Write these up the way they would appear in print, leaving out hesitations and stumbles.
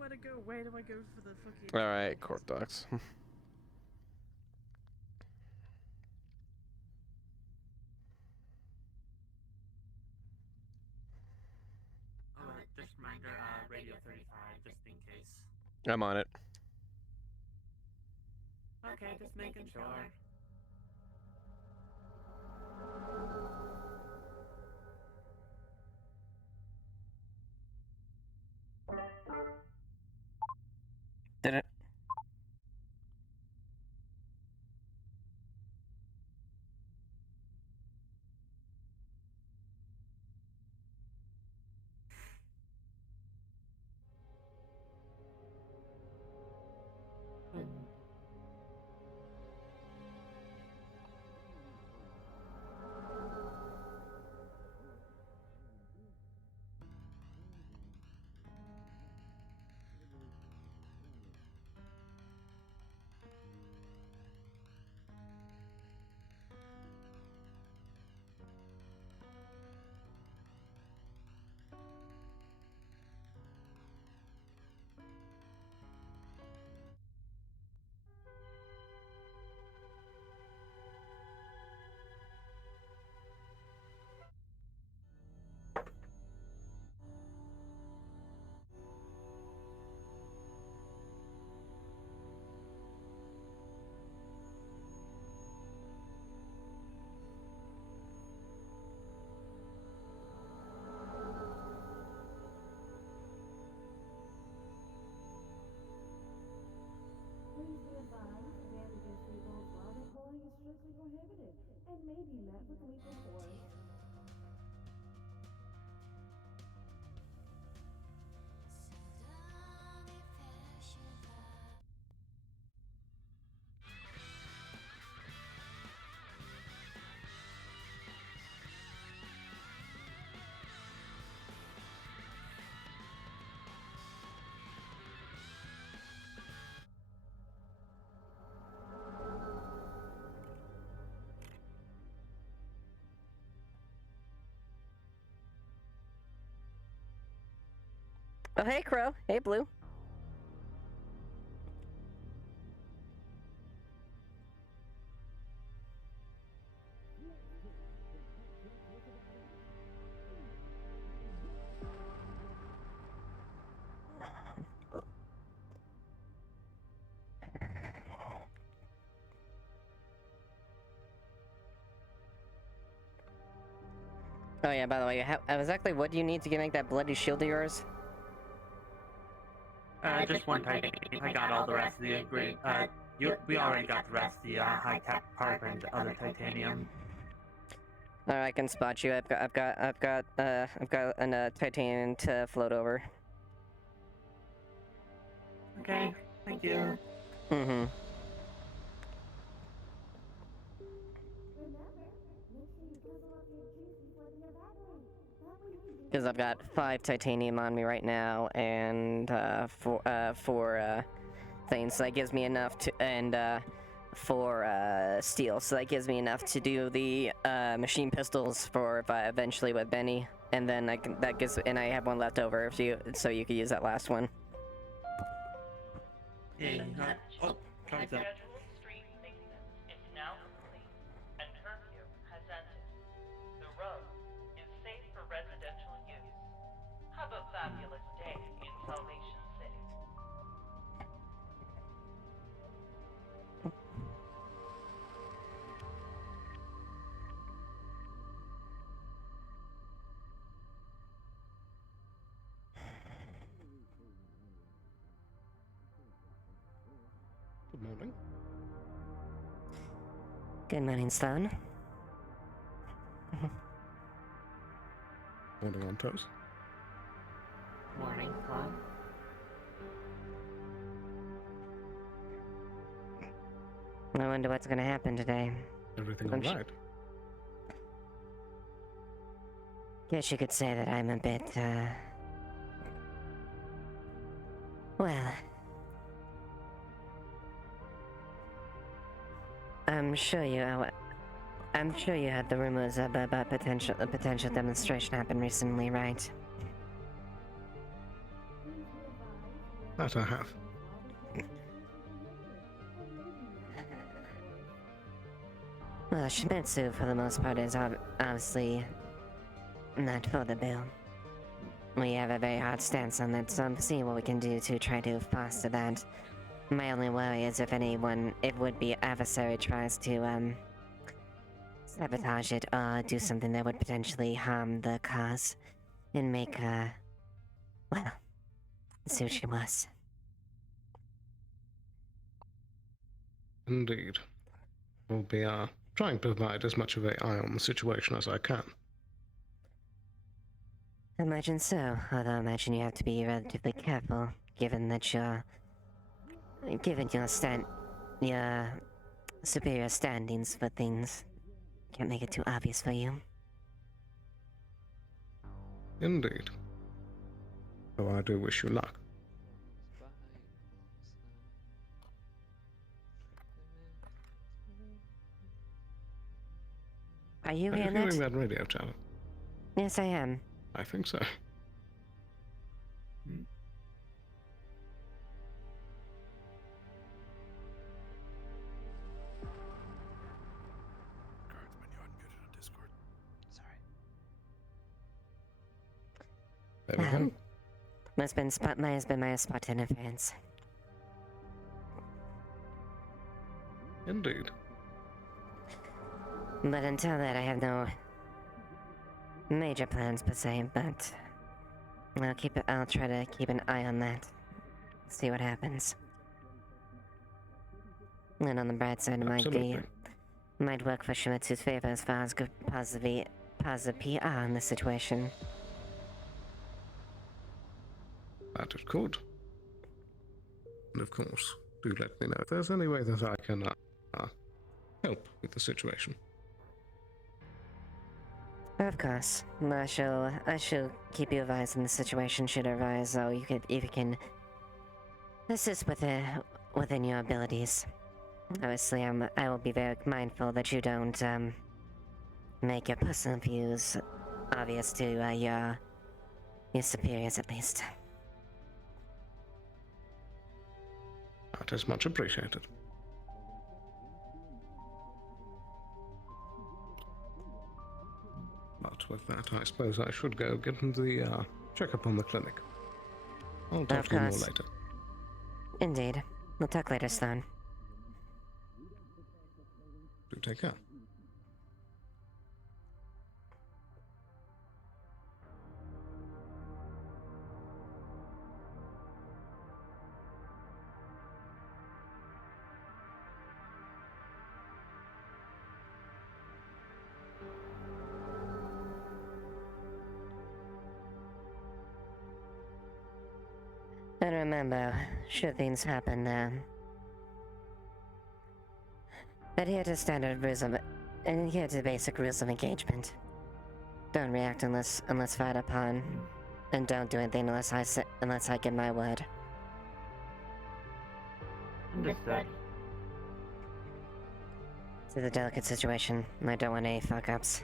where to go. Where do I go for the fucking... Alright, court docs. Alright, just reminder, radio 35, just in case. I'm on it. Okay, just making sure. Did it? Please be advised, damages results while recording is strictly prohibited and may be met with legal force. Oh, hey, Crow. Hey, Blue. Oh yeah, by the way, exactly what do you need to make that bloody shield of yours? Just one titanium. I got all the rest of the green. We already got the rest of the high-tech part and other titanium. Alright, I can spot you. I've got a titanium to float over. Okay, thank you. Mm-hmm. Because I've got 5 titanium on me right now, and 4 things. So that gives me enough to, and 4 steel. So that gives me enough to do the machine pistols for if I eventually with Benny, and then I have 1 left over if you, so you could use that last one. Yeah. Oh, comes up. Street maintenance is now complete, and curfew has ended. The road is safe for residential use. Have a fabulous day in Salvation City. Good morning. Good morning, Sloan. Morning on toes. Morning, Clyde. I wonder what's gonna happen today. Everything I'm alright? Guess you could say that I'm a bit, well, I'm sure you had the rumors about a potential demonstration happen recently, right? That I have. Well, Shimitsu, for the most part, is obviously not for the bill. We have a very hard stance on that, so I'm seeing what we can do to try to foster that. My only worry is if would-be adversary tries to, sabotage it or do something that would potentially harm the cause and make her, well, see what she was. Indeed. We'll be trying to provide as much of an eye on the situation as I can. Imagine so, although I imagine you have to be relatively careful, given your your superior standings for things. Can't make it too obvious for you. Indeed. So I do wish you luck. Are you Are you hearing hearing that? that radio channel? Yes, I am. I think so. There we go. Might have been my spot interference. Indeed. But until that, I have no major plans per se, but I'll try to keep an eye on that. See what happens. And on the bright side, Absolutely. might work for Shimitsu's favor as far as good positive PR in this situation. That it could. And of course, do let me know if there's any way that I can help with the situation. Of course. I shall keep you advised in the situation should arise, so if you can assist with it within your abilities. Obviously, I will be very mindful that you don't make your personal views obvious to your superiors, at least. That is much appreciated. But with that, I suppose I should go get the check-up on the clinic. I'll talk to you more later. Indeed. We'll talk later, Sloan. Do take care. And remember, should things happen, adhere to standard rules of, and adhere to basic rules of engagement. Don't react unless fired upon, and don't do anything unless I give my word. Understood. It's a delicate situation, and I don't want any fuck-ups.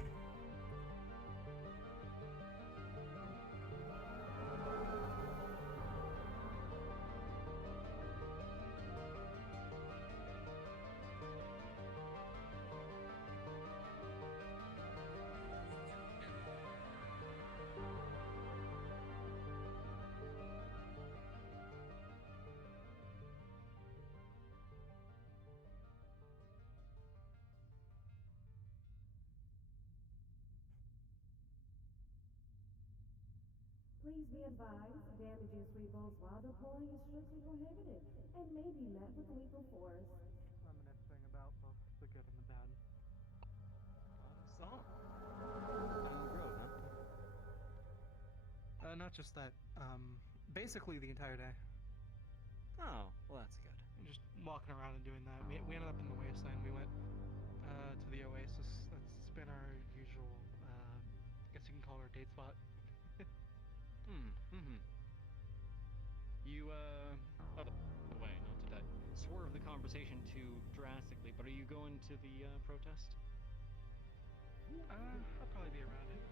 Please be advised, damaging three bulls while deploying is strictly prohibited and may be met with lethal force. Reminiscing about both the good and the bad. Song. Down the road, huh? Not just that. Basically the entire day. Oh, well that's good. Just walking around and doing that. We ended up in the wasteland. We went to the Oasis. That's been our usual, I guess you can call it our date spot. You, oh, wait, not today. Swerve the conversation too drastically, but are you going to the, protest? I'll probably be around it.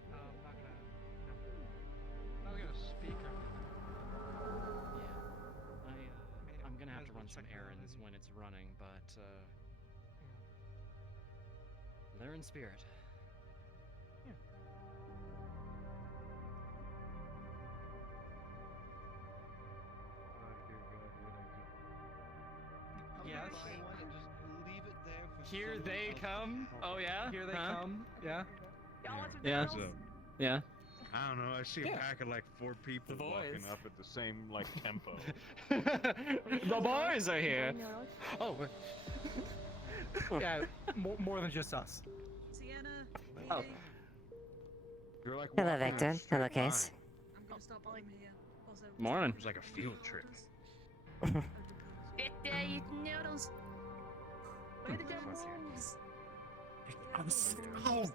Not gonna speak or anything. Yeah. I, run some errands when it's running, but they're in spirit. Yes. Just leave it there for Here someone they else. come. Oh yeah. Here they Huh? come. Yeah. Y'all want some Yeah. noodles? Yeah. I don't know. I see a Yeah. pack of like 4 people The walking boys. up at the same like tempo. The boys are here. Oh. Yeah. More than just us. Sienna, Oh. Edie, You're like Hello, walking in a Victor. straight Hello, Case. line. I'm gonna stop while I'm here. Also, Morning. It was like a field trip. Noodles. Where the dumplings? Oh.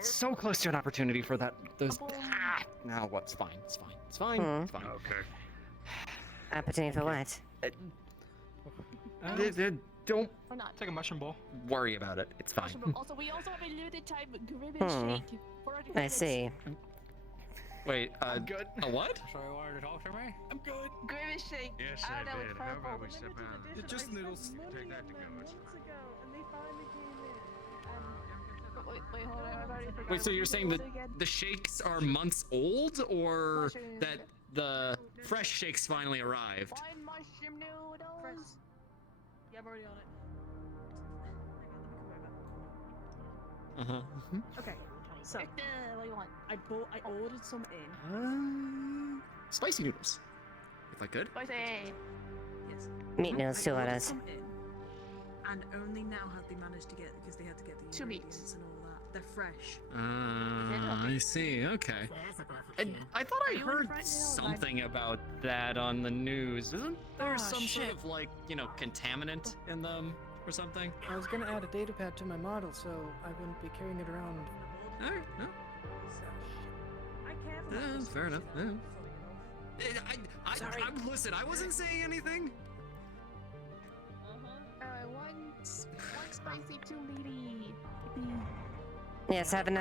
So close to an opportunity for that. Those. No, what's fine. It's fine. It's fine. Hmm. It's fine. Okay. Opportunity for what? Don't Or not. Take a mushroom bowl. worry about it. It's fine. Also, we also have a limited time grimace Hmm. shake. For our I grimace. see. Wait. Good. A what? Sorry, I wanted to talk to me. I'm good. Grimace shake. Yes, I I don't know, did. it's How purple. about we step limited out? edition, It's just I spent noodles. money Take that on to them go, it's months fine. ago, and they finally came in. Wait, hold on. I've already forgotten. Wait, so you're saying that Again. the shakes are months old, or Mushroom. that the fresh shakes finally arrived? One mushroom noodles. Yeah, I'm already on it. Uh huh. Okay, so Victor, what do you want? I ordered some in. Spicy noodles, if I could. Spicy. Yes. Meat noodles, 2 I ordered orders. some in, and only now have they managed to get because they had to get the 2 ingredients meats. and all that. They're fresh. I see. Okay. And I thought I Are you on heard right now? something about that on the news. Isn't there Ah, some sort shit. of like, contaminant in them or something? I was gonna add a data pad to my model, so I wouldn't be carrying it around. All right. I care for Yeah, that that's fair enough, funny yeah. enough. Sorry. Listen, I wasn't saying anything. One spicy, 2 meaty. Yes, haven't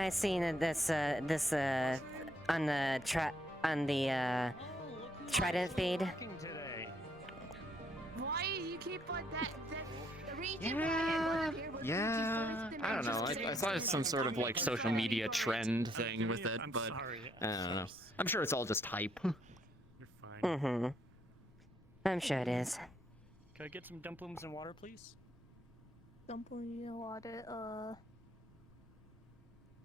I seen this on the Trident feed? Why you keep on that region? Yeah. I don't know. I thought it's some sort of like social media trend thing with it, but I don't know. I'm sure it's all just hype. You're fine. Mm-hmm. I'm sure it is. Can I get some dumplings and water, please? Dumpling water, Are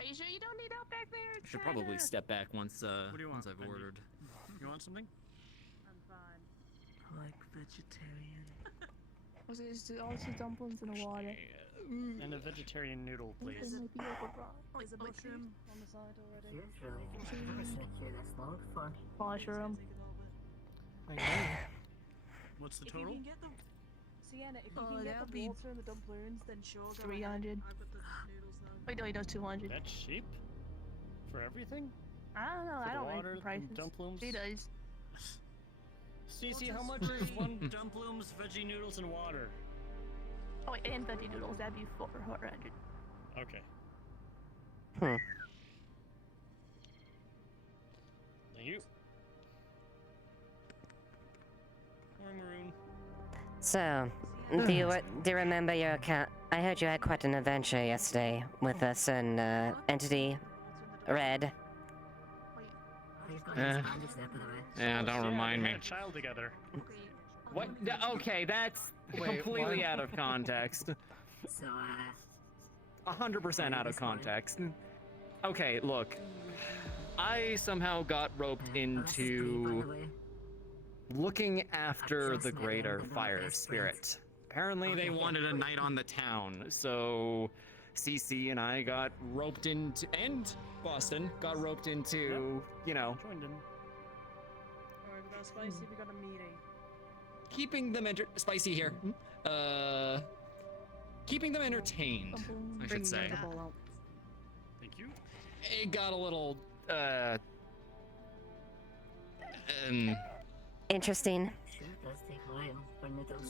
you sure you don't need help back there? I should probably step back once What do you once want, I've Andy? ordered. You want something? I'm fine. I like vegetarian. Was it just also dumplings and a water? And a vegetarian noodle, please. There's a mushroom on the side already. Mushroom. What's the If you total? can get the Sienna, if you Oh, can get that'd the be water and the dumplings, then sure. Go 300. ahead. I've got the noodles now. Wait, no, he does 200. That's cheap? For everything? I don't know. For I the don't water, make the prices. the dumplings? He does. Cece, how much is one dumplings, veggie noodles, and water? Oh, wait, and veggie noodles. That'd be 400. Okay. Hmm. Thank you. Or maroon. So, do you remember your account? I heard you had quite an adventure yesterday with a certain entity, Red. Yeah, don't remind we me. had a child together. What? Okay, that's Wait, completely what? out of context. 100% out of context. Okay, look. I somehow got roped into looking after the greater fire spirit. Apparently they wanted a night on the town, so CC and I got roped into, and Boston got roped into, Joined in. Alright, without spicy, we got a meeting. keeping them spicy here. Keeping them entertained, I should say. Thank you. It got a little Interesting.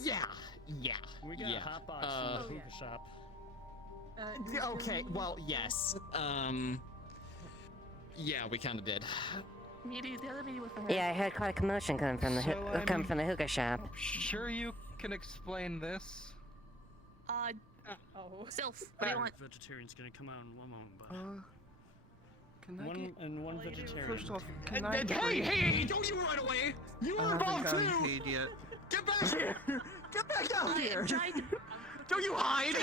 yeah. We got a hot box from the hookah shop. Okay, well, yes. Yeah, we kind of did. Meaty, the other meeting was for her. Yeah, I heard quite a commotion coming from the coming from the hookah shop. Sure, you can explain this. Sylph, what do you want? Vegetarian's gonna come out in one moment, but. Can I one vegetarian. First off, can I Hey! Don't you run away! You were involved too! paid yet. Get back here! Get back out here! Don't you hide!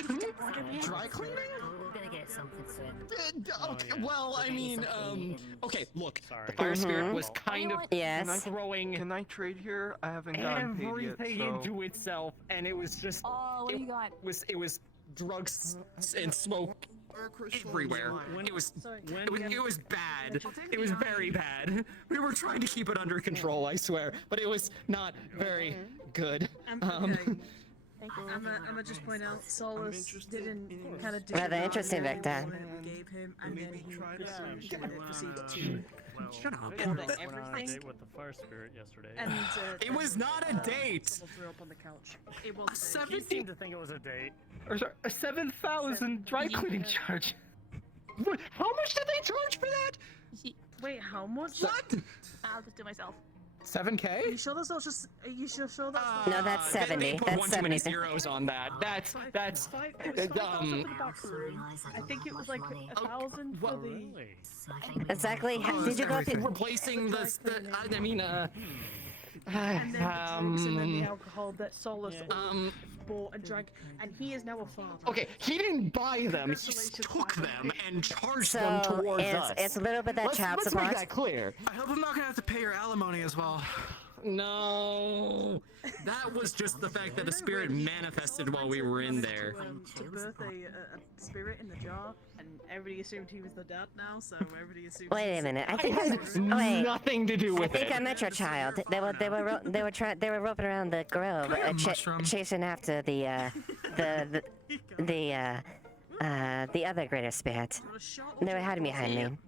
Dry cleaning? We're gonna get something soon. Okay, well, I mean, okay, look, the fire spirit was kind of throwing Can I trade here? I haven't gotten paid yet, everything so... into itself, and it was just. Oh, what do you got? It was drugs and smoke everywhere. It was bad. It was very bad. We were trying to keep it under control, I swear, but it was not very good. I'ma just point out, Solus didn't kind of do Rather interesting, Victor. Gave him, and then he proceeded to. Shut up. Get I went on a everything. date with the fire spirit yesterday. And It was not a date. Threw up on the couch. It was a date. He seemed to think it was a date. Or sorry, a 7,000 dry cleaning charge. What? How much did they charge for that? Wait, how much? What? I'll just do myself. 7K? Are you sure that's not just? Are you sure that's? No, that's 70. They put That's one too many 70. zeros on that. That's It was 5,000 for the bathroom. I think it was like 1,000 for the. Exactly. Did you go through? replacing the I mean, And then the drinks and then the alcohol that Solus bought and drank, and he is now a father. Okay, he didn't buy them. He took them and charged them So towards us. it's a little bit that child Let's support. make that clear. I hope I'm not gonna have to pay your alimony as well. No, that was just the fact that a spirit manifested while we were in there. To birth a spirit in the jar, and everybody assumed he was the dad now, so everybody assumed. Wait a minute. I think nothing to do with I think it. I met your child. They were roping around the grove, chasing after the other greater spirit. They were hiding behind me.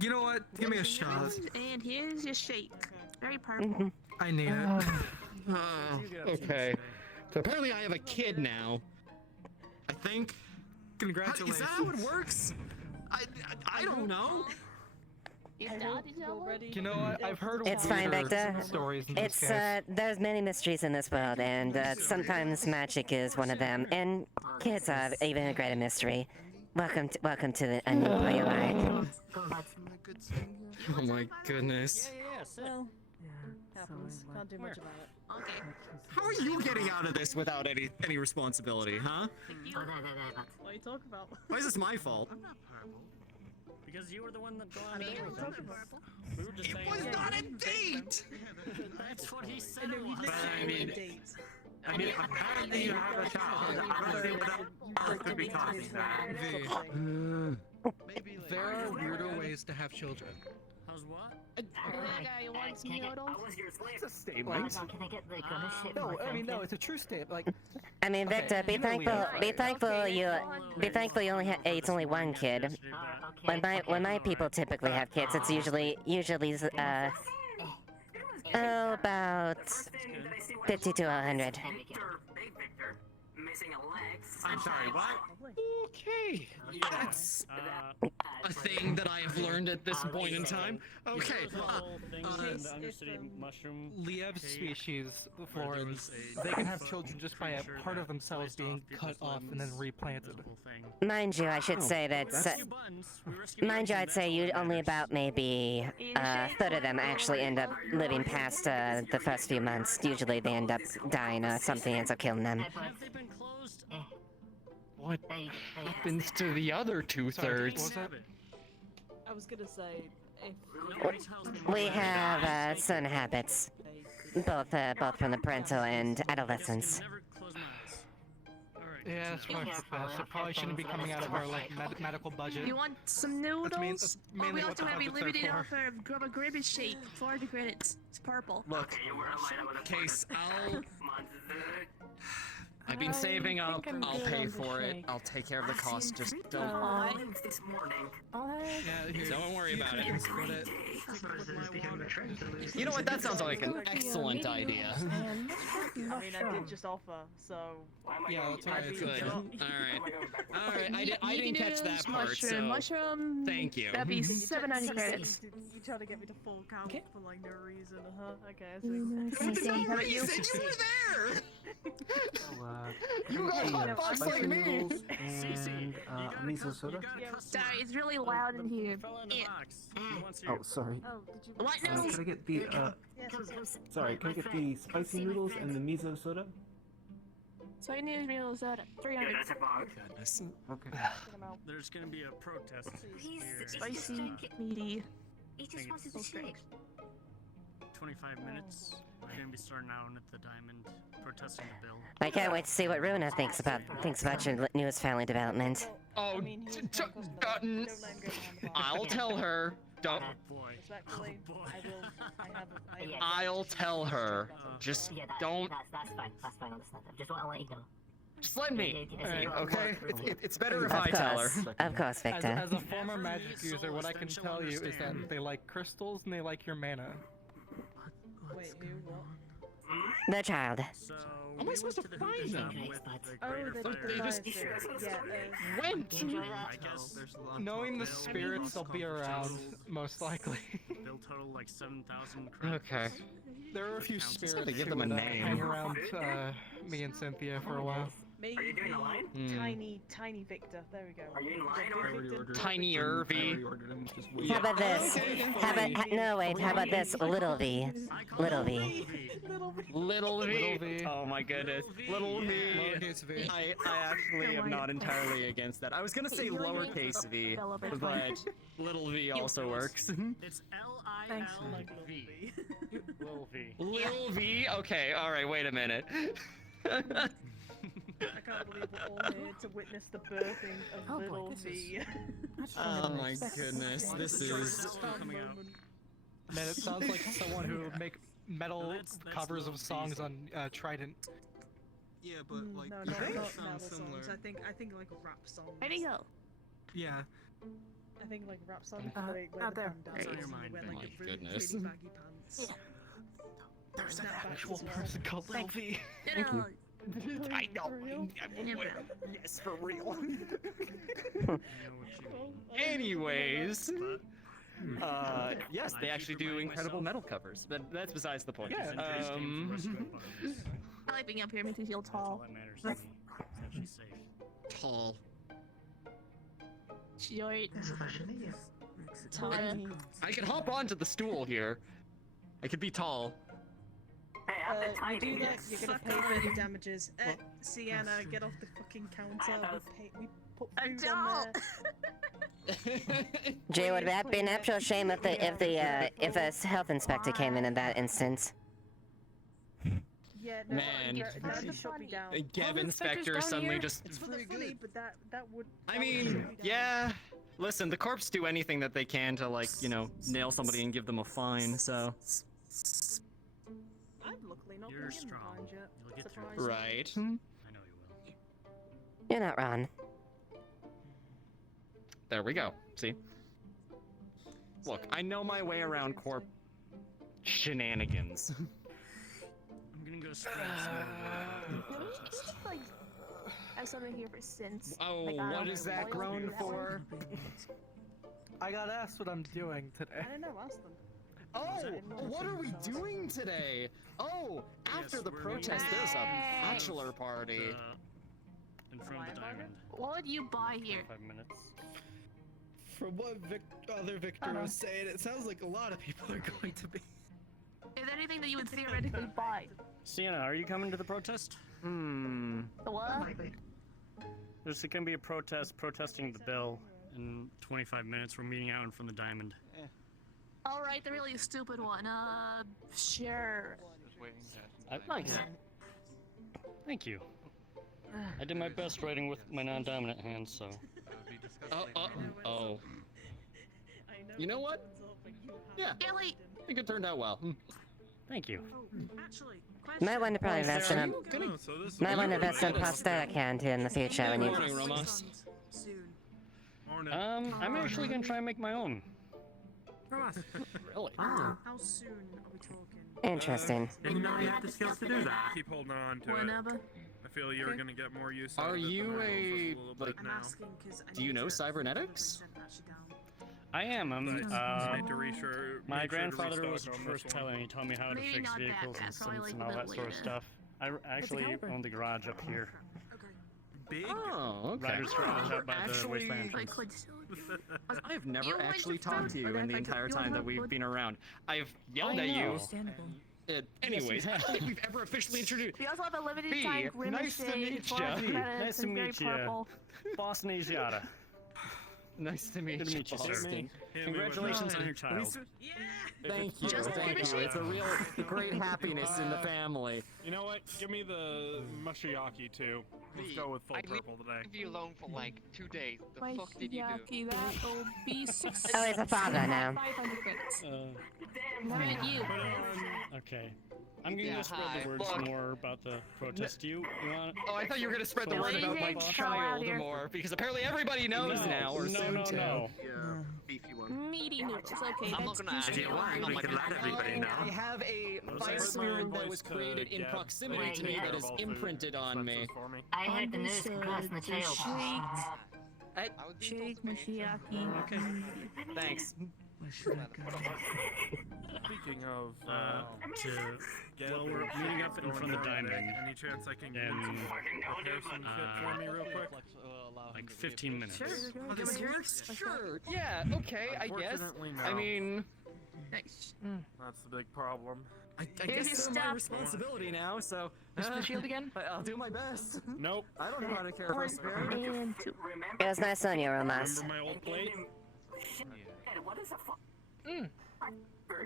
You know what? Give me a shot. And here's your shake. Very purple. I need it. Okay. So apparently I have a kid now. I think. Congratulations. Is that how it works? I don't know. Your dad is yellow? You know what? I've heard It's fine, weirder Victor. stories in this It's case. there's many mysteries in this world, and sometimes magic is one of them. And kids are even a greater mystery. Welcome to a new part of your life. Oh my goodness. Well, happens. Can't do much about it. Okay. How are you getting out of this without any responsibility, huh? What are you talking about? Why is this my fault? I'm not purple. Because you were the one that got I mean, me. you're purple. We were just saying. It was not a date! That's what he said. And then he it was. literally I mean, apparently you have a child. I don't think that could be causing that. There are weirder ways to have children. How's what? That guy wants noodles. It's a statement. Can I get the gunner shit? No, I mean, no, it's a true statement. Like, I mean, Victor, be thankful you only it's only one kid. When my people typically have kids, it's usually about 50 to 100. I'm sorry, what? Okay, that's a thing that I have learned at this point in time. Okay. The whole thing in the undercity mushroom. Liev's cave species, where there Florins, was a they can have buffalo children just by a creature part of that themselves sliced being off cut people's off and then limbs. replanted. There's a whole thing. Mind you, I should say that. Rescue buttons. We rescue Mind you, buttons, I'd say and you that's all only that about maybe a third of them actually end up living past the first few months. Usually they end up dying or something ends up killing them. matters. Have they been closed? What happens to the other 2/3? I was gonna say, if Nobody's house been We closed. have certain habits, both from the parental and adolescence. Never close my eyes. Alright. Yeah, that's probably for the best. It probably shouldn't be coming out of our like medical budget. You want some noodles? that's Oh, mainly we what also the have a budgets are limited for. offer of grab a grimace shake. 400 credits. It's purple. Look, Case, I've been saving up. think I'm I'll good pay on the for it. shake. I'll take care of the cost. Just don't. This morning. Yeah, here. Don't worry about you it. can split it. You know what? That sounds like an excellent idea. I mean, I did just offer, so. Yeah, that's I'd right. be- Good. All right. I didn't catch that part. So Mushroom. thank you. That'd be You 700 credits. You trying to get me to full count for like no reason, Okay, I Anything. How about you? You said you were there! You got hot box like me! And miso soda. Sorry, it's really loud in here. Oh, sorry. Oh, did you? What now? Can I get the sorry, can I get the spicy noodles and the miso soda? So I need real soda. 300. Goodness. Okay. There's gonna be a protest. Spicy, meaty. He just wanted the shake. 25 minutes. We're gonna be starting out at the Diamond, protesting the bill. I can't wait to see what Runa thinks about your newest family development. Oh, I'll tell her. Don't. Respectfully, I will. I'll tell her. Just Yeah, don't. That's fine. That's fine. Understand that. Just want to let you know. Just let me. Okay? It's better if Of I tell her. course, of course, Victor. As a former magic user, what I can tell you is that they like crystals and they like your mana. Wait, who? What? The child. So How am I supposed to find them? They just went. I guess there's a lot. knowing the spirits, they'll be around most likely. Bill total like 7,000 credits. Okay. There are a few spirits to give who them a would, name. hang around me and Cynthia for a while. Me, tiny Victor. There we go. Are you in line or? Tiny Irvy. How about this? No, wait. How about this? Little V. Little V. Little V. V. Oh my goodness. Little V. Lowercase v. I actually am not entirely against that. I was gonna say lowercase v, but little v also works. It's L-I-L-V. Little V. Little v? Okay, alright, wait a minute. I can't believe we're all here to witness the birthing of Little V. Oh my goodness, this is... Man, it sounds like someone who would make metal covers of songs on Trident. Yeah, but like No, the not bass metal sounds songs. similar. I think like rap songs. Where'd he go? Yeah. I think like rap songs where out the there. band dances and they wear like the really baggy pants. There's an Snapbacks actual as well. person called Lil V. Thank you. I know. Yes, for real. Anyways, yes, they actually do incredible metal covers, but that's besides the point. Yeah. I like being up here, makes me feel tall. Tall. Short. Tall. I can hop onto the stool here. I could be tall. You do that, you're gonna pay for the damages. Sienna, get off the fucking counter. We put food on there. Jay, would that be an actual shame if if a health inspector came in that instance? Yeah, no, Man. that would shut me down. Gab Inspector suddenly just... It's for the funny, but that would. I mean, yeah. Listen, the corps do anything that they can to, like, you know, nail somebody and give them a fine, so... I've luckily not You're been given strong. fines yet. You'll get through Surprisingly. Right. I know you will. You're not wrong. There we go. See? Look, I know my way around corp shenanigans. I'm gonna go spread some Like, I have something here for since. Oh, Like, I what don't is know, that oil groan that one? for? I got asked what I'm doing today. I don't know, ask them. Oh, what are we doing today? Oh, after the protest, there's a bachelor party. in front of the diamond. What would you buy here? 5 minutes. From what other Victor was saying, it sounds like a lot of people are going to be. Is there anything that you would theoretically buy? Sienna, are you coming to the protest? The what? There's gonna be a protest protesting the bill. In 25 minutes, we're meeting out in front of the diamond. Alright, the really stupid one. Sure. Nice. Thank you. I did my best writing with my non-dominant hand, so. Oh. You know what? Yeah, Gilly! I think it turned out well. Thank you. Actually, Might want to probably invest in a. Might want to invest in prosthetic hand in the future when you. Morning, Ramos. I'm actually gonna try and make my own. Really? How soon are we talking? Interesting. Didn't know you had the skills to do that. Keep holding on to Whenever. it. I feel you're gonna get more use out Are of it you than I was a little like? bit now. Do you know cybernetics? I am. Need to My make sure to grandfather restock was the on first this one. teller, and he taught me how to Maybe fix not that vehicles and fast, probably synths like and a all bit that sort of later. stuff. I actually caliber. own the garage up here. Big. Oh, okay. Ryder's garage out by the Actually, wasteland I entrance. could still. I have You never want actually to talked to you food, in the but entire you time that want we've food? been around. I've yelled I at you. know. Understandable. Anyways, I don't think we've ever officially introduced. We also have a limited B, time grimace nice to shade, meet large ya. B, credits, nice to and very meet ya. purple. Boston Asiata. Nice to meet Good to meet you, sir. Boston. Congratulations on your child. Thank you. Just Thank you. It's a real great happiness in the family. You know what? Give me the Mushiyaki too. Let's go with full purple today. Leave you alone for like 2 days. The My fuck did you do? Hidaki, that'll be 6. Oh, he's a father now. 500 credits. Not at you. Okay. I'm going to spread hi. the word Look. more about the protest. You want? Oh, I thought you were gonna spread the So word what do about you my think? child here. more, because apparently everybody knows now, or soon to. Beefy one. Meaty noodles. Okay, I'm that's not gonna too ask you. We can let everybody know. I have a fire spirit that was created in proximity to me that is imprinted on me. I heard the news from crossing the trail. Shake Mashiaki. Okay. Thanks. Speaking of, Well, we're meeting up in front of the dining. Any chance I can get And, some repair some shit for me real quick? Like 15 minutes. Sure. Yeah. Okay. I guess. Unfortunately, no. I mean, Nice. That's the big problem. I Here's guess your it's my stuff. responsibility now. So. Where's the shield again? I'll do my best. Nope. I don't know how to care for a 1 spirit. and 2. It was nice on you, Romas. Remember my old plate? What is a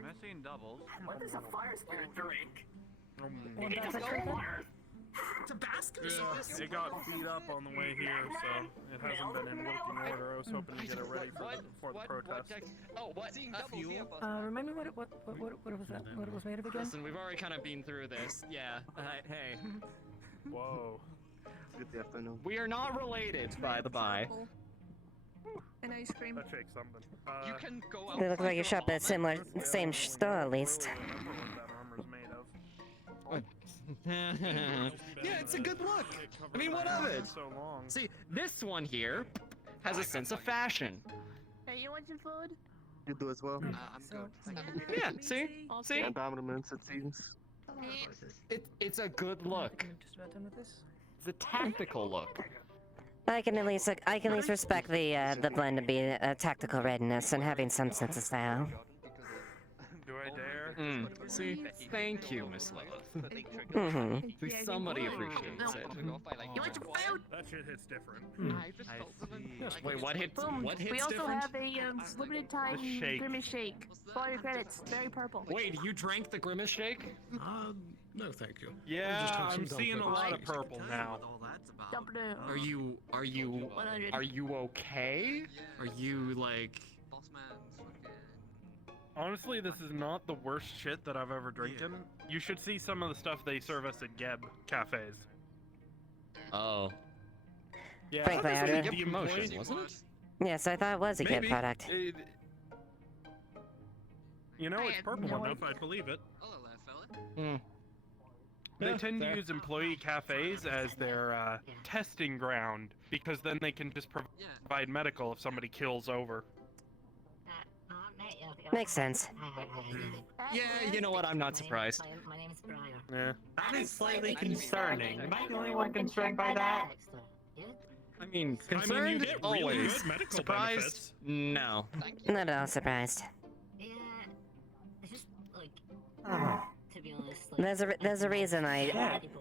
Messy and doubles. What does a fire spirit drink? It's a basket It got beat up on the way here, so it hasn't been in working order. I was hoping to get it ready for the protest. Fuel? Remind me what it was made of again? Listen, we've already kind of been through this. Yeah. Hey. Whoa. We are not related, by the by. And ice cream. That shakes something. You can go out. They look like you shop at same store at least. Yeah, it's a good look. I mean, what of it? See, this one here has a sense of fashion. Hey, you want some food? You do as well. I'm good. Yeah, see? See? Dominance, it seems. It's a good look. Just about done with this. It's a tactical look. I can at least respect the blend of being tactical readiness and having some sense of style. Do I dare? See? Thank you, Miss Lilith. Mm-hmm. At least somebody appreciates it. You want some food? That shit hits different. Wait, what hits? Boom. What hits We also different? have a limited time The shake. grimace shake. For all your credits. Very purple. Wait, you drank the grimace shake? No, thank you. Yeah, have some I'm seeing a dumplings. lot of purple now. Dump it in. Are you 100. okay? Are you like? Boss man's fucking. Honestly, this is not the worst shit that I've ever drinking. You should see some of the stuff they serve us at Geb cafes. Oh. Yeah, Frankly, I would. Good promotion, wasn't it? Yes, I thought it was a good product. You know, it's purple enough, I'd believe it. They tend to use employee cafes as their testing ground, because then they can just provide medical if somebody kills over. Makes sense. Yeah, you know what? I'm not surprised. My name is Briar. Yeah. That is slightly concerning. Am I the only one concerned by that? I mean, you concerned? get really Always. good medical Surprised? benefits. No. Not at all surprised. Yeah, it's just like, Oh. to be honest, like, There's a reason I.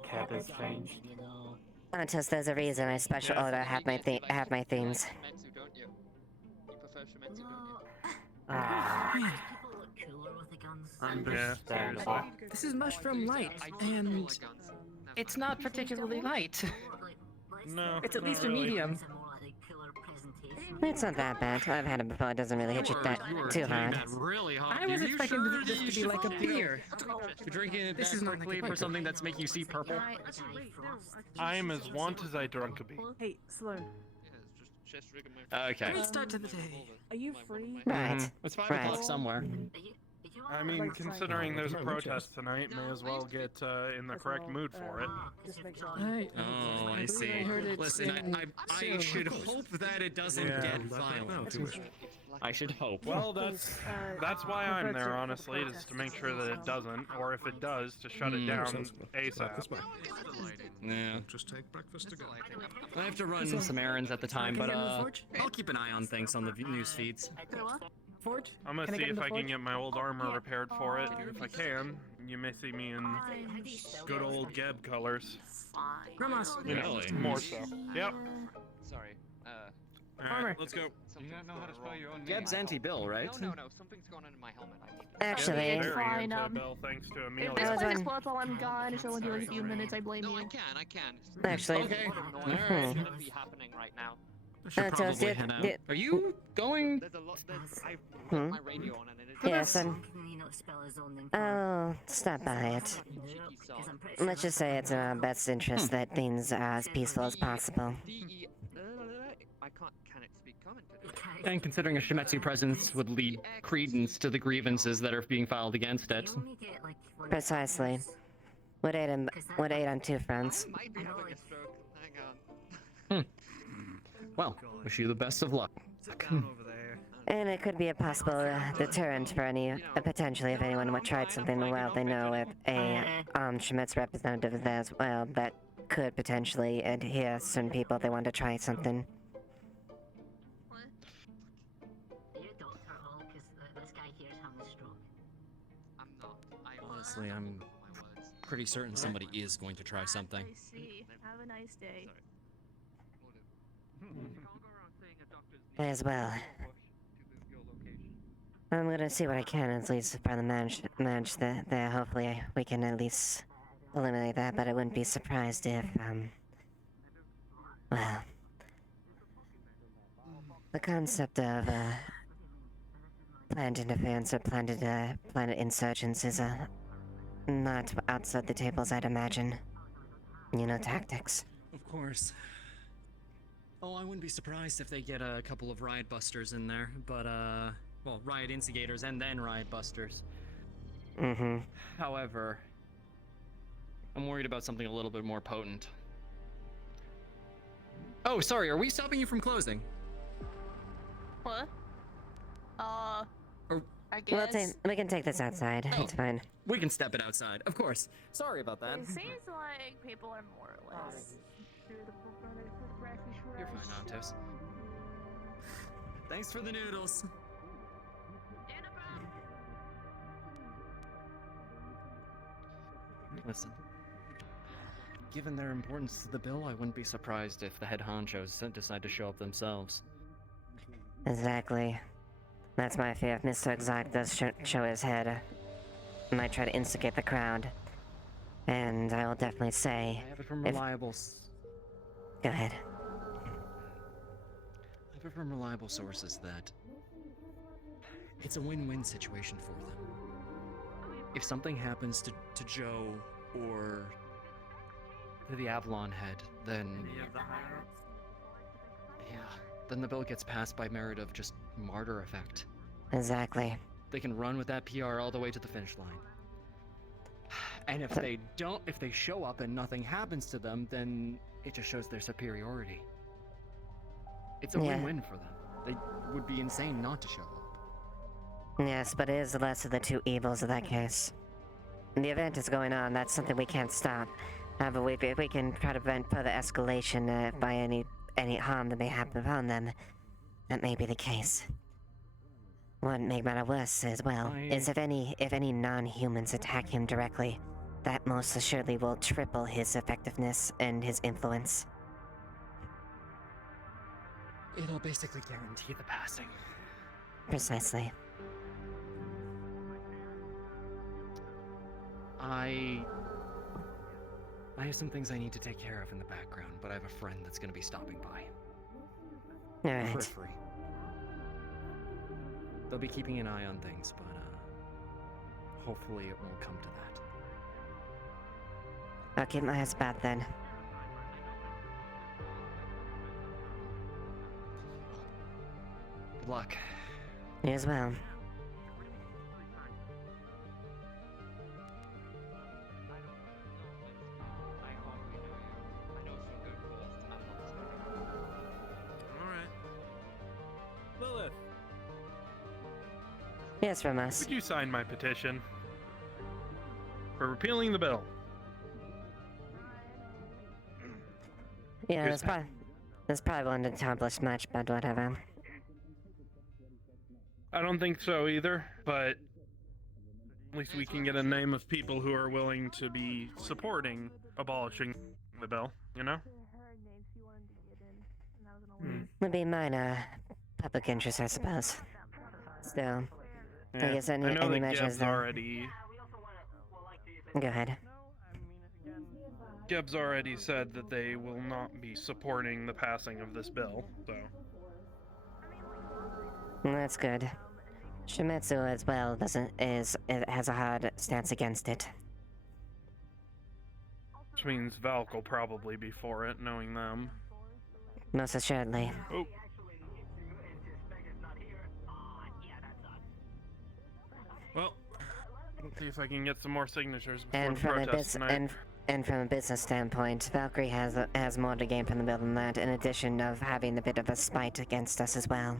Cat has changed. you know. Just there's a reason I special order have my themes. Shimetsu, don't you? You prefer Shimetsu, don't you? Ah. People look cooler with the guns. Understandable. This is mushroom light, and it's not particularly light. No. It's at not least a really. medium. It's a more like cooler presentation. It's not that bad. I've had it before. It doesn't really hit you that too hard. Really hard. I was expecting this to be like a beer. You're drinking it that quickly for something that's making you see purple. I am as want as I drunk a be. Hey, Sloan. Okay. Great start to the day. Are you free? Right. It's 5 o'clock somewhere. I mean, considering there's a protest tonight, may as well get in the correct mood for it. Oh, I see. Listen, I should hope that it doesn't get violent. I should hope. Well, that's why I'm there, honestly, is to make sure that it doesn't, or if it does, to shut it down ASAP. Yeah. Just take breakfast together. I have to run some errands at the time, but I'll keep an eye on things on the news feeds. Forge? I'm gonna see if I can get my old armor repaired for it. If I can, you may see me in good old Geb colors. Grandma's. You know, more so. Yep. Sorry. Armor. Let's go. You don't know how to spell your own name. Geb's anti-Bill, right? No, something's going on in my helmet. I need to... Actually, it's fine. Bill, thanks to If Amelia. this place explodes while I'm gone, it's only like a few minutes. I blame you. I can. Actually, okay. It's gonna be happening right now. Toast, Are you going? There's a lot. I've got my radio on and it is. yes, I'll stop by it. Let's just say it's in our best interest that things are as peaceful as possible. I can't speak common today. And considering a Shimetsu presence would lead credence to the grievances that are being filed against it. Precisely. Would aid on two fronts. I might be having a stroke. Hang on. Well, wish you the best of luck. And it could be a possible deterrent for any, potentially, if anyone would try something well, they know if a Shimetsu representative is there as well, that could potentially adhere to certain people if they want to try something. I'm not. Honestly, I'm pretty certain somebody is going to try something. I see. Have a nice day. As well. I'm gonna see what I can at least for the manage there. Hopefully we can at least eliminate that, but I wouldn't be surprised if, well, the concept of, planned interference or planned insurgents is, not outside the tables, I'd imagine. You know, tactics. Of course. Oh, I wouldn't be surprised if they get a couple of riot busters in there, but, well, riot instigators and then riot busters. Mm-hmm. However, I'm worried about something a little bit more potent. Oh, sorry, are we stopping you from closing? What? I Well, guess. we can take this outside. Oh. It's fine. We can step it outside, of course. Sorry about that. It seems like people are more or less. You're fine, Antos. Thanks for the noodles. Listen, given their importance to the bill, I wouldn't be surprised if the head honchos decide to show up themselves. Exactly. That's my fear. If Mr. Exotic does show his head, might try to instigate the crowd. And I will definitely say... I have it from reliable... Go ahead. I have it from reliable sources that it's a win-win situation for them. If something happens to Joe or to the Avalon head, then yeah, then the bill gets passed by merit of just martyr effect. Exactly. They can run with that PR all the way to the finish line. And if they don't, if they show up and nothing happens to them, then it just shows their superiority. It's a win-win for them. They would be insane not to show up. Yes, but it is the less of the two evils in that case. The event is going on, that's something we can't stop. However, if we can try to prevent further escalation by any harm that may happen upon them, that may be the case. What may matter worse as well is if any non-humans attack him directly, that most assuredly will triple his effectiveness and his influence. It'll basically guarantee the passing. Precisely. I have some things I need to take care of in the background, but I have a friend that's gonna be stopping by. Alright. For free. they'll be keeping an eye on things, but hopefully it won't come to that. I'll keep my eyes about then. Good luck. You as well. Alright. Lilith, Yes, Ramos. would you sign my petition for repealing the bill? Yeah, Here's this probably won't accomplish much, but whatever. I don't think so either, but at least we can get a name of people who are willing to be supporting abolishing the bill, you know? Would be minor public interest, I suppose. Still, I guess I know any that measures Geb's though. already... Go ahead. Geb's already said that they will not be supporting the passing of this bill, so... That's good. Shimetsu as well has a hard stance against it. Which means Valk will probably be for it, knowing them. Most assuredly. Oh. Well, let's see if I can get some more signatures before And the from a protest tonight. and from a business standpoint, Valkyrie has more to gain from the bill than that, in addition of having a bit of a spite against us as well.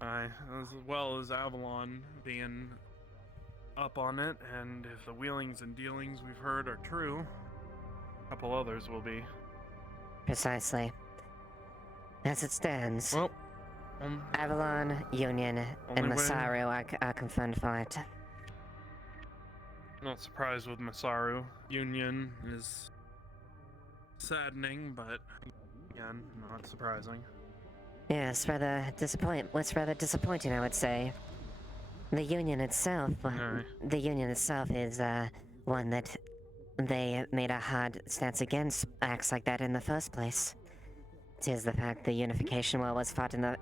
As well as Avalon being up on it, and if the wheelings and dealings we've heard are true, a couple others will be. Precisely. As it stands, well, Avalon, Union, and only way- Masaru are confirmed for it. Not surprised with Masaru. Union is saddening, but again, not surprising. Yes, what's rather disappointing, I would say. The Union itself, is one that they made a hard stance against acts like that in the first place. Tis the fact the Unification War was fought in the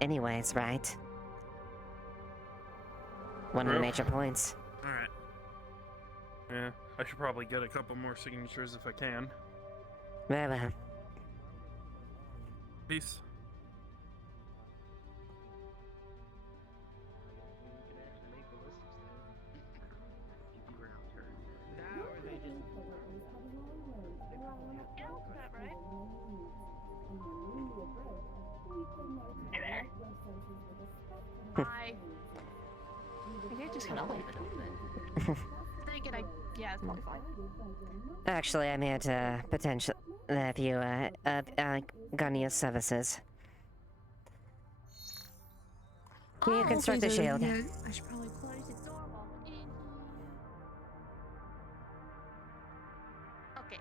anyways, right? One of the True. major points. Alright. Yeah, I should probably get a couple more signatures if I can. Very well. Peace. I think I just kind of leave it open. Then again, yeah, it's probably fine. Actually, I'm here to potentially have you gun your services. Can you construct a shield? I should probably close the door while we're in. Okay.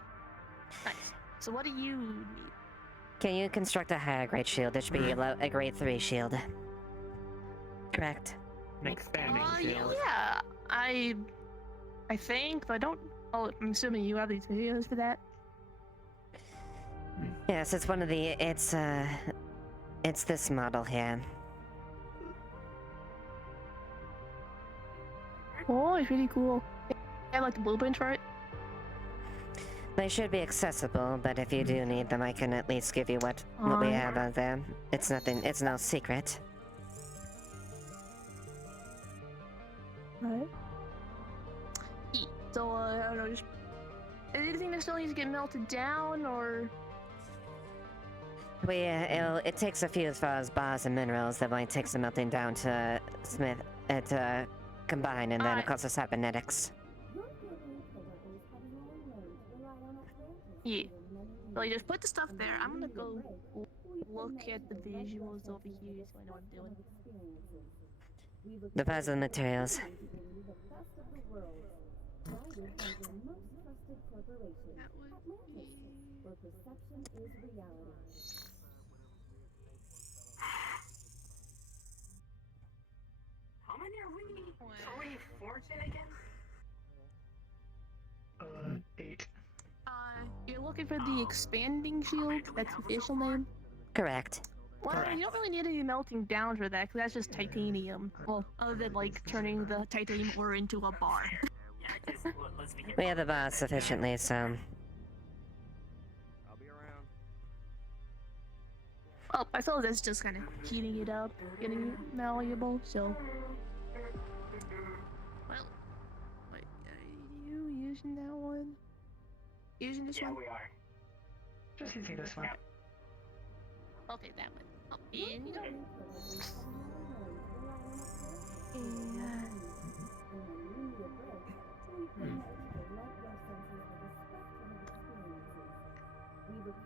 Nice. So what do you need? Can you construct a higher grade shield? It should be a grade 3 shield. Correct. An expanding shield. Yeah, I think, but I don't. Oh, I'm assuming you have these videos for that. Yes, it's one of the. It's this model here. Oh, it's really cool. I like the blueprints for it. They should be accessible, but if you do need them, I can at least give you what we have out there. It's nothing. It's no secret. Right. So, I don't know, just anything that still needs to get melted down, or? It takes a few as far as bars and minerals that might take some melting down to combine, and then of course the cybernetics. Yeah. Well, you just put the stuff there. I'm gonna go look at the visuals over here so I know what I'm doing. The puzzle materials. How many are we? Are we 14 again? 8. You're looking for the expanding shield? That's the official name? Correct. Well, you don't really need any melting down for that, because that's just titanium. Well, other than like turning the titanium ore into a bar. We have the bar sufficiently, so. I'll be around. Oh, I suppose that's just kind of heating it up, getting it malleable, so. Well, wait, are you using that one? Using this one? Yeah, we are. Just using this one. Okay, that one. Oh, in you go.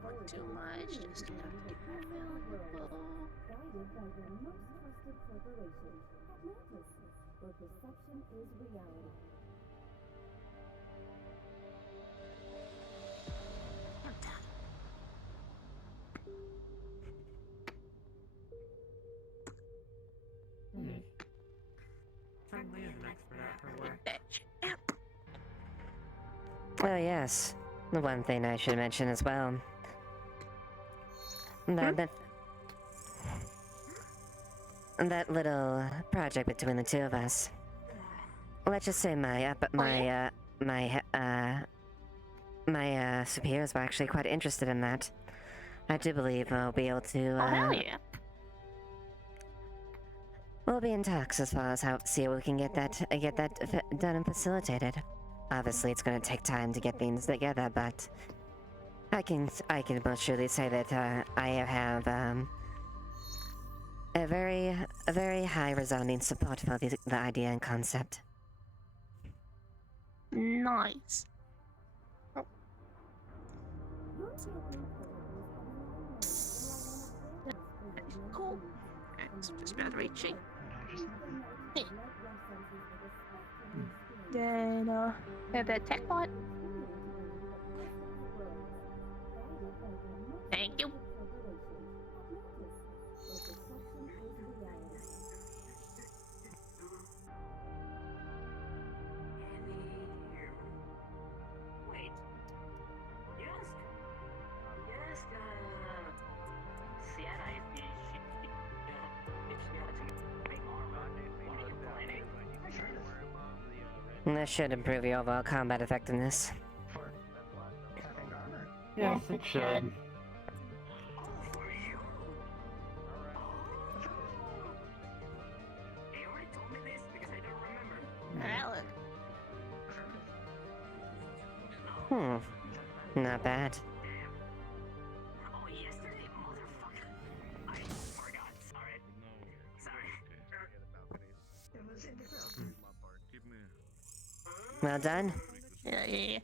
Not too much, just enough to keep it malleable. Guided by their most trusted corporation, Atlantis, where perception is reality. Certainly is an expert at her work. Oh, yes. The one thing I should mention as well. That little project between the two of us. Let's just say my superiors were actually quite interested in that. I do believe we'll be able to. Hell yeah. We'll be in talks as far as how see we can get that done and facilitated. Obviously, it's going to take time to get things together, but I can most surely say that I have a very high resounding support for the idea and concept. Nice. Cool. It's just about reaching. Then, have that tech bot. Thank you. Wait. Yes, Sienna, if you want to make more, what are you planning? That should improve your overall combat effectiveness. Yes, it should. Not bad. Oh, yesterday, motherfucker. I forgot. Sorry. Well done. Yeah.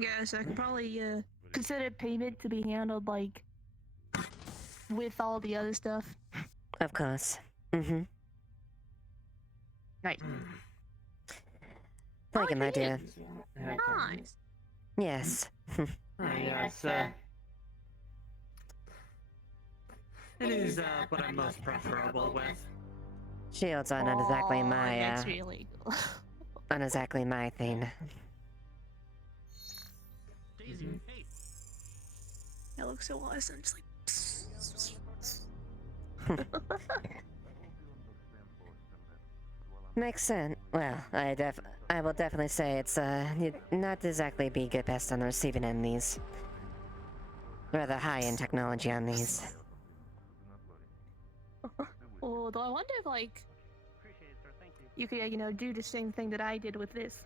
Guess I could probably consider payment to be handled like with all the other stuff. Of course. Mm-hmm. Nice. Thank you, my dear. Nice. Yes. Yes, it is what I'm most preferable with. Shields are not exactly my That's really cool. not exactly my thing. That looks so awesome. Just like. Makes sense. Well, I will definitely say it's not exactly be good best on the receiving end these. Rather high-end technology on these. Oh, though I wonder if like you could do the same thing that I did with this.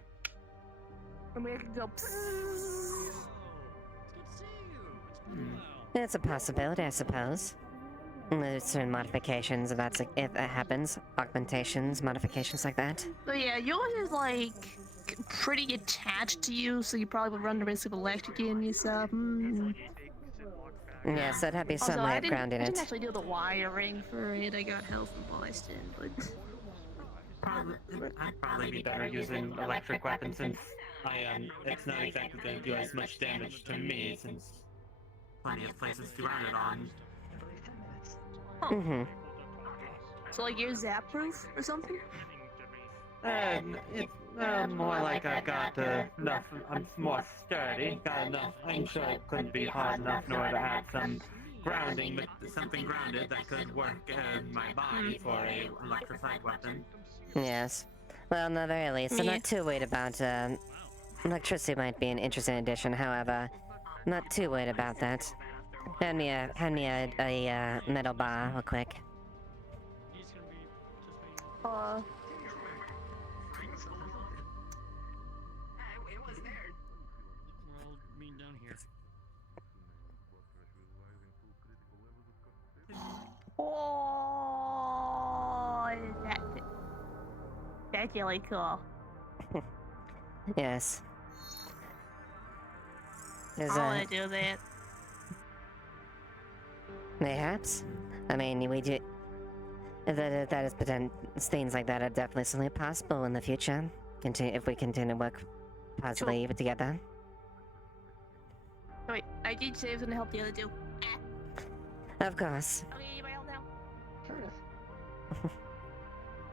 And we could go. It's a possibility, I suppose. There's certain modifications if that happens. Augmentations, modifications like that. But yeah, yours is like pretty attached to you, so you probably would run the risk of electrocuting yourself. Yes, that'd be some way of grounding I it. didn't actually do the wiring for it. I got help from Boston, but I'd probably be better using electric weapons since it's not exactly going to do as much damage to me since plenty of places to run it on. Mm-hmm. So like you're zap proof or something? It's more like I've got enough, I'm more sturdy, got enough, I'm sure it couldn't be hard enough in order to have some grounding, but something grounded that could work in my body for a electrified weapon. Yes. Well, in the very least, I'm not too worried about, electricity might be an interesting addition, however, I'm not too worried about that. Hand me a metal bar real quick. It was there. Well, I mean down here. Oh, that's really cool. Yes. I want to do that. Mayhaps. I mean, we do. That is things like that are definitely something possible in the future. If we continue to work positively together. Wait, I did say I was gonna help the other two. Of course. Okay, anybody else now?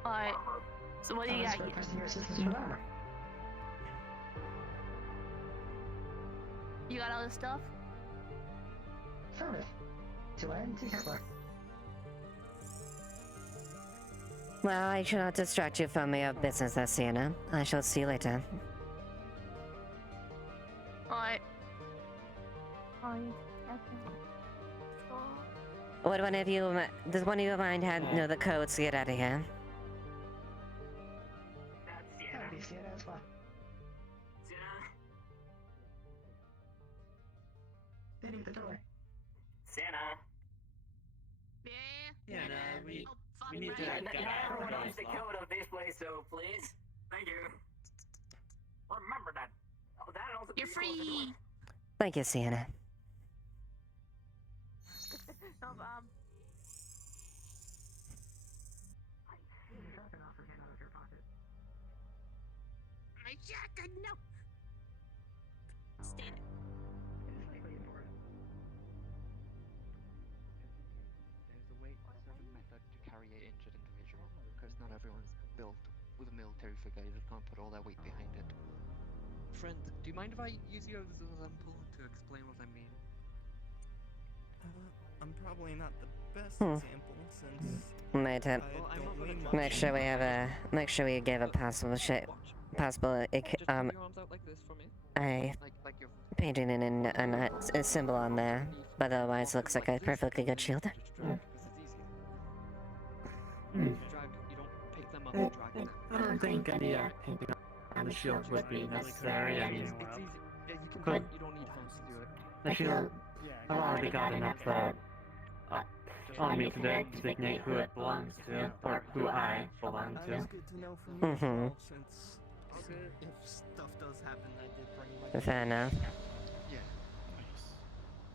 Alright. So what do you got here? You got all this stuff? Well, I shall not distract you from your business, Sienna. I shall see you later. Alright. Would one of you, does one of you mind know the codes to get out of here? Santa. Yeah, we need to Everyone knows the code of this place, so please. Thank you. Remember that. Oh, that also. You're free. Thank you, Sienna. No, my shotgun, no. Stay there. There's a way, a certain method to carry an injured individual, because not everyone's built with a military figure. You just can't put all their weight behind it. Friend, do you mind if I use you as an example to explain what I mean? I'm probably not the best example since Make sure we have a. Make sure we give a possible possible. Just put your arms out like this for me. Like your Painting in a symbol on there, but otherwise looks like a perfectly good shield. drag, because it's easy. Drag, you don't pick them up and drag them. I don't think any painting on the shield would be necessary. I mean, It's easy. Yeah, you can but you don't need hands to do it. the shield, I've already got enough on me to designate who it belongs to, or who I belong to. That's good to know from you as well, since if stuff does happen, I did bring my. Fair enough. Yeah.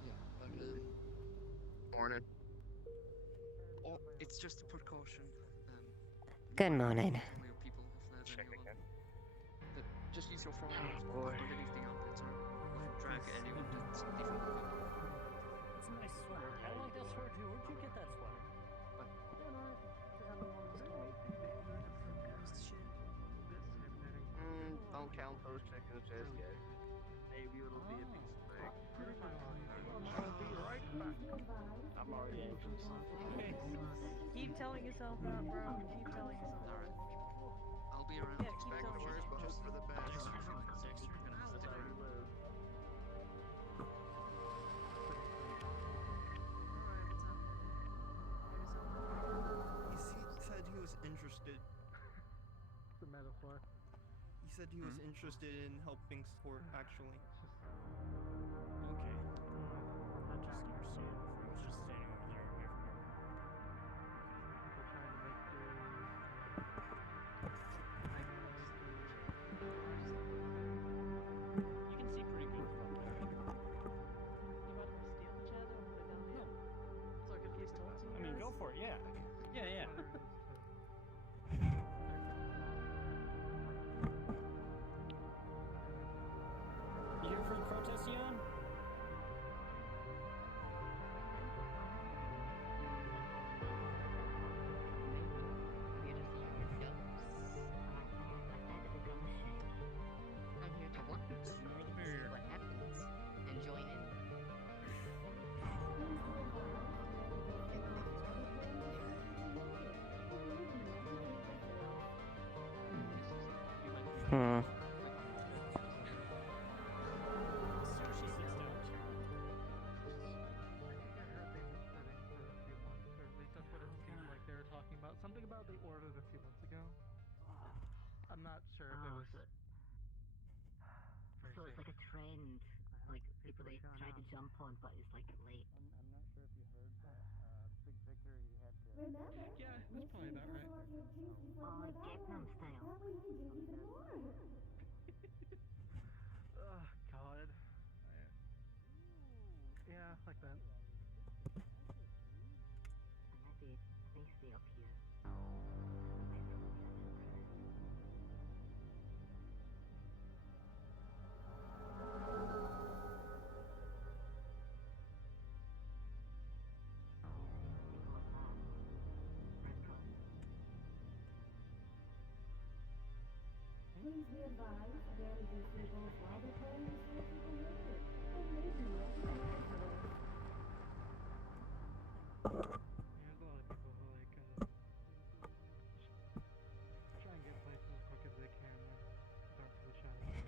Yeah, but morning. Oh, it's just a precaution. Good morning. People, if there's anyone. But just use your front arms underneath the armpits, or you can drag anyone that's different. It's a nice sweater. I like that sweater too. Where'd you get that sweater? Don't count those chickens just yet. Maybe it'll be a decent thing. I'll be right back. I'm already anxious. Keep telling yourself that, bro. Keep telling yourself that. I'll be around. Yeah, keep telling yourself just for the best. He said he was interested. The metaphor. He said he was interested in helping support, actually. Okay. Not just your soul. He was just standing over there away from everyone. We're trying to make do. You can see pretty good from there. You want to steal the chat or put it down here? So I can please talk to you I mean, guys? go for it. Yeah. Yeah. You here for the protest, Jan? I'm here to watch see what happens and join in. Hmm. Something about they ordered a few months ago. I'm not sure if it was. So it's like a trend, like people they try to jump on, but it's like late. I'm not sure if you heard, but Big Victor, he had to. Remember? Yeah, that's probably about right. Oh, like Gangnam Style. That way you can drink even more. Oh God. Yeah, like that. Maybe they stay up here. Please be advised, damages vehicles while they're playing is strictly prohibited, and may be led to dangerous. There's a lot of people who like try and get places as quick as they can and start to the challenge.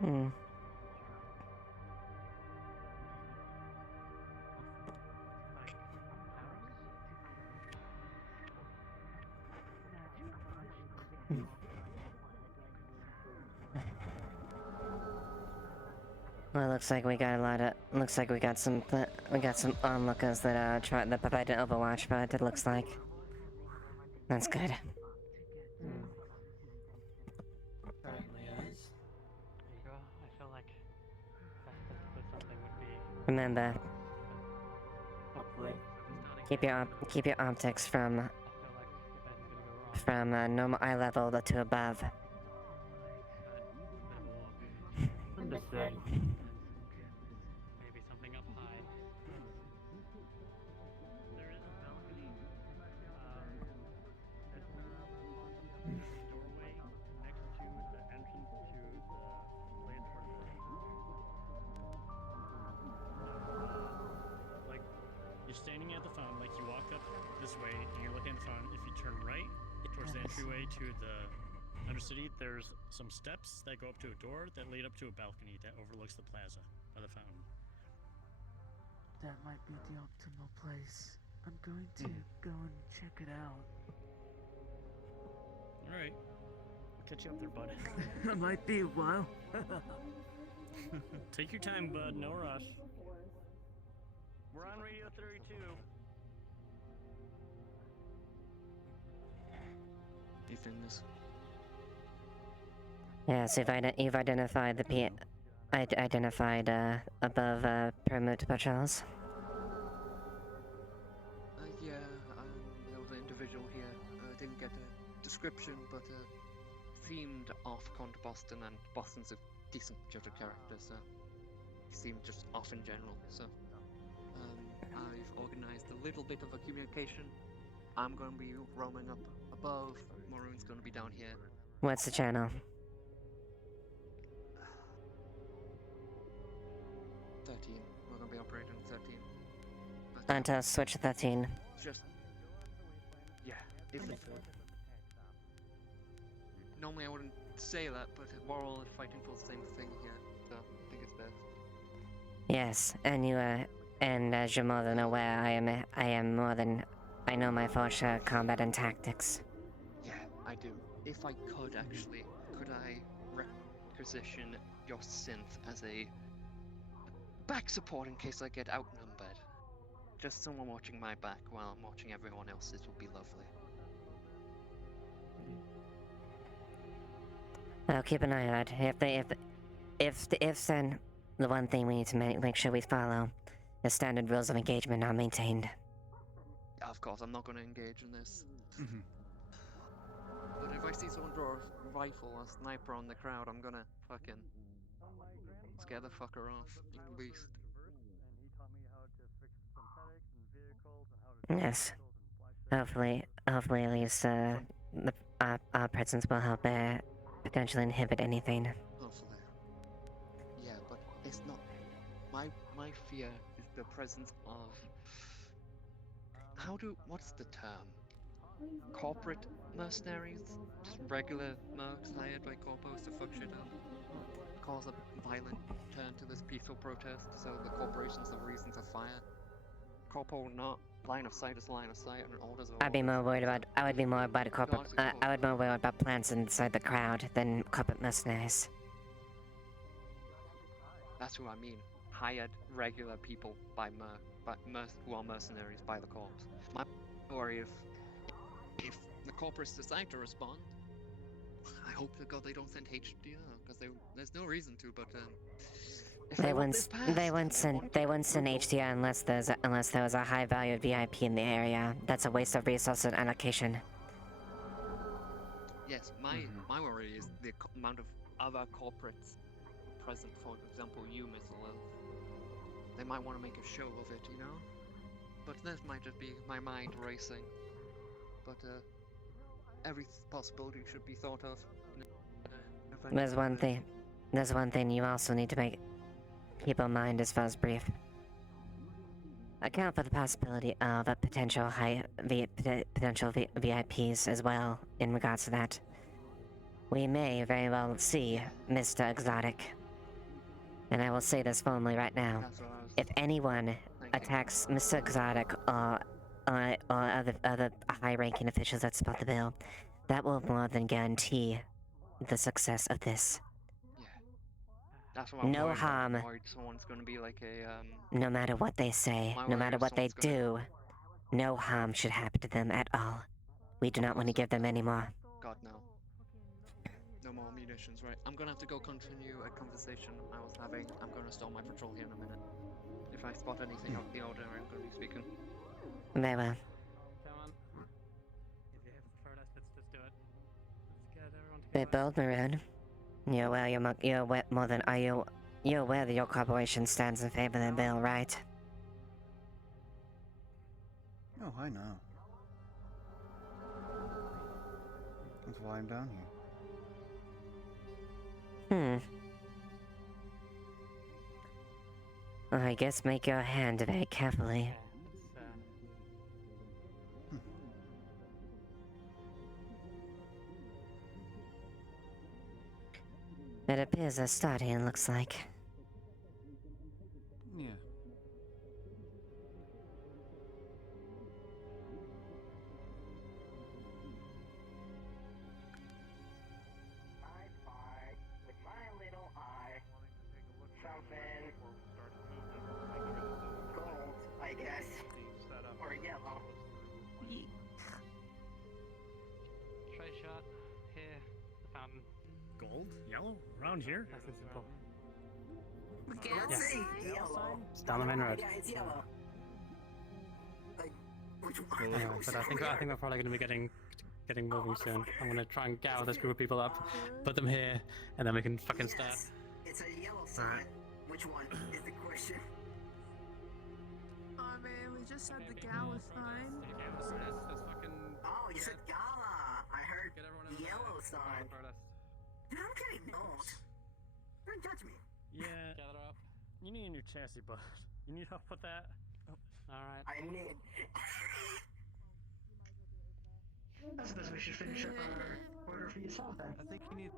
Hmm. Well, looks like we got a lot of. Looks like we got some onlookers that that played an Overwatch, but it looks like that's good. Certainly is. There you go. I feel like that something would be. Remember, Hopefully. keep your optics from normal eye level to above. Understood. Maybe something up high. There is a balcony. At the doorway next to the entrance to the place where like you're standing at the fountain, like you walk up this way and you're looking at the fountain. If you turn right towards the entryway to the Undercity, there's some steps that go up to a door that lead up to a balcony that overlooks the plaza by the fountain. That might be the optimal place. I'm going to go and check it out. Alright. I'll catch you up there, bud. That might be a while. Take your time, bud. No rush. We're on Radio 32. Ethan, this. Yes, you've identified the above perimeter patrols. Yeah, there was an individual here. Didn't get a description, but seemed off according to Boston, and Boston's a decent judge of character, so he seemed just off in general. So I've organized a little bit of a communication. I'm going to be roaming up above. Maroon's going to be down here. What's the channel? 13. We're going to be operating 13. Until switch to 13. Just, yeah, if it, normally I wouldn't say that, but we're all fighting for the same thing here, so I think it's best. Yes, and as you're more than aware, I know my fortune combat and tactics. Yeah, I do. If I could actually, could I requisition your synth as a back support in case I get outnumbered? Just someone watching my back while I'm watching everyone else's would be lovely. I'll keep an eye out. If then, the one thing we need to make sure we follow, the standard rules of engagement are maintained. Of course, I'm not going to engage in this. But if I see someone draw a rifle or a sniper on the crowd, I'm gonna fucking scare the fucker off, at least. Yes. Hopefully at least, our presence will help, potentially inhibit anything. Hopefully. Yeah, but it's not... My fear is the presence of... what's the term? corporate mercenaries, just regular mercs hired by corpos to fuck shit up, cause a violent turn to this peaceful protest, so the corporation's the reason to fire. Corpo not, line of sight is line of sight, and orders are I'd be orders. more worried about. I would be more about a corporate. I would more worried about plants inside the crowd than corporate mercenaries. That's who I mean. Hired regular people by who are mercenaries by the corps. My worry if the corporates decide to respond, I hope to God they don't send HDR because there's no reason to. But if They want wouldn't. this passed, They wouldn't send. They wouldn't send HDR unless there was a high value VIP in the area. That's a waste of resource and allocation. Yes, my worry is the amount of other corporates present. For example, you, Miss Lilith. They might want to make a show of it, you know? But this might just be my mind racing. But every possibility should be thought of. There's one thing. There's one thing you also need to keep in mind as far as brief. Account for the possibility of a potential VIPs as well in regards to that. We may very well see Mr. Exotic. And I will say this formally right now. If anyone attacks Mr. Exotic or other high-ranking officials that support the bill, that will more than guarantee the success of this. That's what I'm No worried about. harm. I'm worried someone's gonna be like a No matter what they say, My no matter worry what is they someone's do, no harm should happen to them at all. We do not want to give them any more. God no. No more munitions, right? I'm gonna have to go continue a conversation I was having. I'm gonna start my patrol here in a minute. If I spot anything out of the order, I'm gonna be speaking. Very well. Come on. If you have the protest, let's just do it. Let's get everyone Bit bold, Maroon. You're aware you're aware that your corporation stands in favor of the bill, right? Oh, I know. That's why I'm down here. Well, I guess make your hand very carefully. It appears they're starting, looks like. Yeah. With my little eye, something gold, I guess, or yellow. Try shot. Here. The fountain. Gold? Yellow? Around here? Nice and simple. Let's see. Yellow. It's down the main road. Yeah, it's yellow. Like, which one? Anyway, but I think we're probably going to be getting moving soon. I'm going to try and gather this group of people up, put them here, and then we can fucking start. It's a yellow sign. Which one is the question? Oh man, we just said the gala sign. Oh, you said gala. I heard yellow sign. Dude, I'm getting old. Don't judge me. Yeah. Gather up. You need a new chassis, bud. You need help with that? Oh, alright. I need. I suppose we should finish up our order for yourself then. I think you need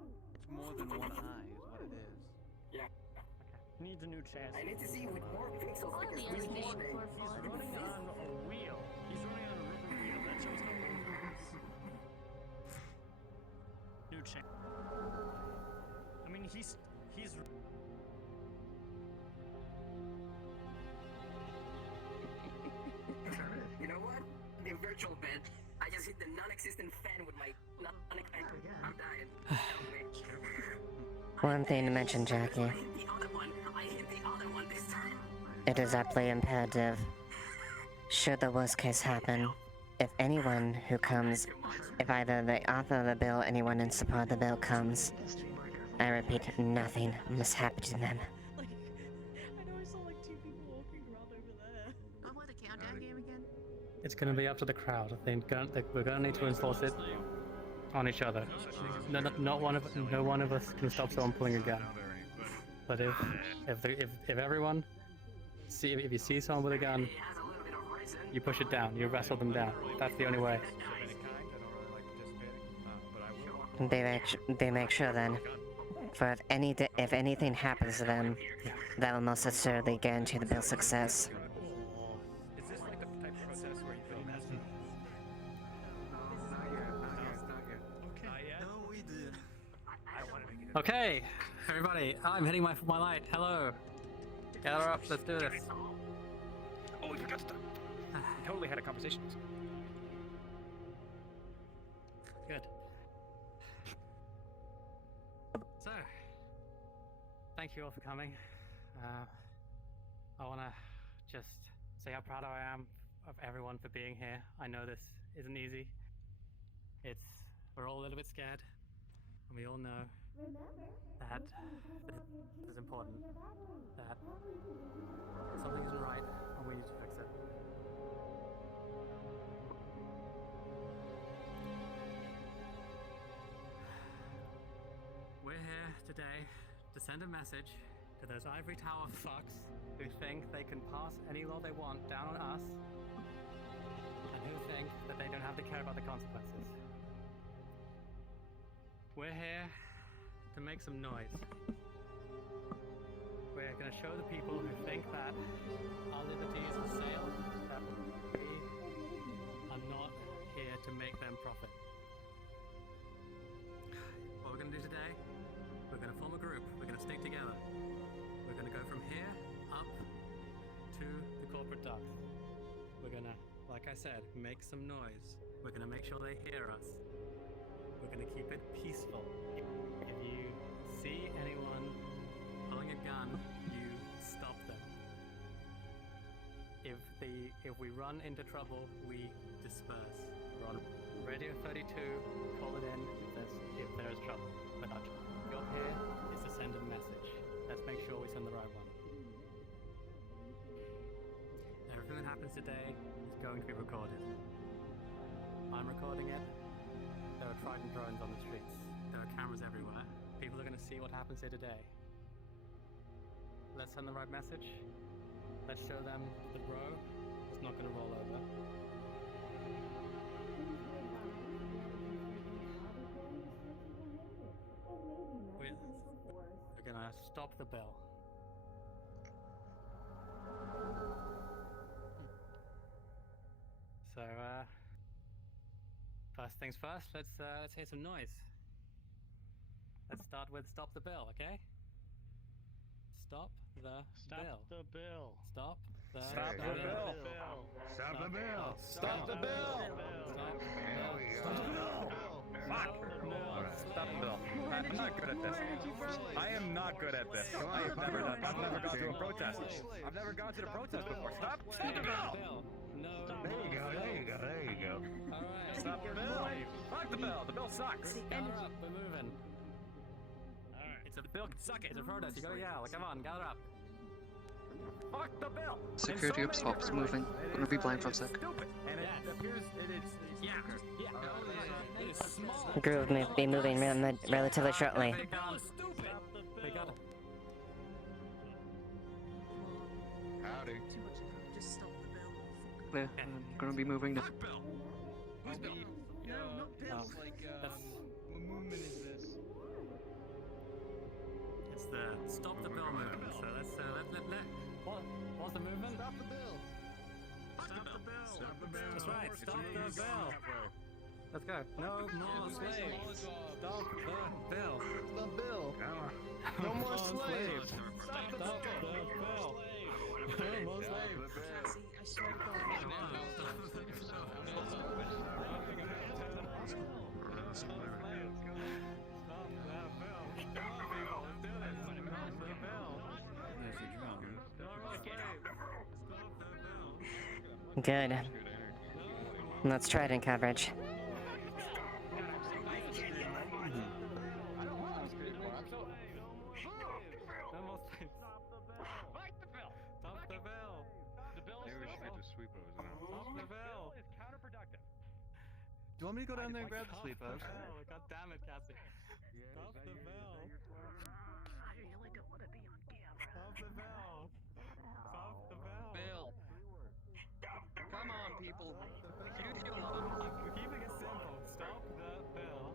more than one eye, is what it is. Yeah. He needs a new chassis. I need to see with more pixels like He's a running on a wheel. He's running on a rubber wheel. That shows no movements. New chassis. I mean, he's. You know what? The virtual bed. I just hit the non-existent fan with my non-existent. I'm dying. One thing to mention, Jackie. I hit the other one this time. It is absolutely imperative, should the worst case happen, if anyone who comes, if either the author of the bill or anyone in support of the bill comes, I repeat, nothing must happen to them. Like, I know I saw like 2 people walking around over there. Wanna play the countdown game again? It's going to be up to the crowd. I think we're going to need to enforce it on each other. No one of us can stop someone pulling a gun. But if everyone if you see someone with a gun, you push it down. You wrestle them down. That's the only way. They make sure then. For if anything happens to them, that will most assuredly guarantee the bill's success. Is this like the type of protest where you film as Okay, everybody, I'm hitting my light. Hello. Gather up, let's do this. Oh, we forgot to. We totally had a conversation. Good. So, thank you all for coming. I want to just say how proud I am of everyone for being here. I know this isn't easy. We're all a little bit scared, and we all know that this is important, that something isn't right, and we need to fix it. We're here today to send a message to those ivory tower fucks who think they can pass any law they want down on us, and who think that they don't have to care about the consequences. We're here to make some noise. We're going to show the people who think that our liberty is for sale, that we are not here to make them profit. What we're going to do today, we're going to form a group, we're going to stick together. We're going to go from here up to the corporate docks. We're going to, like I said, make some noise. We're going to make sure they hear us. We're going to keep it peaceful. If you see anyone pulling a gun, you stop them. If we run into trouble, we disperse. We're on Radio 32, call it in if there is trouble. But our job here is to send a message. Let's make sure we send the right one. Everything that happens today is going to be recorded. I'm recording it. There are Trident drones on the streets. There are cameras everywhere. People are going to see what happens here today. Let's send the right message. Let's show them the row is not going to roll over. We're going to stop the bill. So, first things first, let's hear some noise. Let's start with stop the bill, okay? Stop the bill. Stop the bill. Stop the bill. Stop the bill. Stop the bill. Stop the bill. Stop the bill. Fuck! Stop the bill. I'm not good at this. I am not good at this. I've never gone to a protest. I've never gone to a protest before. Stop the bill! No. There you go, there you go, there you go. Alright. Stop the bill! Fuck the bill! The bill sucks! Gather up, we're moving. Alright. It's a bill, suck it! It's a protest, you gotta yell. Come on, gather up. Fuck the bill! Security up stops moving. Gonna be blind for a sec. And it appears it is. Yeah. It is small. The group will be moving relatively shortly. They got it. Howdy. Just stop the bill. Clear. Gonna be moving now. No, not bill. What movement is this? It's the stop the bill movement. So let's what's the movement? Stop the bill. Stop the bill. Stop the bill. That's right. Stop the bill. Let's go. No more slaves. Stop the bill. The bill. No more slaves. Stop the bill. No more slaves. I swear to God. Good. Let's try it in coverage. Do you want me to go down there and grab the sleepos? God damn it, Cassie. Stop the bell. I really don't want to be on camera. Stop the bell. Stop the bell. Bill. Come on, people. Use your love. We're keeping it simple. Stop the bell.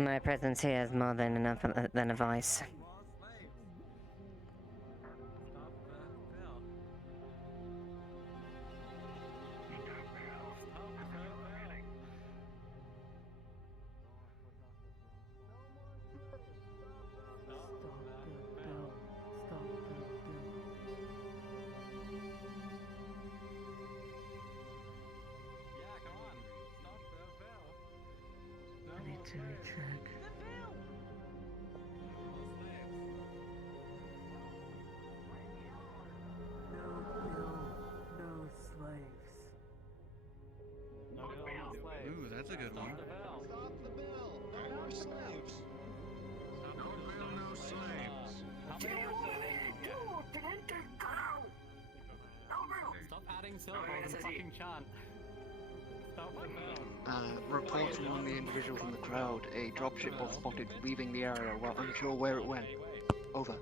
My presence here is more than enough than a voice. I need to recheck. No bill, no slaves. No bill, no slaves. Ooh, that's a good one. Stop the bill. Stop the bill! No more slaves! No bill, no slaves. How many more Stop adding syllables and fucking chant. Stop the bill. Report from one of the individuals from the crowd. A dropship was spotted leaving the area while unsure where it went. Over.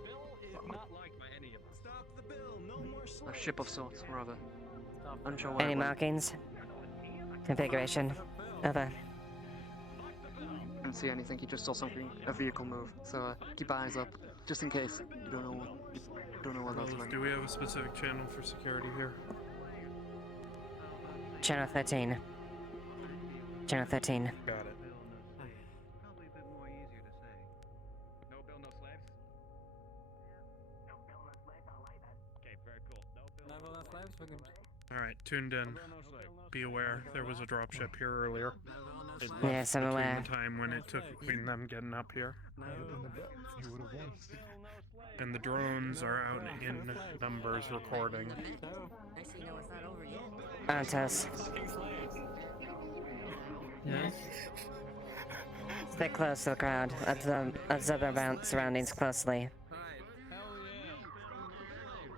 Not liked by any of us. Stop the bill. No more slaves. A ship of sorts, rather. Unsure where Any it went. markings? Configuration? Over. Didn't see anything, he just saw something, a vehicle move. So keep eyes up, just in case. You don't know what that's Rose, like. do we have a specific channel for security here? Channel 13. Channel 13. Got it. Probably a bit more easier to say. No bill, no slaves? No bill, no slaves, I like that. Okay, very cool. No bill, no slaves, we can... Alright, tuned in. Be aware, there was a dropship here earlier. It left Yes, I'm between aware. the time when it took between them getting up here. And the drones are out in numbers recording. Actually, no, it's not over yet. Antos. Yes? Stay close to the crowd. Observe around surroundings closely.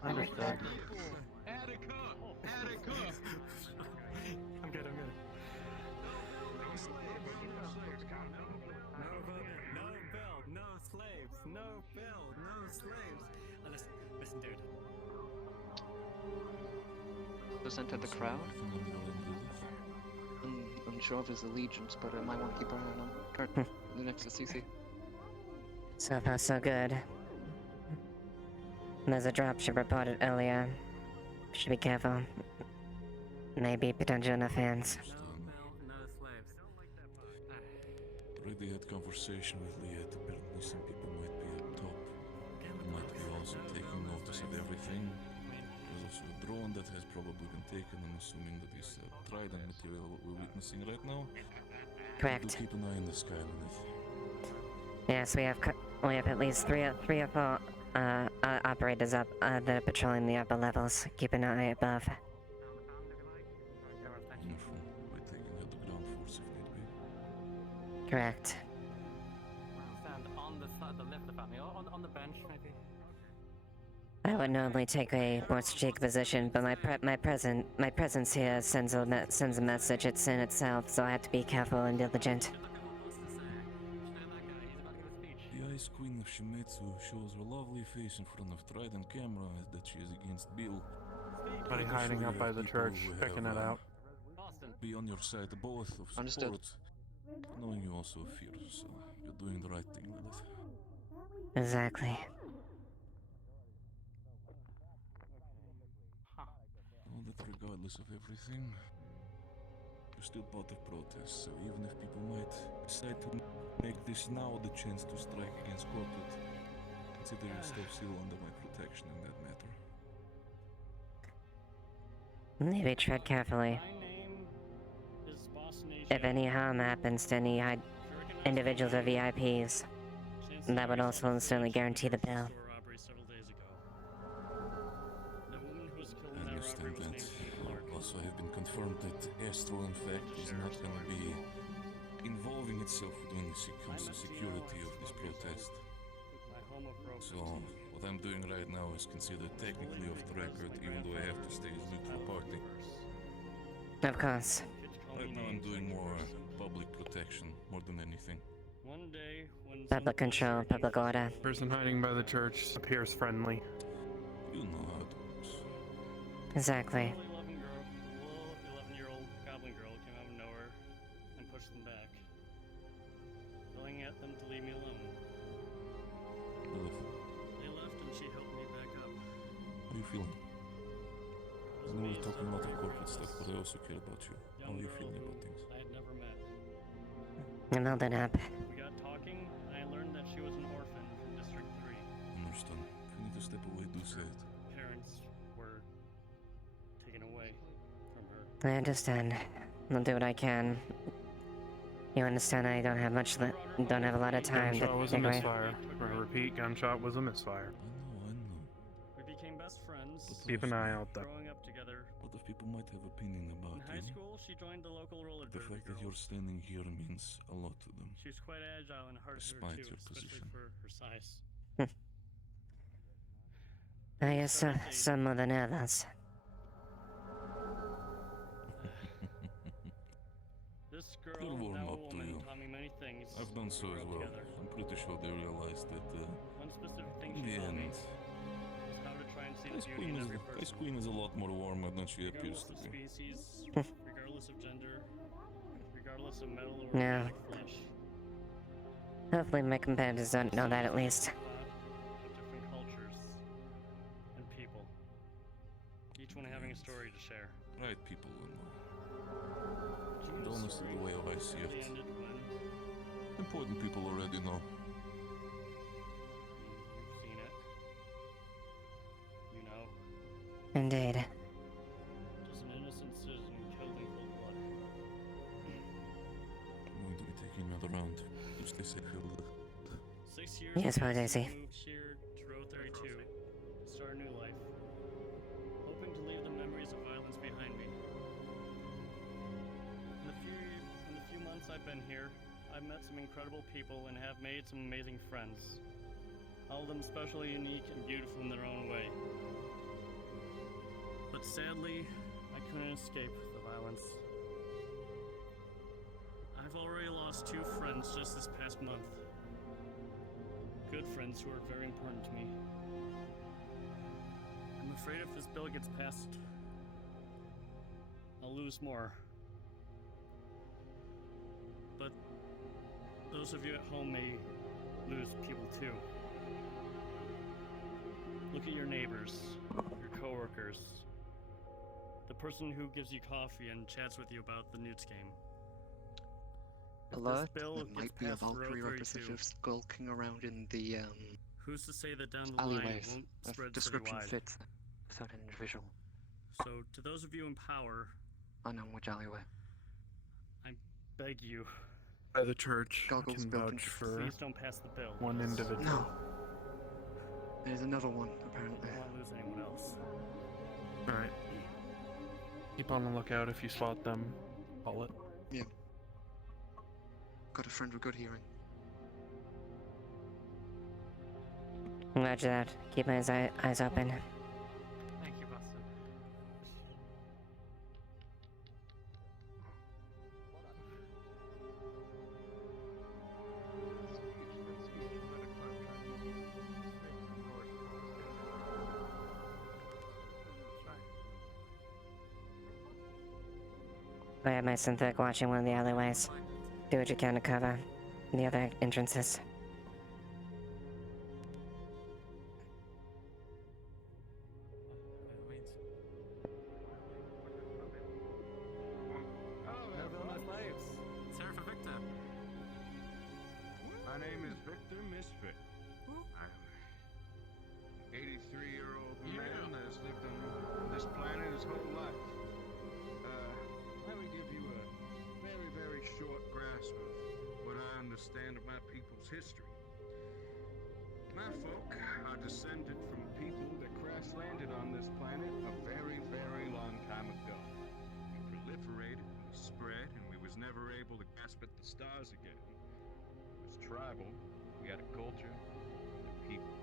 Understood. I'm good, I'm good. No slaves, no bill, no slaves. Listen, dude. Just entered the crowd. Unsure of his allegiance, but I might want to keep an eye on him. Kurt, the next to CC. So far, so good. There's a dropship reported earlier. Should be careful. Maybe potential enough hands. Already had conversation with Lilith. Apparently some people might be up top. They might be also taking notice of everything. There's also a drone that has probably been taken. I'm assuming that is Trident material what we're witnessing right now. Correct. Do keep an eye in the sky, Lilith. Yes, we have at least three or four operators up that are patrolling the upper levels. Keep an eye above. Wonderful. We're taking out the ground force if need be. Correct. Stand on the side, the left of the family, or on the bench, maybe. I would normally take a more strategic position, but my presence here sends a message. It's in itself, so I have to be careful and diligent. The Ice Queen of Shimetsu shows her lovely face in front of Trident camera that she is against Bill. Somebody hiding up by the church, picking it out. Be on your side, both of Understood. support, knowing you also fear, so you're doing the right thing, Lilith. Exactly. Know that regardless of everything, you're still part of protest, so even if people might decide to make this now the chance to strike against corporate, consider yourself still under my protection in that matter. Maybe tread carefully. If any harm happens to any individuals or VIPs, that would also certainly guarantee the bill. I understand that. Also, I have been confirmed that Astro, in fact, is not going to be involving itself when it comes to security of this protest. So, what I'm doing right now is considered technically off the record, even though I have to stay as neutral party. Of course. Right now I'm doing more public protection, more than anything. Public control, public order. Person hiding by the church appears friendly. You know how it works. Exactly. 11-year-old goblin girl came out of nowhere and pushed them back. Yelling at we're talking a lot of corporate stuff, but I also care about you. How are you feeling about things? I had never met. I'm holding up. We got talking, and I learned that she was an orphan from District 3. Understand. If you need to step away, do say it. Parents were taken away from her. I understand. I'll do what I can. You understand I don't have don't have a lot of time Gunshot was a to misfire. I repeat, gunshot was a misfire. I know. We became best friends. Keep an eye out though. Growing up together. A lot of people might have opinion about In high you. school, she joined the local roller The derby fact that girls. you're standing here means a lot to them. She was quite agile and hard to Despite too, your especially position. for her size. I guess some more than others. This girl, They'll warm now a up to woman, you. taught me many things. I've done so We as grew well. up together. I'm pretty sure they realized that One specific thing in she the taught me end, was how to try and see the Ice beauty Queen in is, every Ice person. Queen is a lot more warmer than she appears Regardless to of be. species, regardless of gender, regardless of metal or No. organic flesh. Hopefully my competitors don't know that at least. Of different cultures and people. Each one having a story to share. Right people will know. Do you And know the honestly, story the way I see really it, ended when important people already know. you've seen it? You know? Indeed. Just an innocent citizen killed in cold blood. I'm going to be taking another round. You stay safe, Hilda. 6 years Yes, ago, well, Daisy. I moved here to Row 32 to start a new life, hoping to leave the memories of violence behind me. In the few months I've been here, I've met some incredible people and have made some amazing friends. All of them especially unique and beautiful in their own way. But sadly, I couldn't escape the violence. I've already lost 2 friends just this past month. Good friends who are very important to me. I'm afraid if this bill gets passed, I'll lose more. But those of you at home may lose people too. Look at your neighbors, your coworkers, the person who gives you coffee and chats with you about the Newts game. Alert, bill there gets might be a passed for Valkyrie Row 32. representative skulking around in the Who's to say that down the line it alleyways. won't The spread pretty description wide? fits a certain individual. So, to those of you in power, I know which alleyway. I beg you, By the church, I Goggles can built vouch in. for please don't pass the bill. one individual. No. There's another one, apparently. I don't want to lose anyone else. Alright. Keep on the lookout if you spot them. Call it. Yeah. Got a friend with good hearing. Roger that. Keep my eyes open. Thank you, Buster. I have my synthetic watching one of the alleyways. Do what you can to cover the other entrances. My name is Victor Misfit. I'm an 83-year-old man that has lived on this planet his whole life. Let me give you a very, very short grasp of what I understand of my people's history. My folk are descended from people that crash-landed on this planet a very, very long time ago. We proliferated, we spread, and we was never able to grasp at the stars again. It was tribal, we had a culture, and people.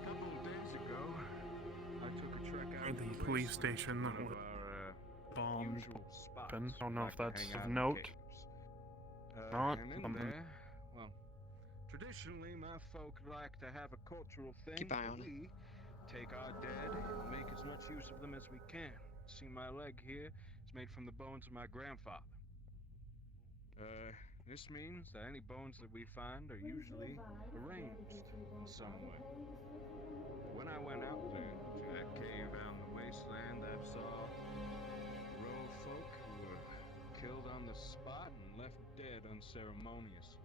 A couple of days ago, I took a trek out Or to the the police west, station that one of was our bombed usual spots. open. I don't know We if like to that's hang out of in note. caves. Not And in something. there, well, traditionally my folk like to have a cultural thing Keep eye where on it. we take our dead and make as much use of them as we can. See my leg here? It's made from the bones of my grandfather. This means that any bones that we find are usually arranged in some way. When I went out there to that cave out in the wasteland, unceremonious.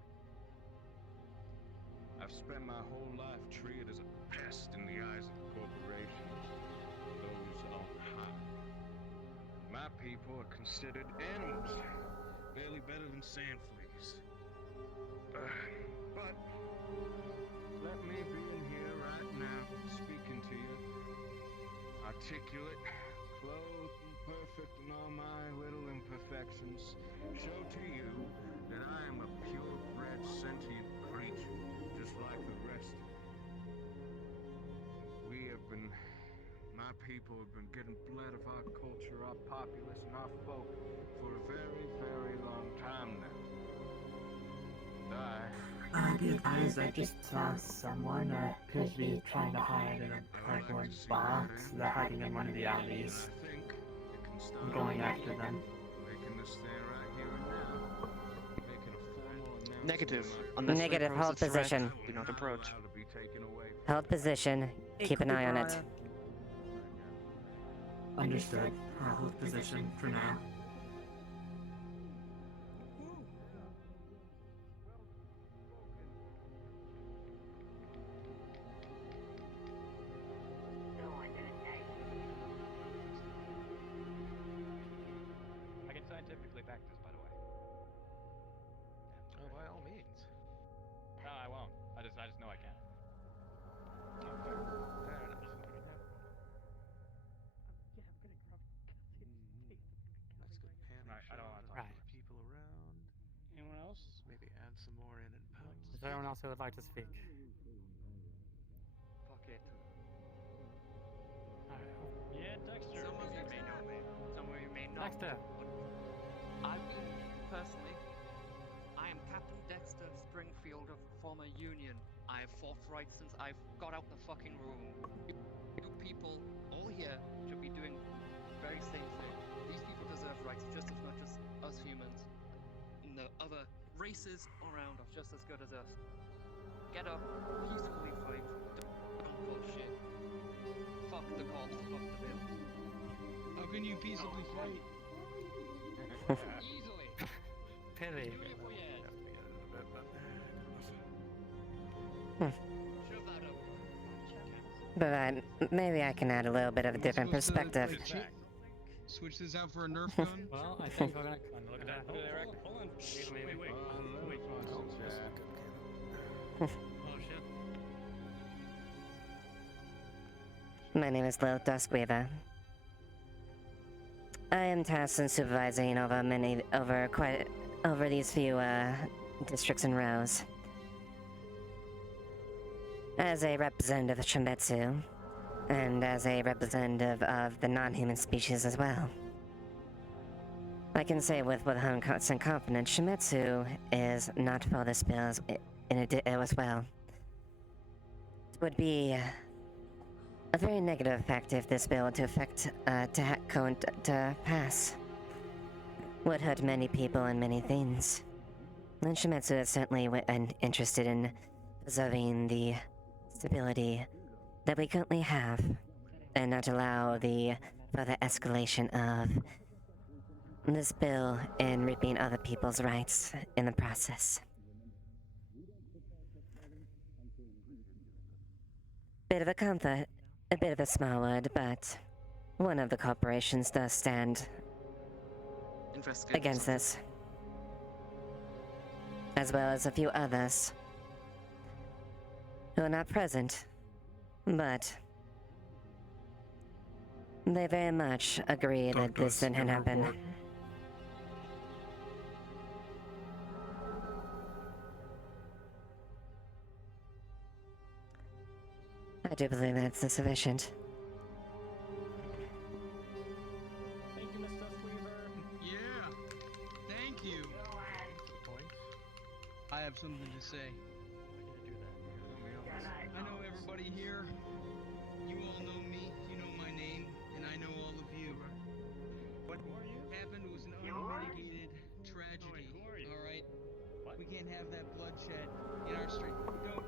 I've spent my whole life treated as a pest in the eyes of corporations, those on high. My people are considered animals, barely better than sand fleas. But let me be in here right now, speaking to you, articulate, clothed and perfect in all my little imperfections, show to you that I am a purebred sentient creature, just like the rest of you. My people have been getting blood of our culture, our populace, and our folk for a very, very long time now. Be advised, I just saw someone appears to be trying to hide in a cardboard box. They're hiding in one of the alleys. I'm going after them. Negative. Unless Negative, they pose hold a threat, position. do not approach. Hold position. Keep an eye on it. Understood. I'll hold position for now. I can scientifically back this, by the way. Oh, by all means. No, I won't. I just know I can. Fair enough. Let's go pan Right, I don't want to talk to people around. Anyone else? Maybe add some more in post. Is there anyone else who would like to speak? Fuck it. Yeah, Dexter. Some of you may know me. Some of you may not. Dexter. I've been, personally, I am Captain Dexter Springfield of former Union. I have fought right since I've got out the fucking room. You people, all here, should be doing the very same thing. These people deserve rights just as much as us humans. And the other races around are just as good as us. Get up, peacefully fight, don't call shit. Fuck the cops, fuck the bill. How can you peaceably fight? Easily. Pity. Do it if we had. Shove that up. But maybe I can add a little bit of a different perspective. Switch this out for a Nerf gun? Well, I think we're gonna Look at that. Hold on. Shh, wait. Oh shit. My name is Lilith Duskweaver. I am tasked in supervising over these few districts and rows. As a representative of Shimetsu, and as a representative of the non-human species as well. I can say with 100% confidence, Shimetsu is not for this bill as well. It would be a very negative effect if this bill were to pass. Would hurt many people and many things. And Shimetsu is certainly interested in preserving the stability that we currently have, and not allow the further escalation of this bill and reaping other people's rights in the process. Bit of a comfort, a bit of a small word, but one of the corporations does stand against this, as well as a few others who are not present, but they very much agree that this didn't happen. I do believe that's sufficient. Thank you, Miss Duskweaver. Yeah. Thank you. I have something to say. I know everybody here. You all know me. You know my name, and I know all of you. What happened was an unmitigated tragedy. All right. We can't have that bloodshed in our street.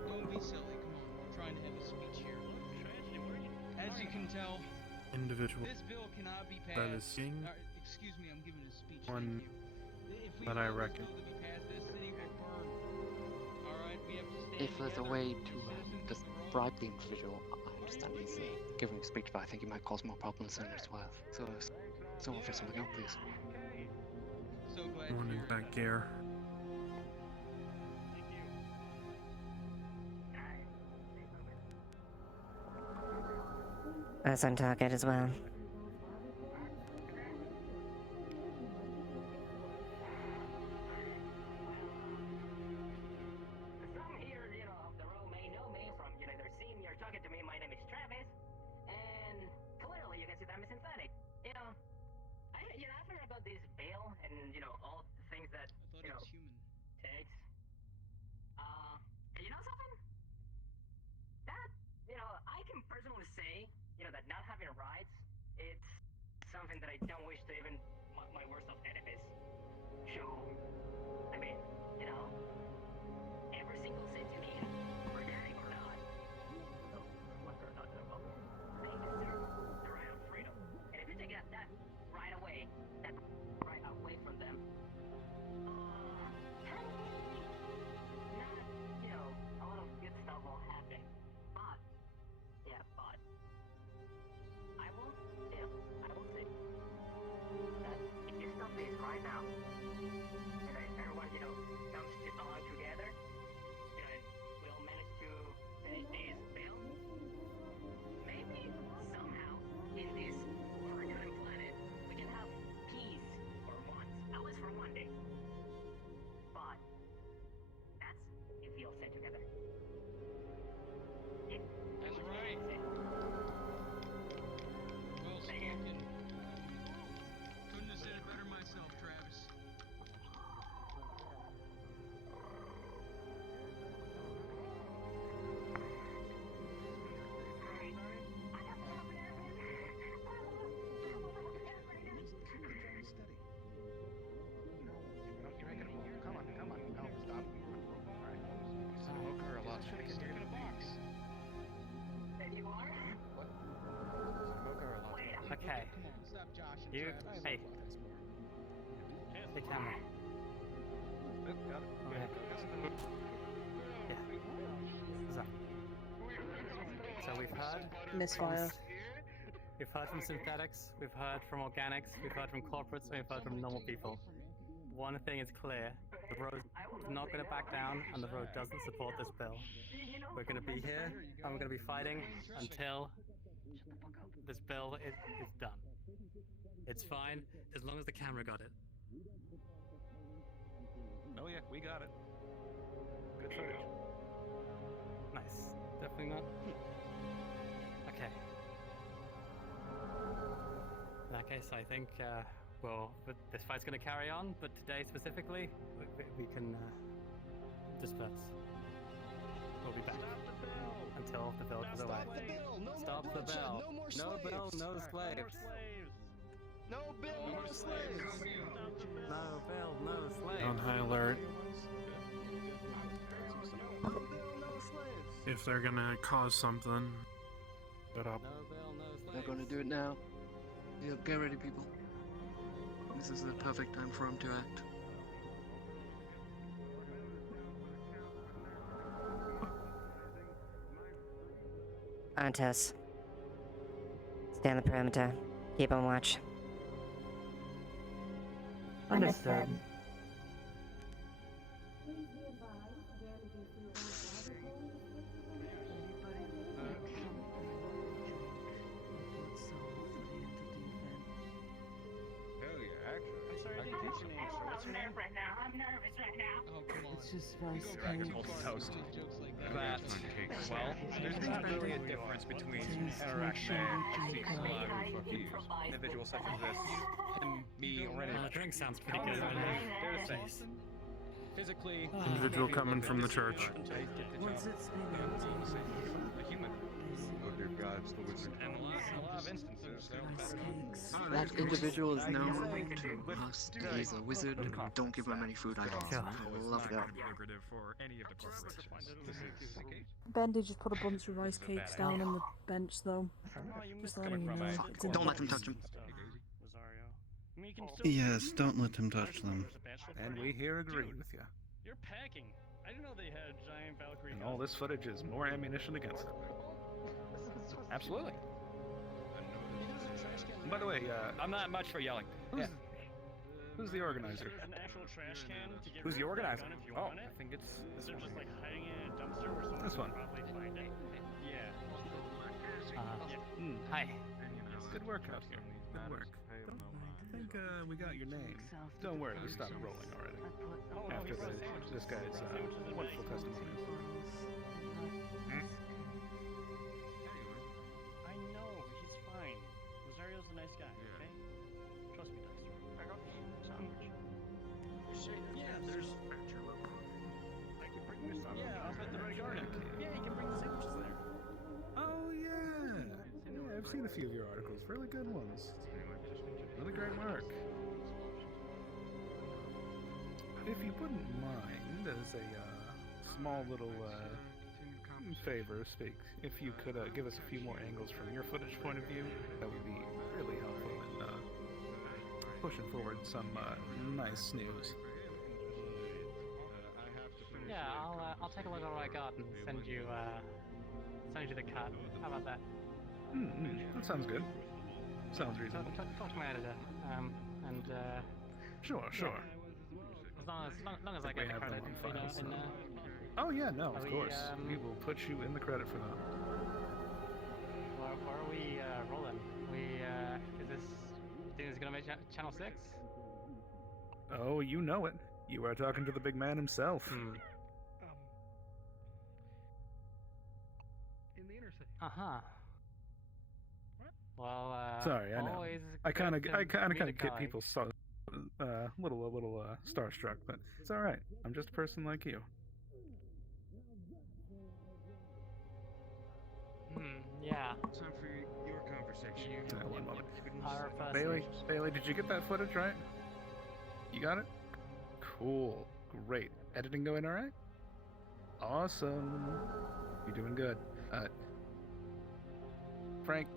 Don't be silly. Come on. I'm trying to have a speech here. As you can tell, Individual this bill cannot be passed. that is seeing excuse me, I'm giving a speech. one Thank you. that I reckon. If there's a way to just bribe the individual, I understand he's giving a speech, but I think he might cause more problems than it's worth. So, someone for something out, please. So glad Wanting that gear. That's on target as well. Some here, of the row may know me from, their scene. You're talking to me. My name is Travis, and clearly you can see that I'm synthetic. I've heard about this bill and all the things that takes. You know something? That I can personally say that not having rights, it's something that I don't wish to even my worst of enemies. So, I mean, every single cent you need, organic or not, whether or not they're welcome, they deserve the right of freedom. And if you take that right away, that right away from them, not, a lot of good stuff will happen. But, I will say that if you stop this right now, and everyone, comes along together, and we'll manage to finish this bill, maybe somehow in this forgotten planet we can have peace for once, at least for one day. But that's if we all stay together. That's right. Well spoken. Couldn't have said it better myself, Travis. Okay. You, hey. Hey, camera. Yeah. What's up? So we've heard. Misfire. We've heard from synthetics, we've heard from organics, we've heard from corporates, and we've heard from normal people. One thing is clear: the road is not going to back down, and the road doesn't support this bill. We're going to be here, and we're going to be fighting until this bill is done. It's fine, as long as the camera got it. Oh yeah, we got it. Good footage. Nice. Definitely not. Okay. In that case, I think, well, this fight's going to carry on, but today specifically, we can disperse. We'll be back. Until the bill goes away. Stop the bill! No bill, no slaves! No bill, no slaves! No bill, no slaves! On high alert. If they're gonna cause something, put up. They're gonna do it now. Yep, get ready, people. This is the perfect time for them to act. Antes. Stay on the perimeter. Keep on watch. Understood. I'm nervous right now. Oh, come on. It's just rice cake. Toast. That, well, there's not really a difference between interaction with individuals such as this and me or any The drink sounds pretty good. Fair to say. Physically, Individual coming from the church. Once it's been a human. Other gods, the wizard. And a lot of instances, That individual is known to us. He's a wizard. Don't give him any food items. Love that. lucrative for any of the corporations. This is the case. Bendy just put a bunch of rice cakes down on the bench, though. Just letting you know. Don't let them touch him. I mean, you can still Yes, don't let him touch them. And we here agree with you. You're packing. I didn't know they had giant Valkyrie. And all this footage is more ammunition against them. Absolutely. By the way, I'm not much for yelling. who's the organizer? There's an actual trash can to get Who's the rid of that organizer? gun if you Oh, want it. I think it's this Instead of one. just like hiding it in a dumpster where someone This can one. probably find it. Yeah. Hi. Good work out here. Good work. I think we got your name. Don't worry, we stopped rolling already. After this guy's wonderful testimony. I know, he's fine. Rosario's a nice guy, okay? Trust me, Dexter. I got sandwich. Yeah, there's... I can bring this up. Yeah, up at the garden. Yeah, you can bring the sandwiches there. Oh yeah! Yeah, I've seen a few of your articles. Really good ones. Really great work. If you wouldn't mind, as a small little favor, if you could give us a few more angles from your footage point of view, that would be really helpful in pushing forward some nice news. Yeah, I'll take a look at what I got and send you the cut. How about that? That sounds good. Sounds reasonable. Talk to my editor. Sure. As long as I get the credit, Oh yeah, no, of we, course. We will put you in the credit for that. Where are we rolling? Is this think this is gonna make Channel 6? Oh, you know it. You are talking to the big man himself. In the inner city. Well, Sorry, I know. always I kind of good to meet a get colleague. people little starstruck, but it's all right. I'm just a person like you. Yeah. Time for your conversation. Yeah, one moment. Our first Bailey, did you get that footage right? You got it? Cool. Great. Editing going all right? Awesome. You're doing good. Frank,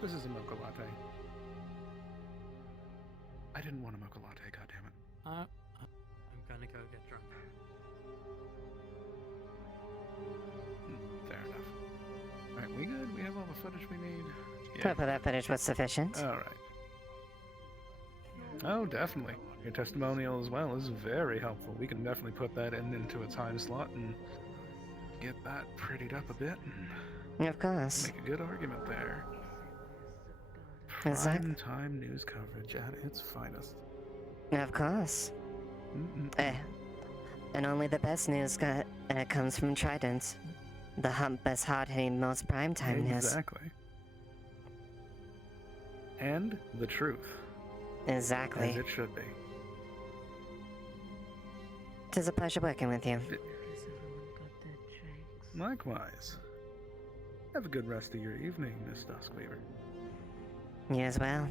this is a mocha latte. I didn't want a mocha latte, goddammit. I'm gonna go get drunk. Fair enough. Alright, we good? We have all the footage we need? Hopefully that footage was sufficient. Alright. Oh, definitely. Your testimonial as well is very helpful. We can definitely put that into a time slot and get that prettied up a bit and Of course. make a good argument there. Exactly. Prime time news coverage at its finest. Of course. And only the best news comes from Trident. The best hard-hitting, most primetime news. Exactly. And the truth. Exactly. As it should be. It is a pleasure working with you. Likewise. Have a good rest of your evening, Miss Duskweaver. You as well.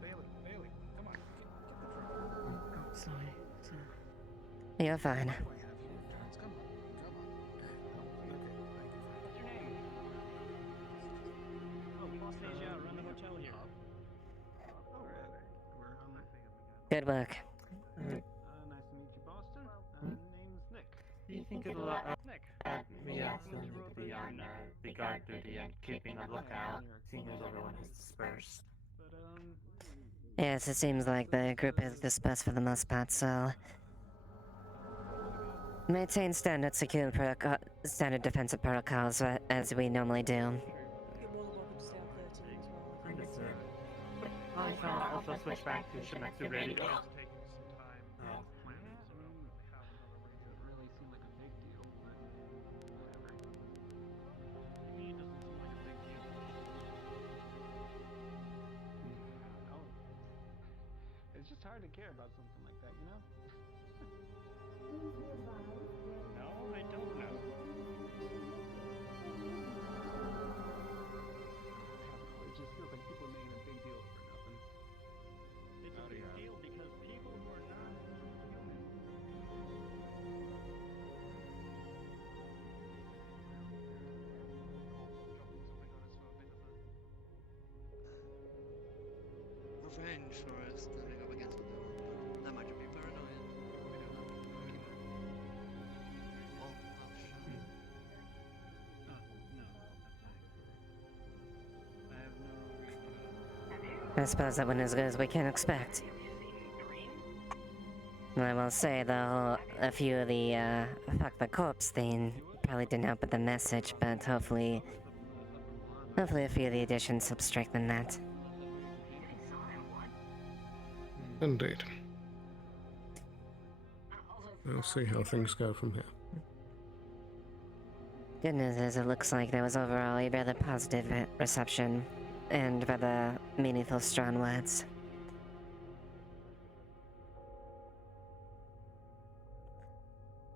Bailey, come on. Sorry. You're fine. Good work. Nice to meet you, Boston. Name's Nick. Do you think it'll be excellent to be on the guard duty and keeping a lookout, seeing as everyone is dispersed? Yes, it seems like the group is dispersed for the most part, so... Maintain standard standard defensive protocols as we normally do. Understood. I shall also switch back to Shimetsu Radio. It's just hard to care about something like that, you know? No, I don't know. It just feels like people are making a big deal for nothing. It's a big deal because people who are not human. strange for us standing up against the door. That might just be paranoia. We don't know. Or I suppose that went as good as we can expect. I will say, though, a few of the, fuck the corpse thing probably didn't help with the message, but hopefully a few of the additions help strengthen that. Indeed. We'll see how things go from here. Good news is it looks like there was overall a rather positive reception, and rather meaningful, strong words.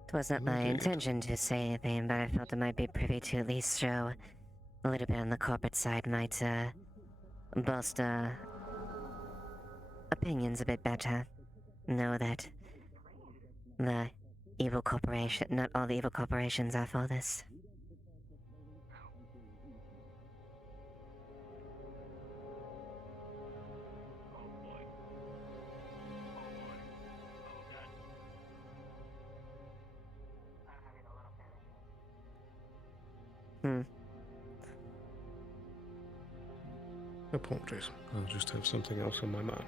It was not my intention to say anything, but I felt it might be privy to at least show a little bit on the corporate side might, bolster opinions a bit better. Know that the evil corporation, not all the evil corporations are for this. Apologies. I'll just have something else on my mind.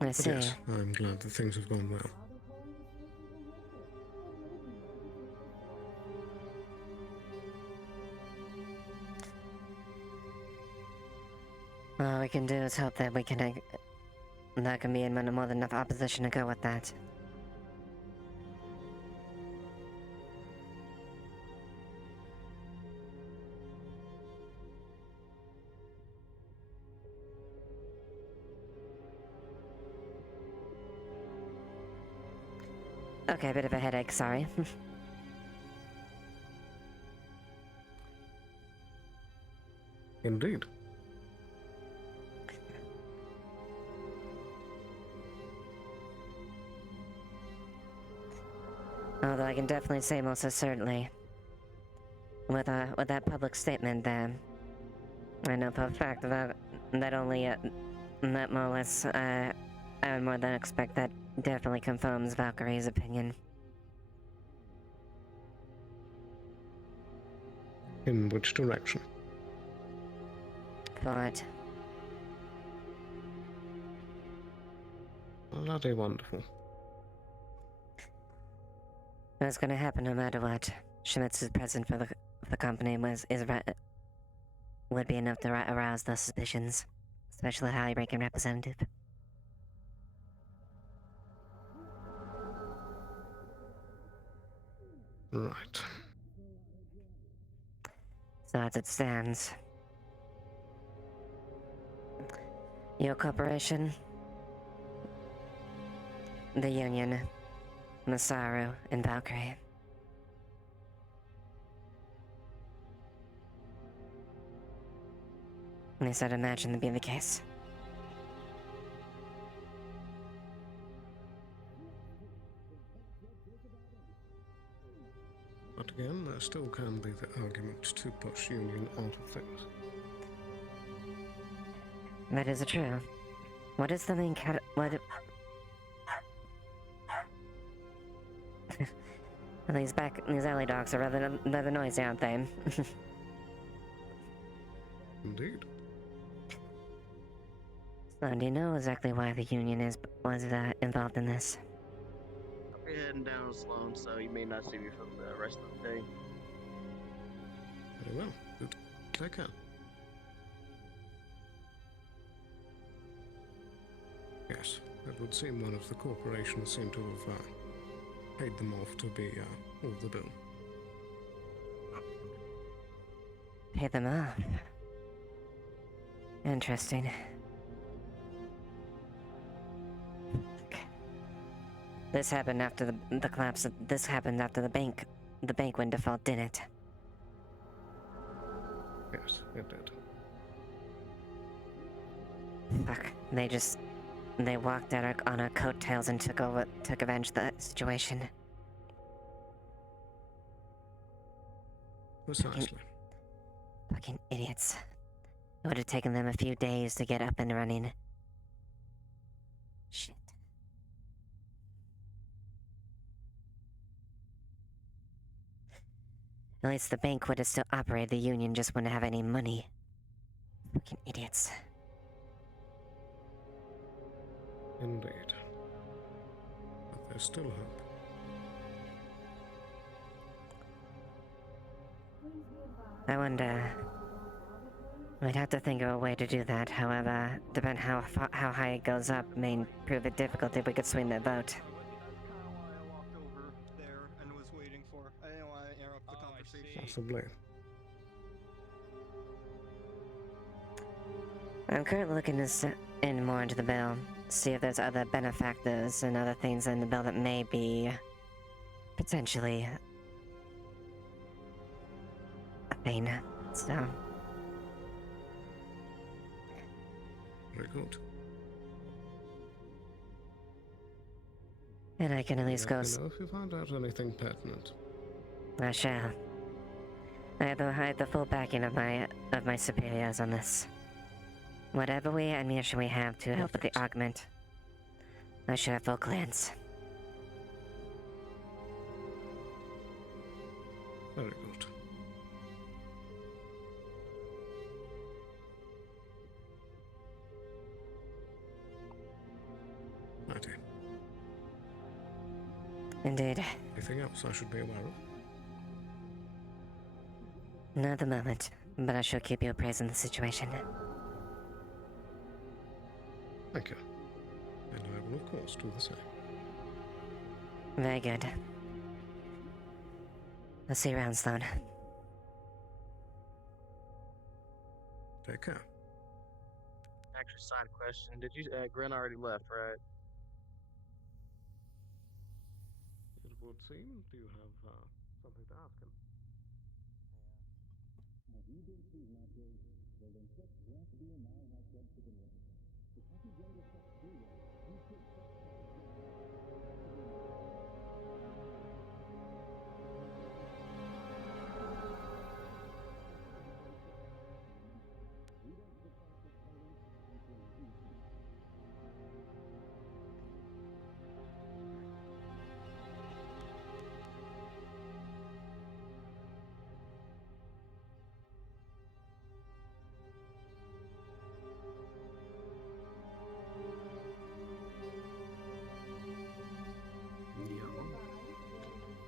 I see. Yes, I'm glad that things have gone well. All we can do is hope that we can, there can be more than enough opposition to go with that. Okay, a bit of a headache, sorry. Indeed. Although I can definitely say most certainly, with that public statement there, I know for a fact that only, that more or less, I would more than expect that definitely confirms Valkyrie's opinion. In which direction? But bloody wonderful. It's gonna happen no matter what. Schmitz's presence for the company would be enough to arouse those suspicions, especially the highly ranking representative. Right. So as it stands, your corporation, the Union, Masaru, and Valkyrie. At least I'd imagine to be the case. But again, there still can be the argument to push Union out of things. That is true. What is the main these alley dogs are rather noisy, aren't they? Indeed. So, do you know exactly why the Union was involved in this? I'll be heading down Sloan, so you may not see me for the rest of the day. Very well. Good. Take care. Yes, it would seem one of the corporations seemed to have paid them off to be all the bill. Pay them off. Interesting. This happened after the collapse. This happened after the bank went default, didn't it? Yes, it did. Fuck. They walked out on our coattails and took advantage of the situation. Precisely. Fucking idiots. It would have taken them a few days to get up and running. Shit. At least the bank would have still operated. The union just wouldn't have any money. Fucking idiots. Indeed. But there's still hope. I wonder... We'd have to think of a way to do that. However, depending how high it goes up may prove it difficult if we could swing that boat. Possibly. I'm currently looking in more into the bill, see if there's other benefactors and other things in the bill that may be potentially a thing. So. Very good. And I can at least go. Let me know if you find out anything pertinent. I shall. I have the full backing of my superiors on this. Whatever ammunition we have to help with the augment, I should have full clearance. Very good. Righty. Indeed. Anything else I should be aware of? Not at the moment, but I shall keep you appraised of the situation. Thank you. And I will, of course, do the same. Very good. I'll see you around, Sloan. Take care. Actually, side question. Did you, Gren already left, right? It would seem. Do you have something to ask him?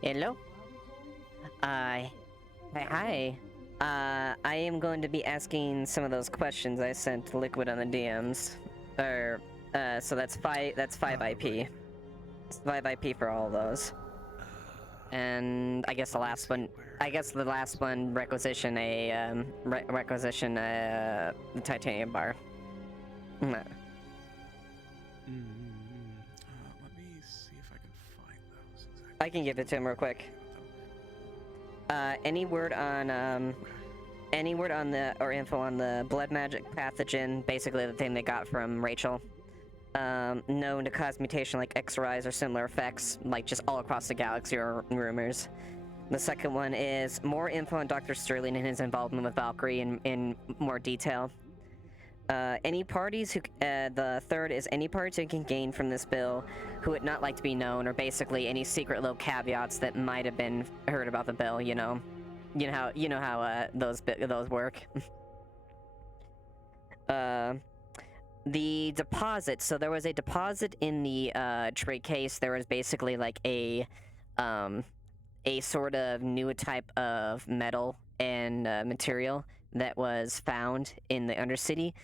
Hello? Hi. I am going to be asking some of those questions I sent to Liquid on the DMs. So that's 5 IP. It's 5 IP for all of those. And I guess the last one requisition the titanium bar. Let me see if I can find those. Exactly. I can give it to him real quick. Any word on the info on the blood magic pathogen? Basically, the thing they got from Rachel. Known to cause mutation like X-Rise or similar effects, like just all across the galaxy, or rumors. The second one is more info on Dr. Sterling and his involvement with Valkyrie in more detail. Any parties who, the third is any parties who can gain from this bill who would not like to be known, or basically any secret little caveats that might have been heard about the bill. You know how those work. The deposit. So there was a deposit in the trade case. There was basically like a sort of new type of metal and material that was found in the Undercity,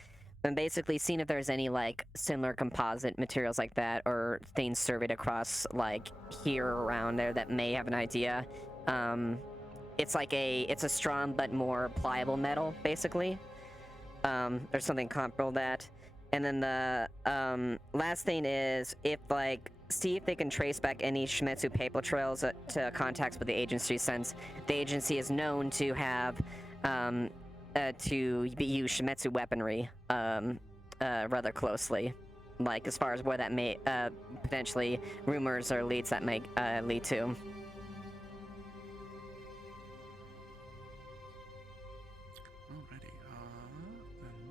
and basically seeing if there's any like similar composite materials like that or things surveyed across like here or around there that may have an idea. It's a strong but more pliable metal, basically. There's something comparable to that. And then the last thing is see if they can trace back any Shmetsu paper trails to contacts with the agency, since the agency is known to have to use Shmetsu weaponry rather closely, like as far as where that may potentially rumors or leads that may lead to. Alrighty, then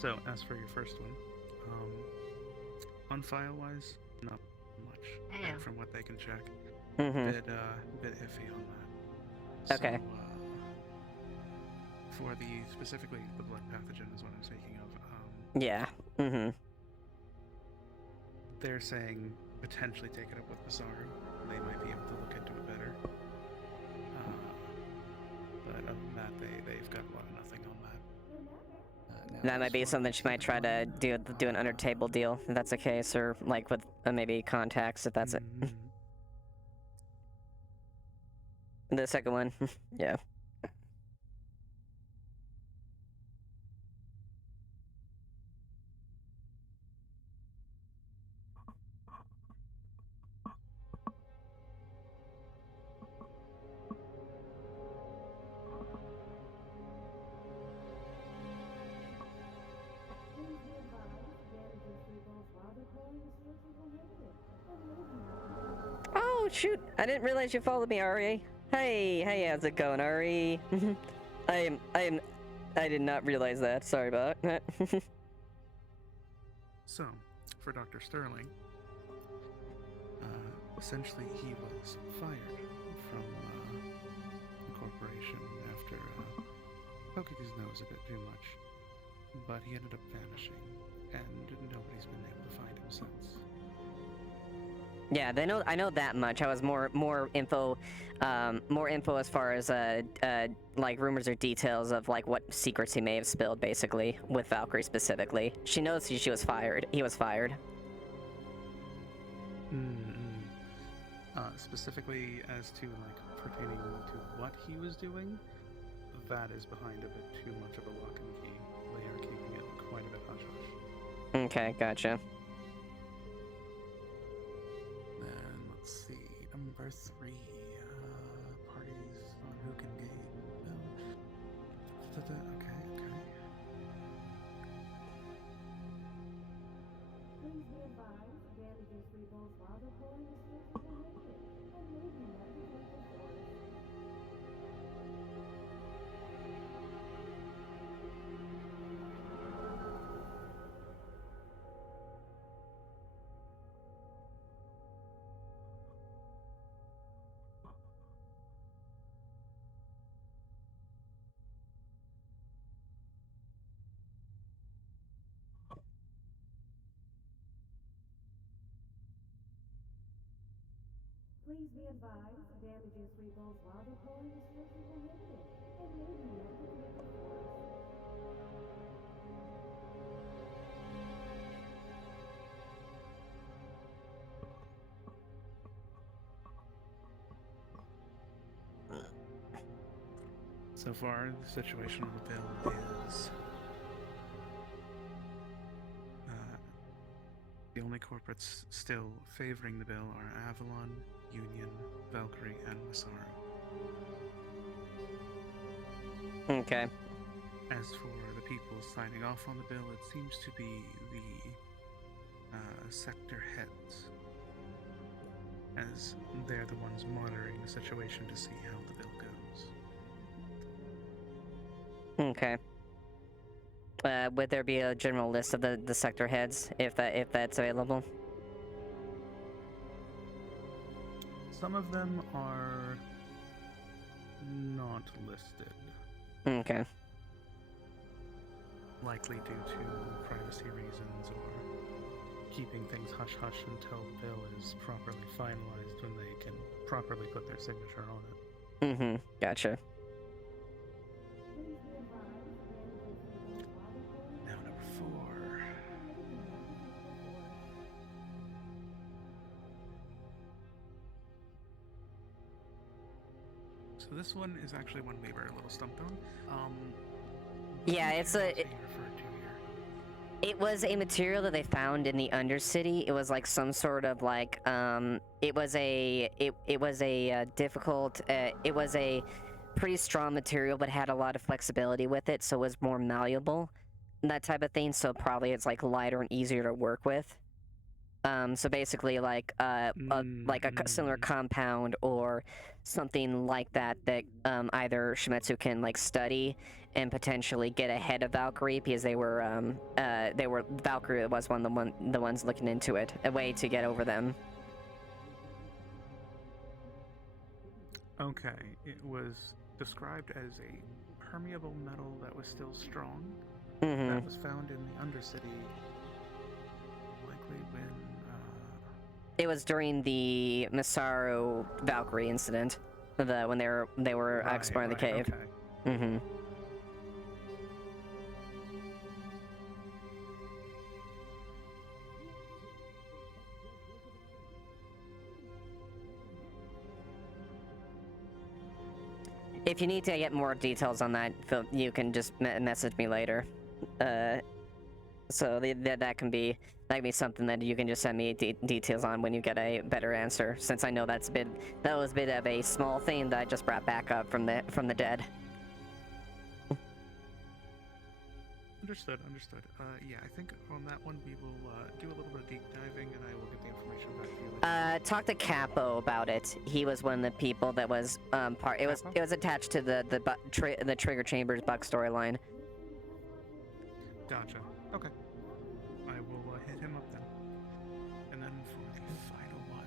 So, as for your first one, on file-wise, not much. Damn. From what they can check. Mhm. Bit iffy on that. Okay. So, for specifically the blood pathogen is what I'm speaking of. Yeah. Mhm. They're saying potentially take it up with Basaru. They might be able to look into it better. But other than that, they've got a lot of nothing on that. That might be something she might try to do an under table deal if that's the case, or like with maybe contacts if that's it. The second one, yeah. Oh shoot! I didn't realize you followed me, Ari. Hey, how's it going, Ari? I did not realize that. Sorry about that. So, for Dr. Sterling, essentially he was fired from the corporation after poking his nose a bit too much, but he ended up vanishing, and nobody's been able to find him since. Yeah, I know that much. I was more info as far as like rumors or details of like what secrets he may have spilled, basically with Valkyrie specifically. She knows she was fired. He was fired. Specifically as to like pertaining to what he was doing, that is behind a bit too much of a lock and key. They are keeping it quite a bit hush hush. Okay, gotcha. Then let's see, number 3, parties on who can gain. Okay. Please be advised, damages rebuild while the polling restrictions are lifted, and may be met with legal force. Please be advised, damages rebuild while the polling restrictions are lifted, and may be met with legal force. So far, the situation with the bill is the only corporates still favoring the bill are Avalon, Union, Valkyrie, and Masaru. Okay. As for the people signing off on the bill, it seems to be the sector heads, as they're the ones monitoring the situation to see how the bill goes. Okay. Would there be a general list of the sector heads, if that's available? Some of them are not listed. Okay. Likely due to privacy reasons or keeping things hush-hush until the bill is properly finalized when they can properly put their signature on it. Mm-hmm. Gotcha. Now number 4. So this one is actually one we were a little stumped on. Yeah, it was a material that they found in the Undercity. It was like some sort of like it was a difficult it was a pretty strong material but had a lot of flexibility with it, so it was more malleable, that type of thing, so probably it's like lighter and easier to work with. So basically, like a similar compound or something like that either Shimetsu can like study and potentially get ahead of Valkyrie, because Valkyrie was one of the ones looking into it, a way to get over them. Okay, it was described as a permeable metal that was still strong. Mm-hmm. That was found in the Undercity, likely when. It was during the Masaru Valkyrie incident, when they were exploring the cave. Okay. Mm-hmm. If you need to get more details on that, you can just message me later. So that can be something that you can just send me details on when you get a better answer. Since I know that was a bit of a small thing that I just brought back up from the dead. Understood. Yeah, I think on that one we will do a little bit of deep diving, and I will get the information back to you later. Talk to Capo about it. He was one of the people that was part. It was attached to the Trigger Chambers Buck storyline. Gotcha. Okay. I will hit him up then. And then for the final one.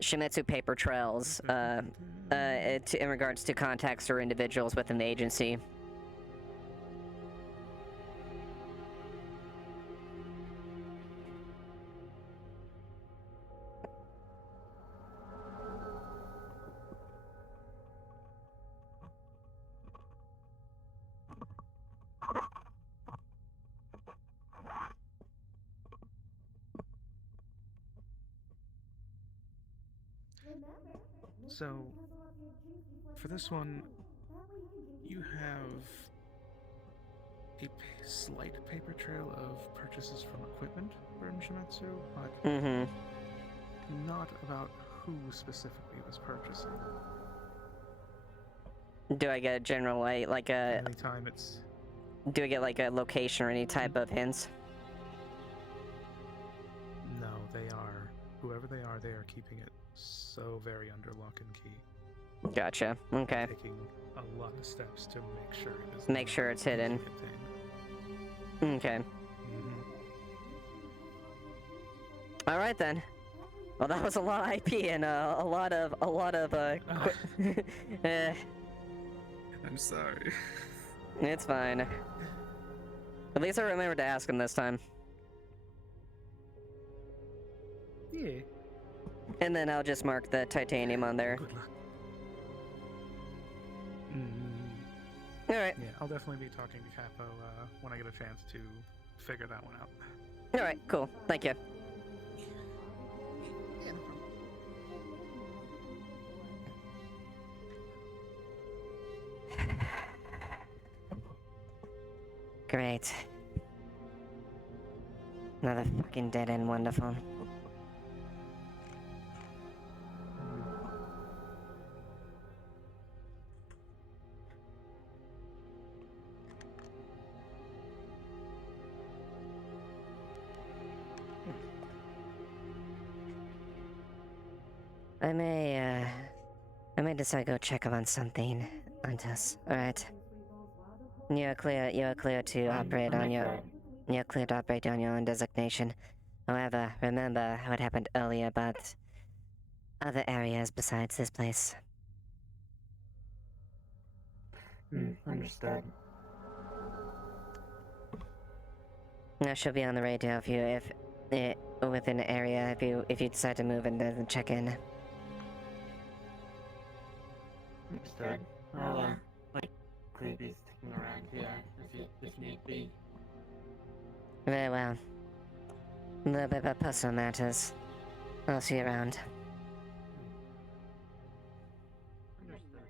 Shimetsu paper trails, in regards to contacts or individuals within the agency. So, for this one, you have a slight paper trail of purchases from equipment from Shimetsu, but not about who specifically was purchasing. Do I get a general like a? Anytime it's. Do I get like a location or any type of hints? No, they are. Whoever they are keeping it so very under lock and key. Gotcha. Okay. Taking a lot of steps to make sure it is. Make sure it's hidden. Okay. All right then. Well, that was a lot of IP and a lot of I'm sorry. It's fine. At least I remembered to ask him this time. Yeah. And then I'll just mark the titanium on there. Good luck. Alright. Yeah, I'll definitely be talking to Capo when I get a chance to figure that one out. Alright, cool. Thank you. Yeah, no problem. Great. Another fucking dead end, wonderful. I may decide to go check up on something on us. Alright. You're clear to operate on your own designation. However, remember what happened earlier about other areas besides this place. Understood. Now she'll be on the radio if within the area if you decide to move and then check in. Understood. I'll likely be sticking around here if need be. Very well. A little bit about personal matters. I'll see you around. Understood.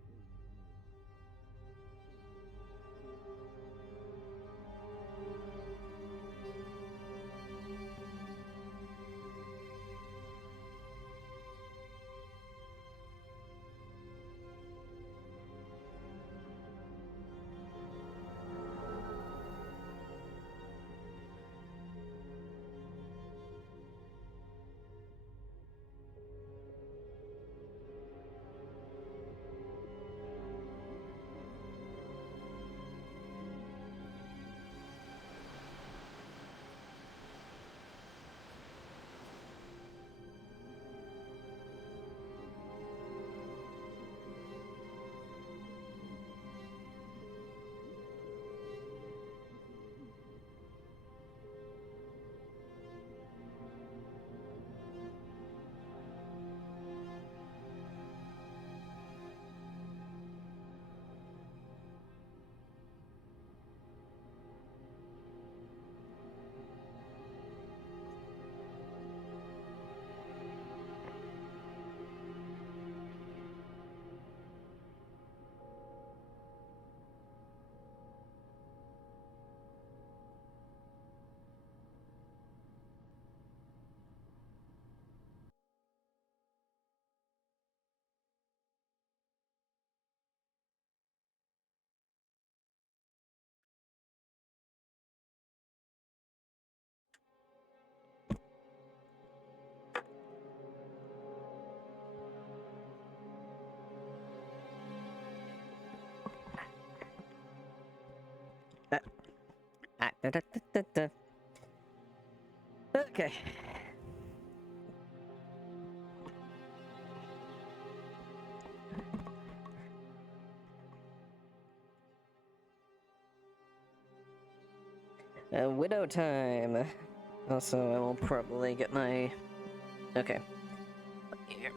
Da-da-da-da-da. Okay. Widow time. Also, I will probably get my... Okay. Here.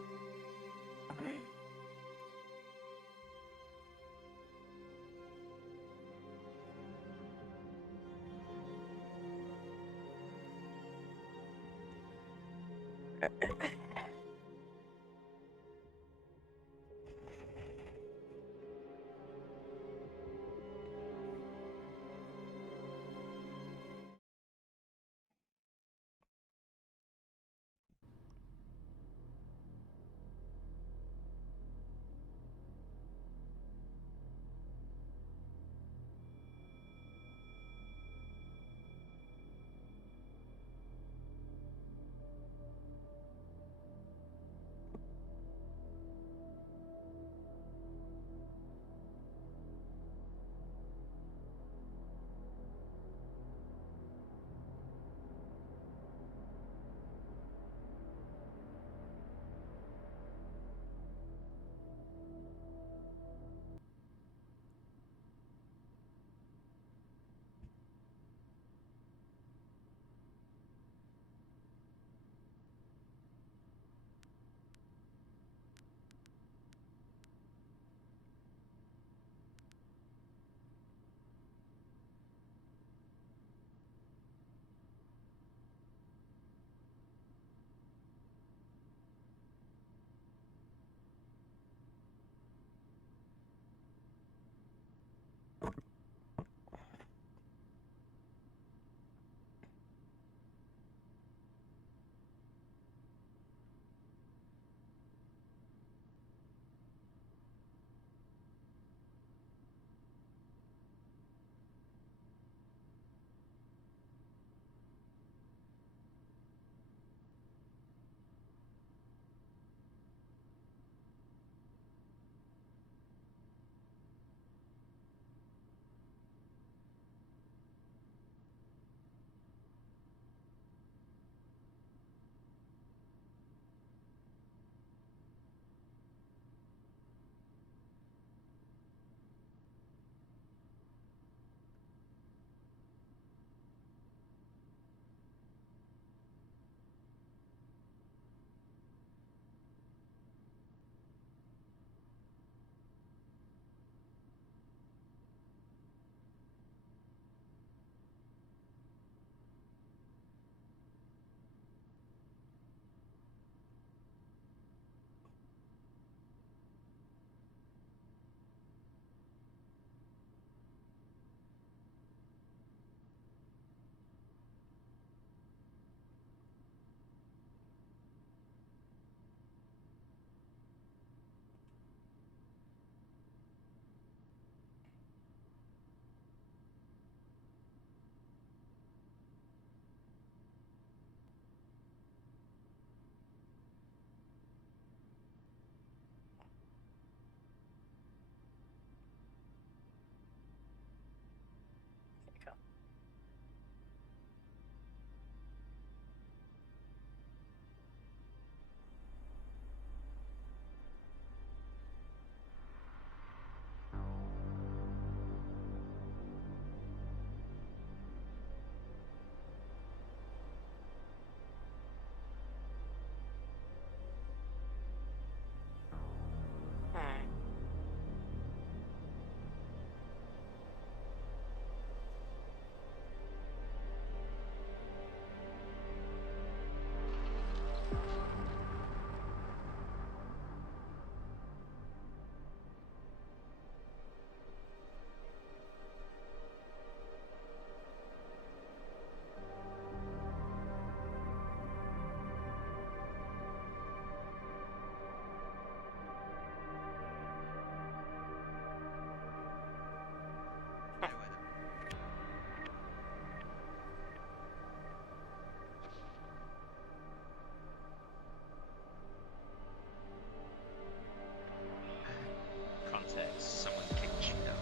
Context, someone kicked you out.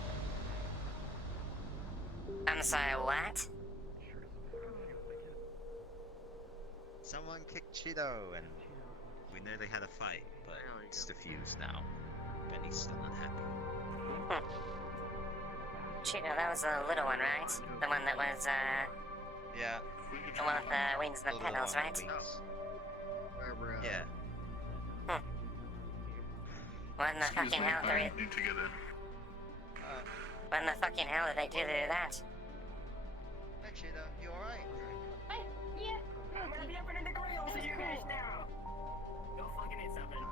I'm sorry, what? someone kicked Cheeto, and we nearly had a fight, but it's diffused now. Benny's still unhappy. Cheeto, that was the little one, right? The one that was, Yeah. the one with the wings and the Little petals, one right? wings. Yeah. What in the fucking hell did they... What in the fucking hell did they do to that? Hey, Cheeto, you alright? Yeah. I'm gonna be jumping in the grill for you guys now. Go fucking eat something.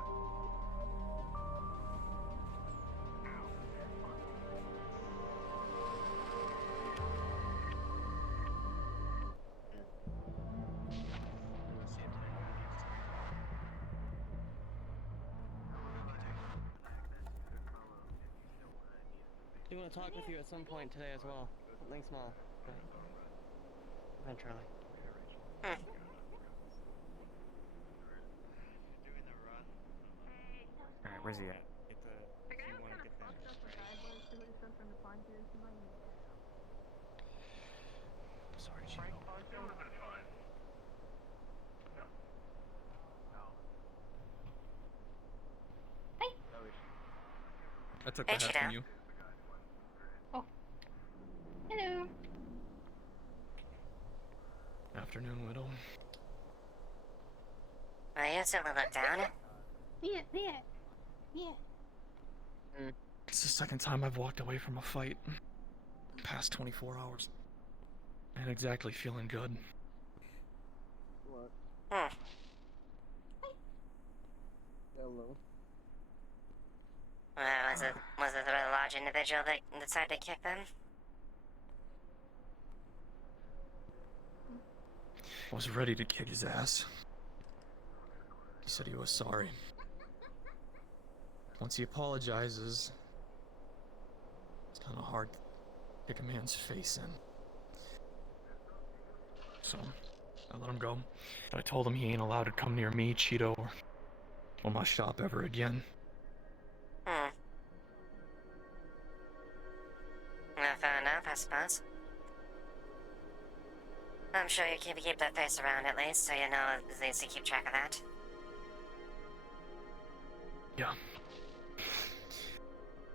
I do want to talk with you at some point today as well. Something small, but eventually. Alright, where's he at? Sorry, I took the Hey, hat Cheeto. from you. Hello. Afternoon, Widow. Well, you still look down. Yeah. It's the second time I've walked away from a fight. Past 24 hours. Ain't exactly feeling good. What? Hello. Was it the large individual that decided to kick them? I was ready to kick his ass. He said he was sorry. Once he apologizes, it's kind of hard to kick a man's face in. So, I let him go. But I told him he ain't allowed to come near me, Cheeto, or my shop ever again. Well, fair enough, I suppose. I'm sure you keep that face around at least, so you know at least to keep track of that. Yeah.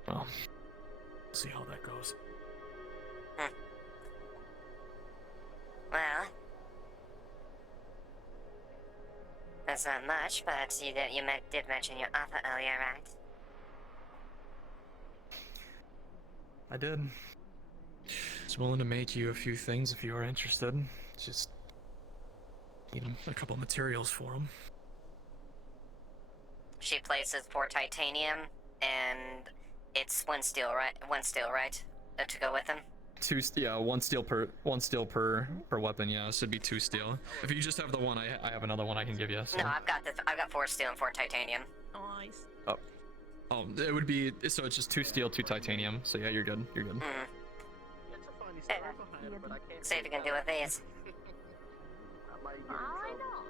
Well, see how that goes. Well, that's not much, but you did mention your offer earlier, right? I did. Just willing to make you a few things if you are interested. Just need a couple materials for them. She places for titanium, and it's one steel, right? To go with them. One steel per weapon. Yeah, this should be 2 steel. If you just have the one, I have another one I can give you. So. No, I've got 4 steel and 4 titanium. Nice. Oh, it would be so it's just 2 steel, 2 titanium. So yeah, you're good. You're good. See if you can do with these. I know.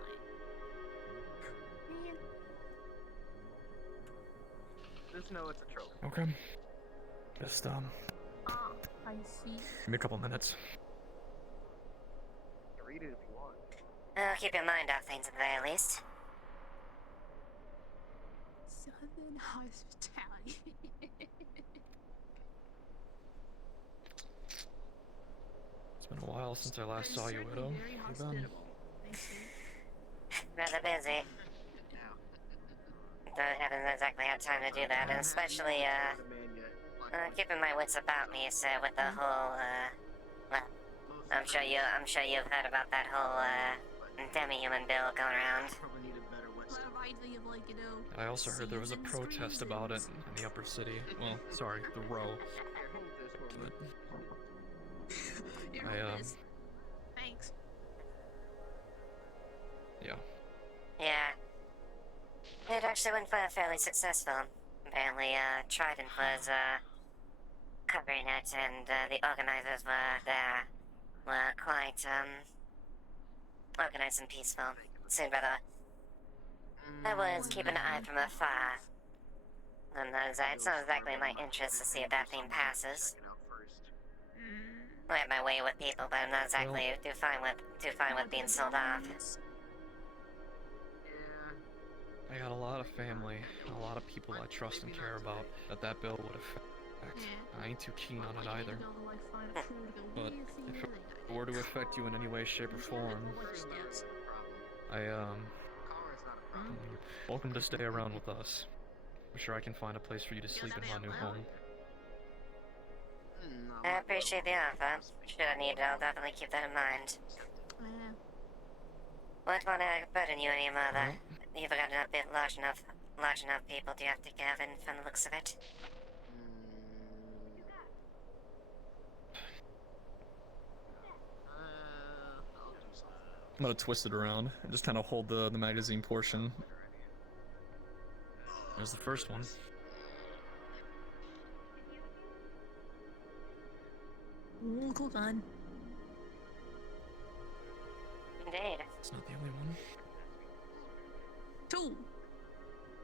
Just know it's a trope. Okay. Just I see. give me a couple minutes. Read it if you want. I'll keep your mind off things at the very least. Southern hospitality. It's been a while since I last saw you, Widow. How you been? Rather busy. Haven't exactly had time to do that, and especially, keeping my wits about me, so with the whole, well, I'm sure you've heard about that whole, demi-human bill going around. I also heard there was a protest about it in the upper city. Well, sorry, the row. Thanks. Yeah. Yeah. It actually went fairly successful. Apparently, Trident was, covering it, and, the organizers were quite, organized and peaceful. Seemed rather... I was keeping an eye from afar. And it's not exactly my interest to see if that thing passes. I have my way with people, but I'm not exactly too fine with being sold off. I got a lot of family, a lot of people I trust and care about that bill would affect. I ain't too keen on it either. But if it were to affect you in any way, shape, or form, you're welcome to stay around with us. I'm sure I can find a place for you to sleep in my new home. I appreciate the offer. Should I need it, I'll definitely keep that in mind. Won't want to burden you any more. You've got a bit large enough people do you have to gather in from the looks of it? I'm gonna twist it around and just kind of hold the magazine portion. There's the first one. Ooh, cool gun. Indeed. It's not the only one. Two.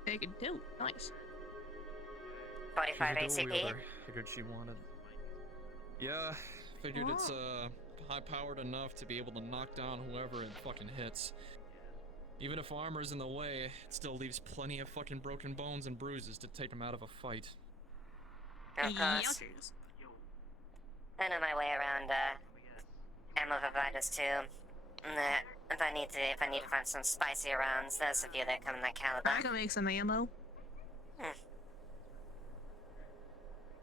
Taken two. Nice. 45 ACP. Figured she wanted. Yeah, figured it's high powered enough to be able to knock down whoever it fucking hits. Even if armor's in the way, it still leaves plenty of fucking broken bones and bruises to take him out of a fight. Of course. I know my way around ammo providers too. If I need to find some spicier rounds, there's a few that come in that caliber. I can make some ammo.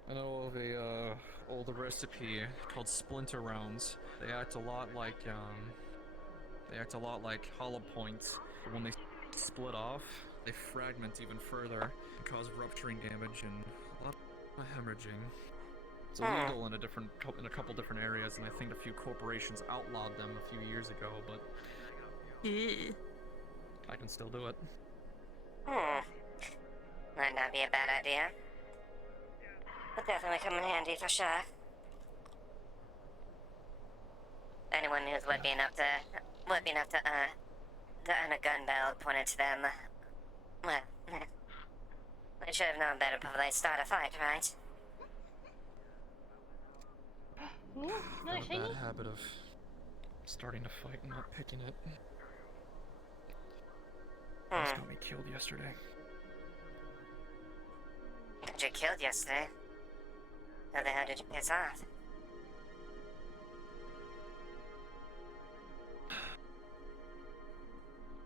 I know of a older recipe called splinter rounds. They act a lot like hollow points, but when they split off, they fragment even further and cause rupturing damage and a lot of hemorrhaging. It's illegal in a couple different areas, and I think a few corporations outlawed them a few years ago, but I can still do it. Might not be a bad idea. But definitely come in handy for sure. Anyone who's would be enough to earn a gun barrel pointed to them, well, they should have known better before they start a fight, right? I have a bad habit of starting a fight and not picking it. Almost got me killed yesterday. Got you killed yesterday? How the hell did you piss off?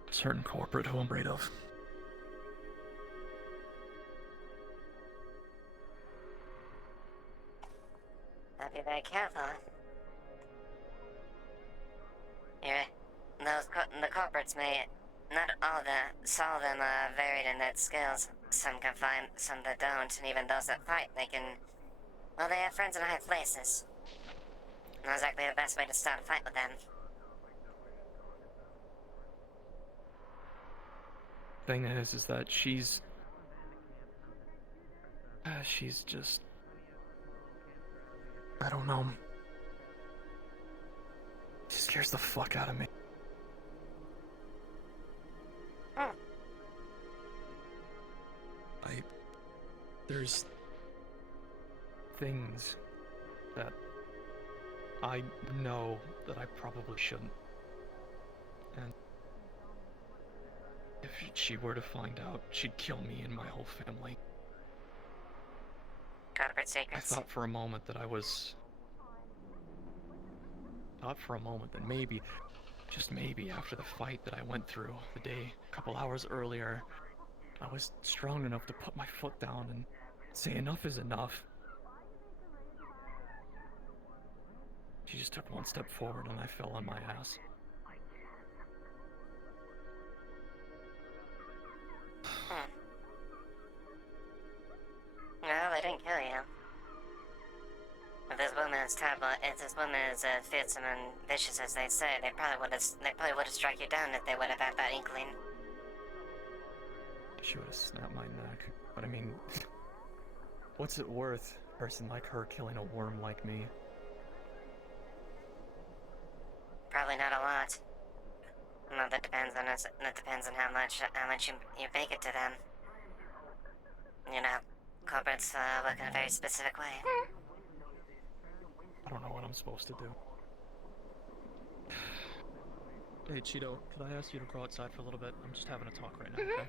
A certain corporate who I'm afraid of. I'll be very careful. The corporates may, not all of them are varied in their skills. Some can find, some that don't, and even those that fight, they have friends in high places. Not exactly the best way to start a fight with them. Thing is that she's just, I don't know. She scares the fuck out of me. There's things that I know that I probably shouldn't. And if she were to find out, she'd kill me and my whole family. Corporate secrets. I thought for a moment that maybe, just maybe after the fight that I went through a couple hours earlier, I was strong enough to put my foot down and say enough is enough. She just took one step forward and I fell on my ass. Well, they didn't kill you. If this woman is terrible, if this woman is fearsome and vicious as they say, they probably would have struck you down if they would have had that inkling. She would have snapped my neck. But I mean, what's it worth, a person like her killing a worm like me? Probably not a lot. No, that depends on us. That depends on how much you make it to them. You know, corporates work in a very specific way. I don't know what I'm supposed to do. Hey, Cheeto, could I ask you to go outside for a little bit? I'm just having a talk right now, okay?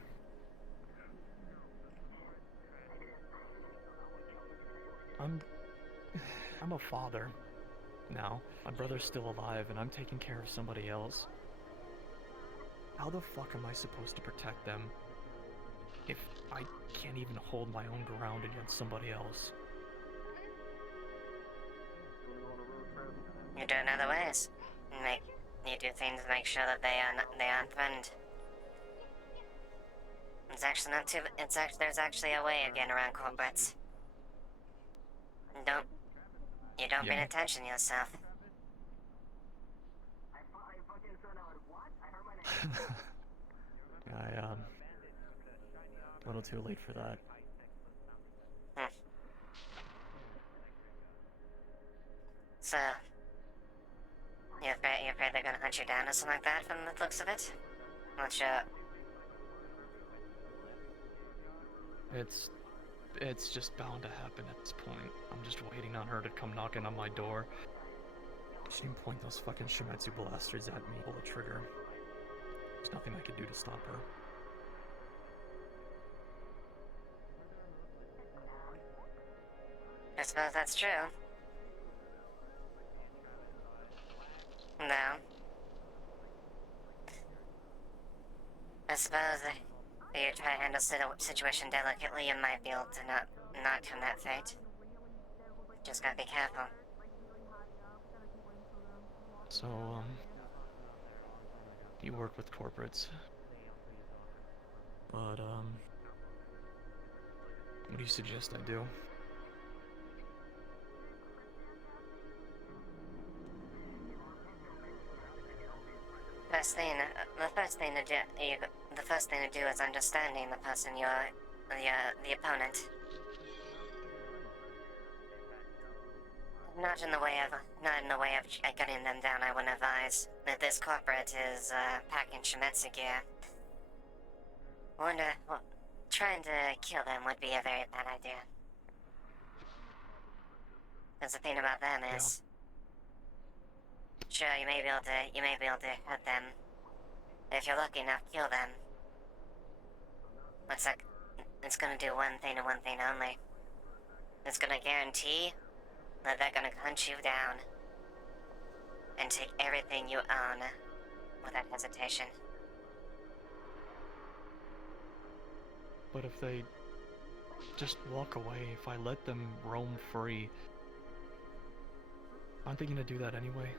I'm a father now. My brother's still alive, and I'm taking care of somebody else. How the fuck am I supposed to protect them if I can't even hold my own ground against somebody else? You do it in other ways. You do things to make sure that they aren't threatened. It's actually not too. There's actually a way of getting around corporates. You don't bring attention to yourself. A little too late for that. So, you afraid they're gonna hunt you down or something like that from the looks of it? Not sure. It's just bound to happen at this point. I'm just waiting on her to come knocking on my door. She can point those fucking Shimetsu blasters at me, pull the trigger. There's nothing I can do to stop her. I suppose that's true. No. I suppose if you try to handle the situation delicately, you might be able to not commit fate. Just gotta be careful. So, you work with corporates. But, what do you suggest I do? The first thing to do is understanding the person the opponent. Not in the way of gunning them down. I wouldn't advise that this corporate is packing Shimetsu gear. Trying to kill them would be a very bad idea. Because the thing about them is, sure, you may be able to hurt them. If you're lucky enough to kill them, it's gonna do one thing and one thing only. It's gonna guarantee that they're gonna hunt you down and take everything you own without hesitation. But if they just walk away, if I let them roam free, aren't they gonna do that anyway?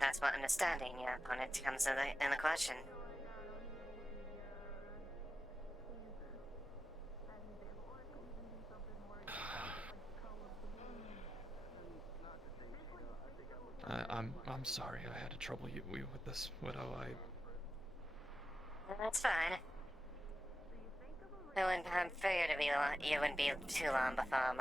That's what understanding your opponent comes in the question. I'm sorry I had to trouble you with this, Widow. That's fine. I'm figured you wouldn't be too long before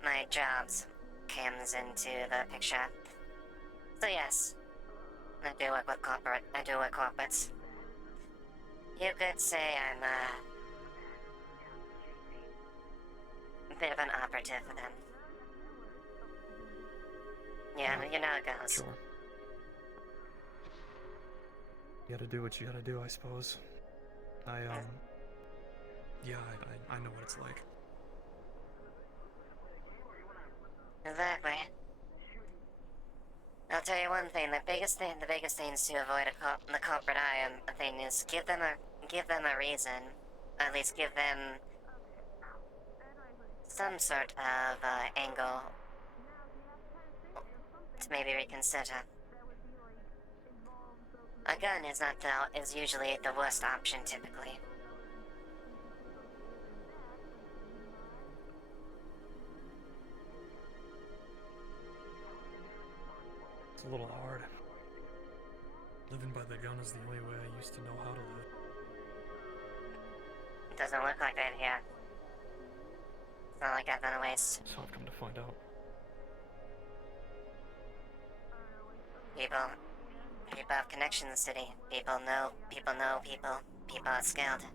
my jobs comes into the picture. So yes, I do work corporates. You could say I'm a bit of an operative for them. Yeah, you know how it goes. Sure. You gotta do what you gotta do, I suppose. Yeah, I know what it's like. Exactly. I'll tell you one thing. The biggest things to avoid the corporate eye thing is give them a reason. At least give them some sort of angle to maybe reconsider. A gun is usually the worst option typically. It's a little hard. Living by the gun is the only way I used to know how to live. It doesn't look like that here. It's not like I've been a waste. So I've come to find out. People have connections in the city. People know people. People are skilled.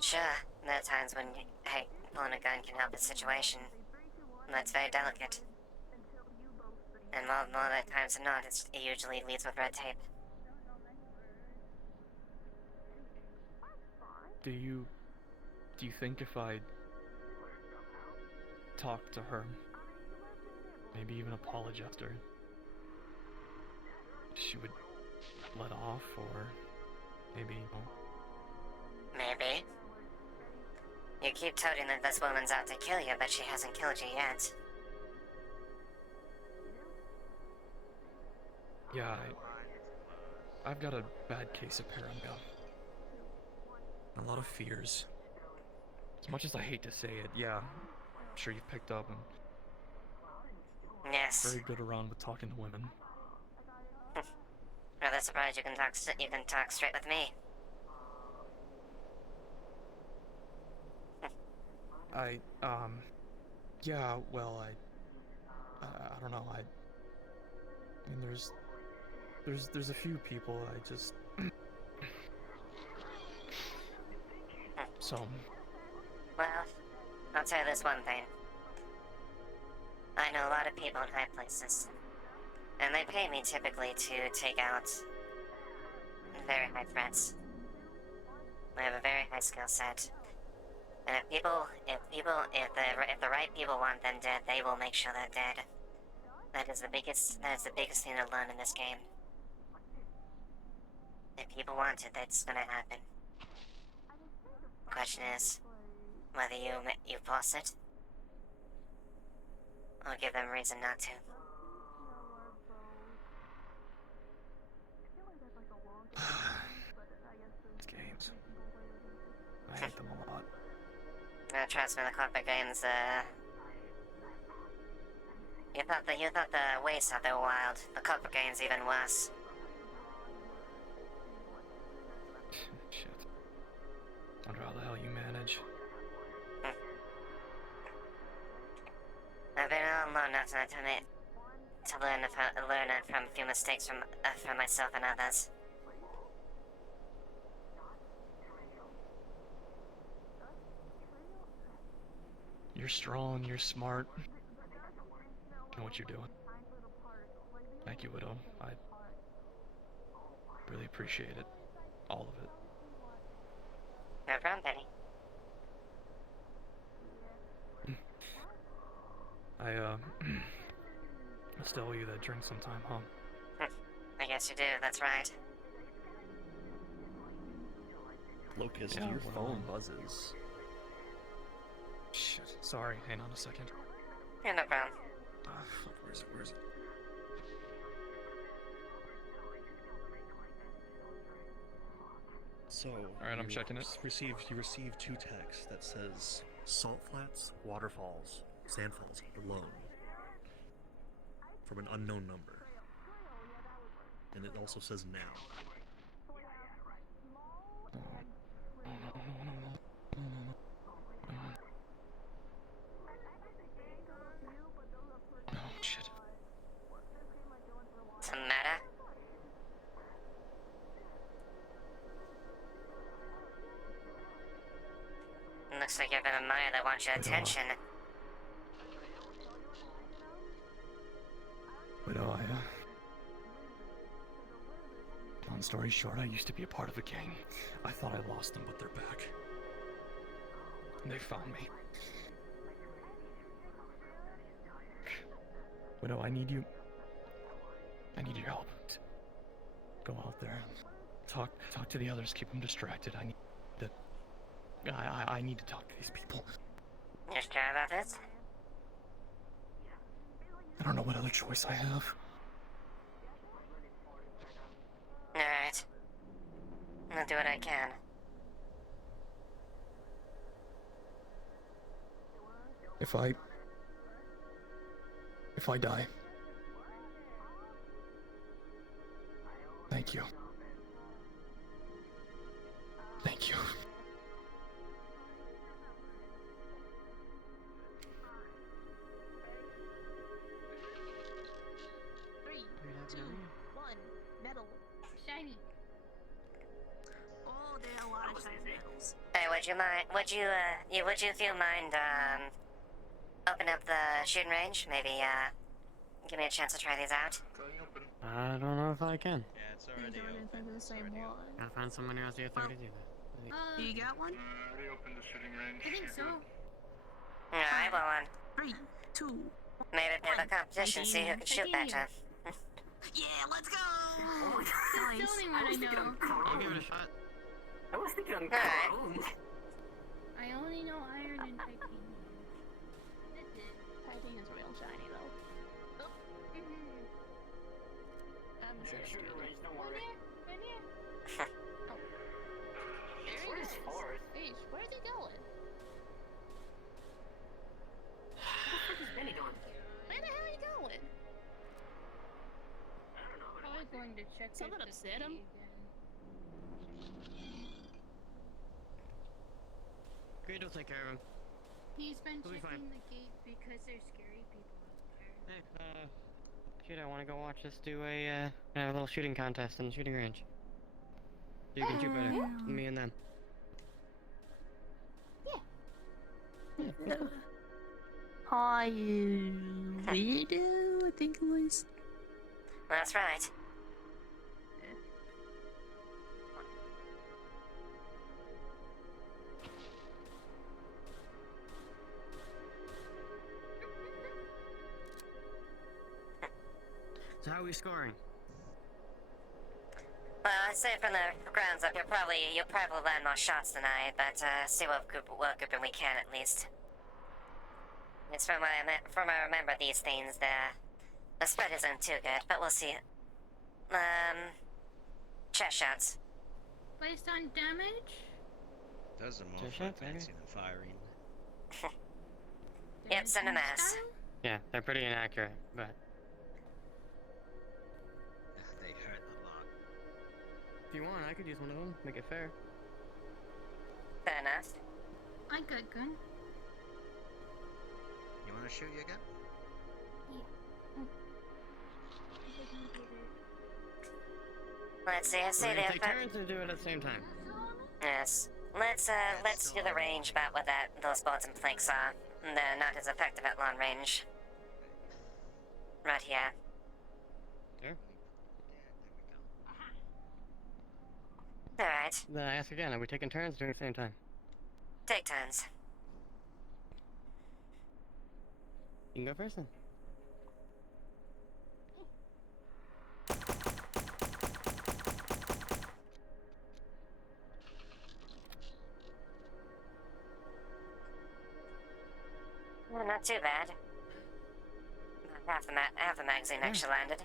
Sure, there are times when, hey, pulling a gun can help a situation. And that's very delicate. And more other times than not, it usually leads with red tape. Do you think if I talk to her, maybe even apologize to her, she would let off, or maybe, Maybe. You keep toting that this woman's out to kill you, but she hasn't killed you yet. Yeah, I've got a bad case of paranoia. A lot of fears. As much as I hate to say it, yeah, I'm sure you've picked up, and yes. Very good around with talking to women. Rather surprised you can talk straight with me. Yeah, well, I don't know, I mean, there's a few people I just, so. Well, I'll tell you this one thing. I know a lot of people in high places, and they pay me typically to take out very high threats. I have a very high skill set. And if the right people want them dead, they will make sure they're dead. That is the biggest thing to learn in this game. If people want it, that's gonna happen. Question is, whether you force it, or give them a reason not to. These games. I hate them a lot. No, trust me, the corporate games, you thought the wastes out there were wild. The corporate game's even worse. Shit. Wonder how the hell you manage. I've been all alone enough to learn from a few mistakes from myself and others. You're strong, you're smart. You know what you're doing. Thank you, Widow. I really appreciate it. All of it. No problem, Benny. I still owe you that drink sometime, huh? I guess you do, that's right. Locust, Yeah, your well, phone buzzes. Shit, sorry, hang on a second. Yeah, no problem. Fuck, where is it? So, Alright, I'm checking it. You received two texts that says salt flats, waterfalls, sandfalls, alone. From an unknown number. And it also says now. Oh, shit. What's the matter? Looks like you have an admirer that wants your attention. Widow, long story short, I used to be a part of a gang. I thought I lost them, but they're back. And they found me. Widow, I need your help. Go out there, talk to the others, keep them distracted. I need to talk to these people. You sure about this? I don't know what other choice I have. Alright. I'll do what I can. If I die, thank you. Thank you. Three, two, one, metal, shiny. Oh, there are a lot of shiny metals. Hey, would you if you mind, open up the shooting range? Maybe, give me a chance to try these out? I don't know if I can. Yeah, it's already open. The same one. Gotta find someone who has the authority to do that. Do you got one? They opened the shooting range. I think so. Alright, well, 3, 2. maybe we have a competition, see who can shoot better. Yeah, let's go! That's the only one I know. I'll give it a shot. I was thinking on Alright. chrome. I only know iron and titanium. That's it. Titanium's real shiny though. I'm Yeah, shooter range, don't Right worry. here, right here. There he Where's is. Forrest? Hey, where's he going? Where the fuck is Benny going? Where the hell are you going? I don't know, but Probably going to check Someone if the upset him? key again. Great, we'll take care of him. He's been He'll be fine. checking the gate because there's scary people out there. Hey, shoot, I want to go watch us do a little shooting contest in the shooting range. You can shoot better than me and them. Hi, Weirdo, I think it was. That's right. So how are we scoring? Well, I'd say from the grounds up, you'll probably land more shots than I, but see what grouping we can at least. It's from what I remember these things, the spread isn't too good, but we'll see. Chest shots. Based on damage? Those are more Just fun shots, maybe. fancy than firing. Yep, send a mass. Yeah, they're pretty inaccurate, but They hurt a lot. if you want, I could use one of them. Make it fair. Fair enough. I got gun. You want to shoot your gun? Let's see. I say We're gonna there. take turns and do it at the same time. Yes. Let's do the range about what those bullets and planks are. They're not as effective at long range. Right here. Here. Alright. Then I ask again, are we taking turns doing it at the same time? Take turns. You can go first then. Well, not too bad. Half the magazine actually landed.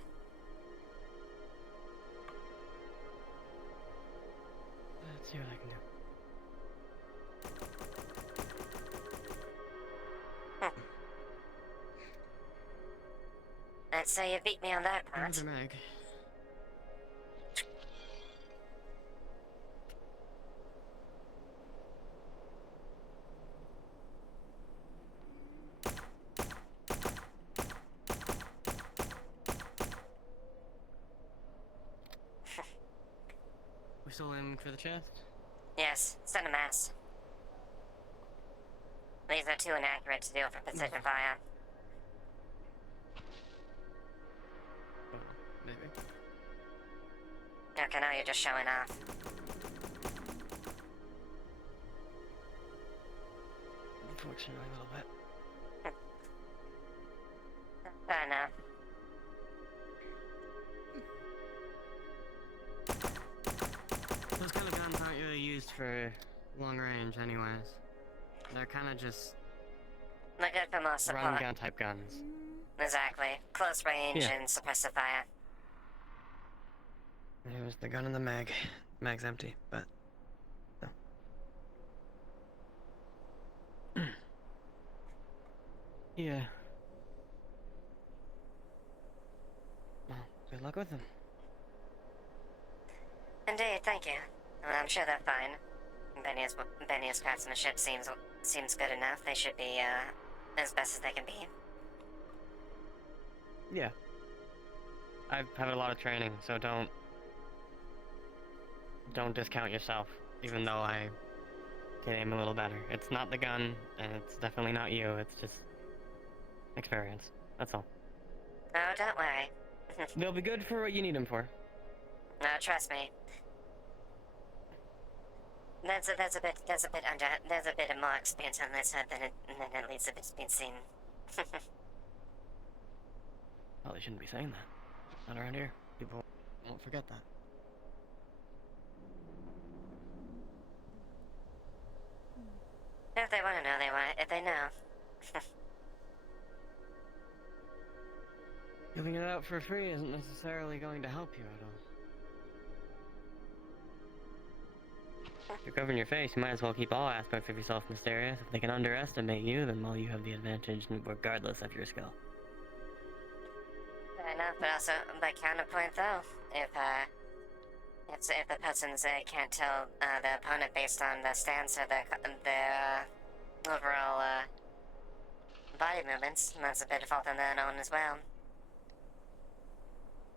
Let's see what I can do. I'd say you beat me on that part. Another mag. We still aiming for the chest? Yes, send a mass. These are too inaccurate to do for precision fire. Maybe. Okay, now you're just showing off. Unfortunately, a little bit. Fair enough. Those kind of guns aren't really used for long range anyways. They're kind of just They're good for most run support. gun type guns. Exactly. Close range Yeah. and suppressive fire. There's the gun and the mag. Mag's empty, but no. Yeah. Well, good luck with them. Indeed, thank you. Well, I'm sure they're fine. Benny's craftsmanship seems good enough. They should be as best as they can be. Yeah. I've had a lot of training, so don't discount yourself, even though I can aim a little better. It's not the gun, and it's definitely not you, it's just experience. That's all. Oh, don't worry. They'll be good for what you need them for. No, trust me. There's a bit of more experience on this than at least if it's been seen. Probably shouldn't be saying that. Not around here. People won't forget that. If they want to know, they want it. If they know. Giving it out for free isn't necessarily going to help you at all. If you're covering your face, you might as well keep all aspects of yourself mysterious. If they can underestimate you, then well, you have the advantage regardless of your skill. Fair enough, but also, by counterpoint though, if the persons can't tell the opponent based on the stance or their overall body movements, that's a bit of fault on their own as well.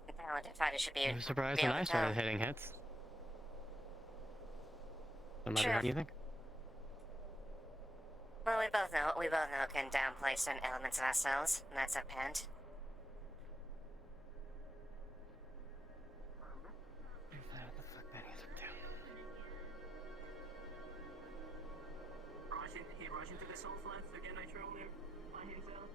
A talented fighter should be. I was surprised when I started hitting hits. No matter what you think. Well, we both know can downplay certain elements of ourselves, and that's apparent. He rushed into the soul flats to get nitro there by himself.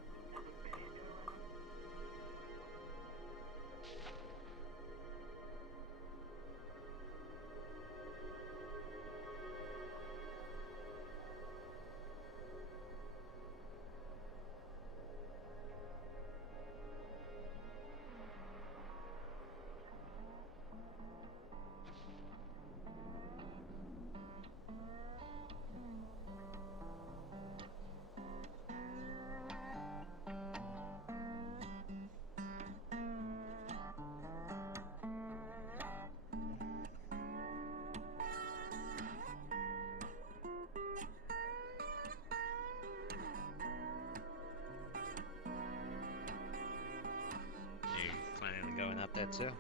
You planning on going up there too?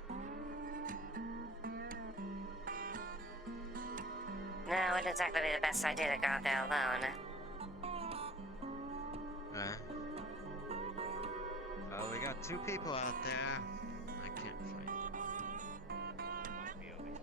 No, it wouldn't exactly be the best idea to go out there alone. Well, we got 2 people out there. I can't find them. Might be over here.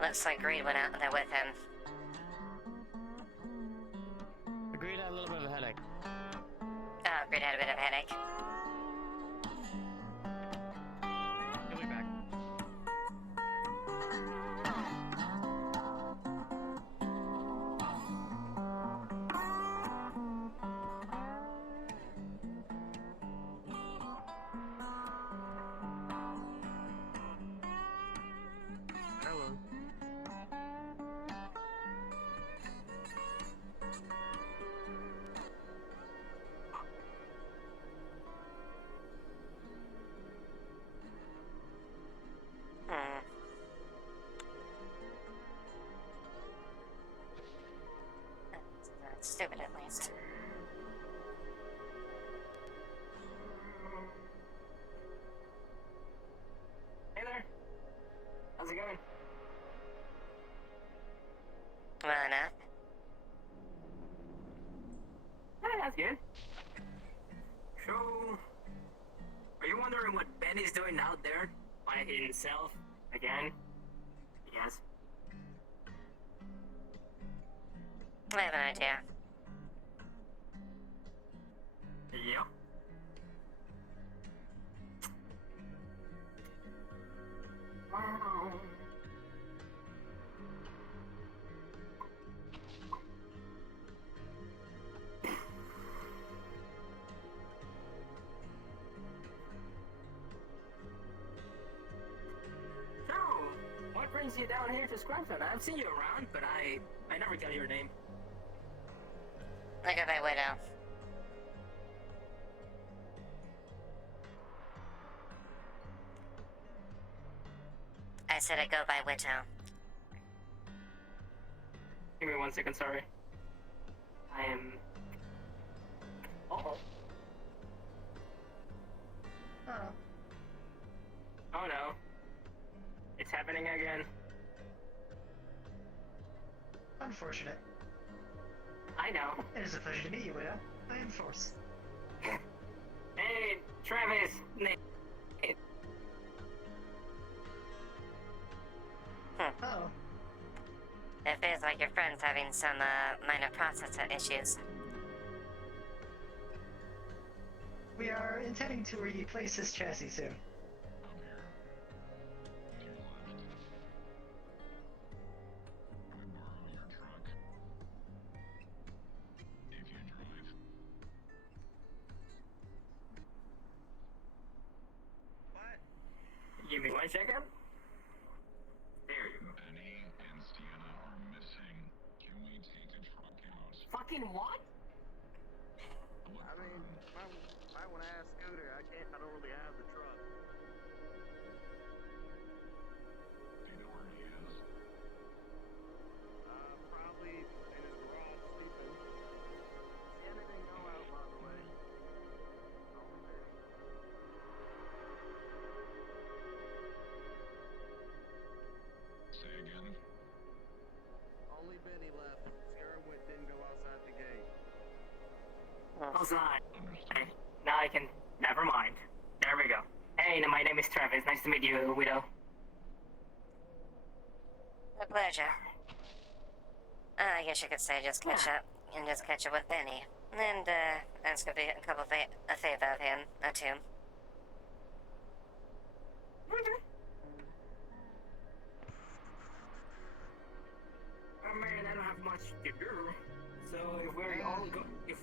Looks like Greed went out there with him. Greed had a little bit of a headache. Oh, Greed had a bit of a headache. He'll be back. Hello. That's stupid, at least. Hey there. How's it going? Well enough. Hey, that's good. So, are you wondering what Ben is doing out there by himself again? Yes. I have an idea. Yeah. brings you down here to Scranton? I've seen you around, but I never got your name. I go by Widow. I said I go by Widow. Give me 1 second, sorry. I am... Uh-oh. Oh. Oh no. It's happening again. Unfortunate. I know. It is a pleasure to meet you, Widow. I am Force. Hey, Travis! Oh. It feels like your friend's having some minor processor issues. We are intending to replace this chassis soon. Give me 1 second. There you go. Benny and Sienna are missing. Can we take a truck out? Fucking what? I mean, I want to ask Scooter. I don't really have the truck. Do you know where he is? Probably in his garage sleeping. Sienna didn't go out, by the way. Say again? Only Benny left. Sierra didn't go outside the gate. Outside. Okay. Now I can... Never mind. There we go. Hey, my name is Travis. Nice to meet you, Widow. A pleasure. I guess you could say just catch up with Benny. And, ask a favor of him, or two. I mean, I don't have much to do. So if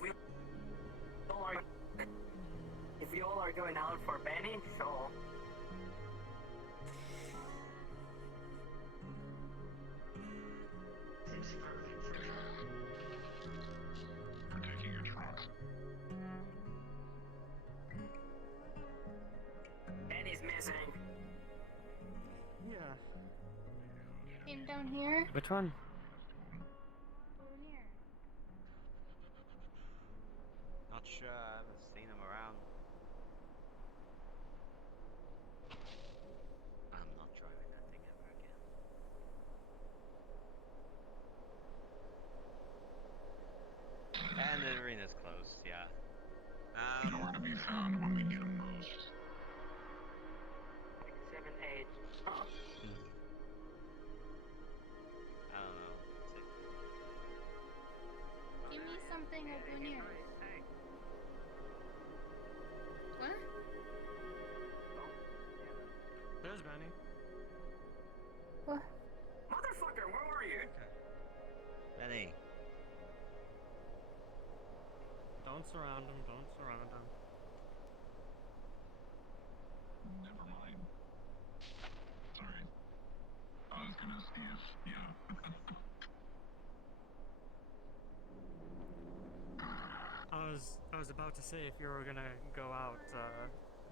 we all are going out for Benny, so Seems perfect. We're taking a truck. Benny's missing. Yeah. Came down here. Which one? Over here. Not sure, I haven't seen him around. I'm not driving that thing ever again. And the arena's closed, yeah. Nowhere to be found when we need him most. 7, 8. I don't know. Give me something over here. What? There's Benny. What? Motherfucker, where are you? Benny. Don't surround him, don't surround him. Never mind. Sorry. I was gonna see if, yeah. I was about to say if you were gonna go out,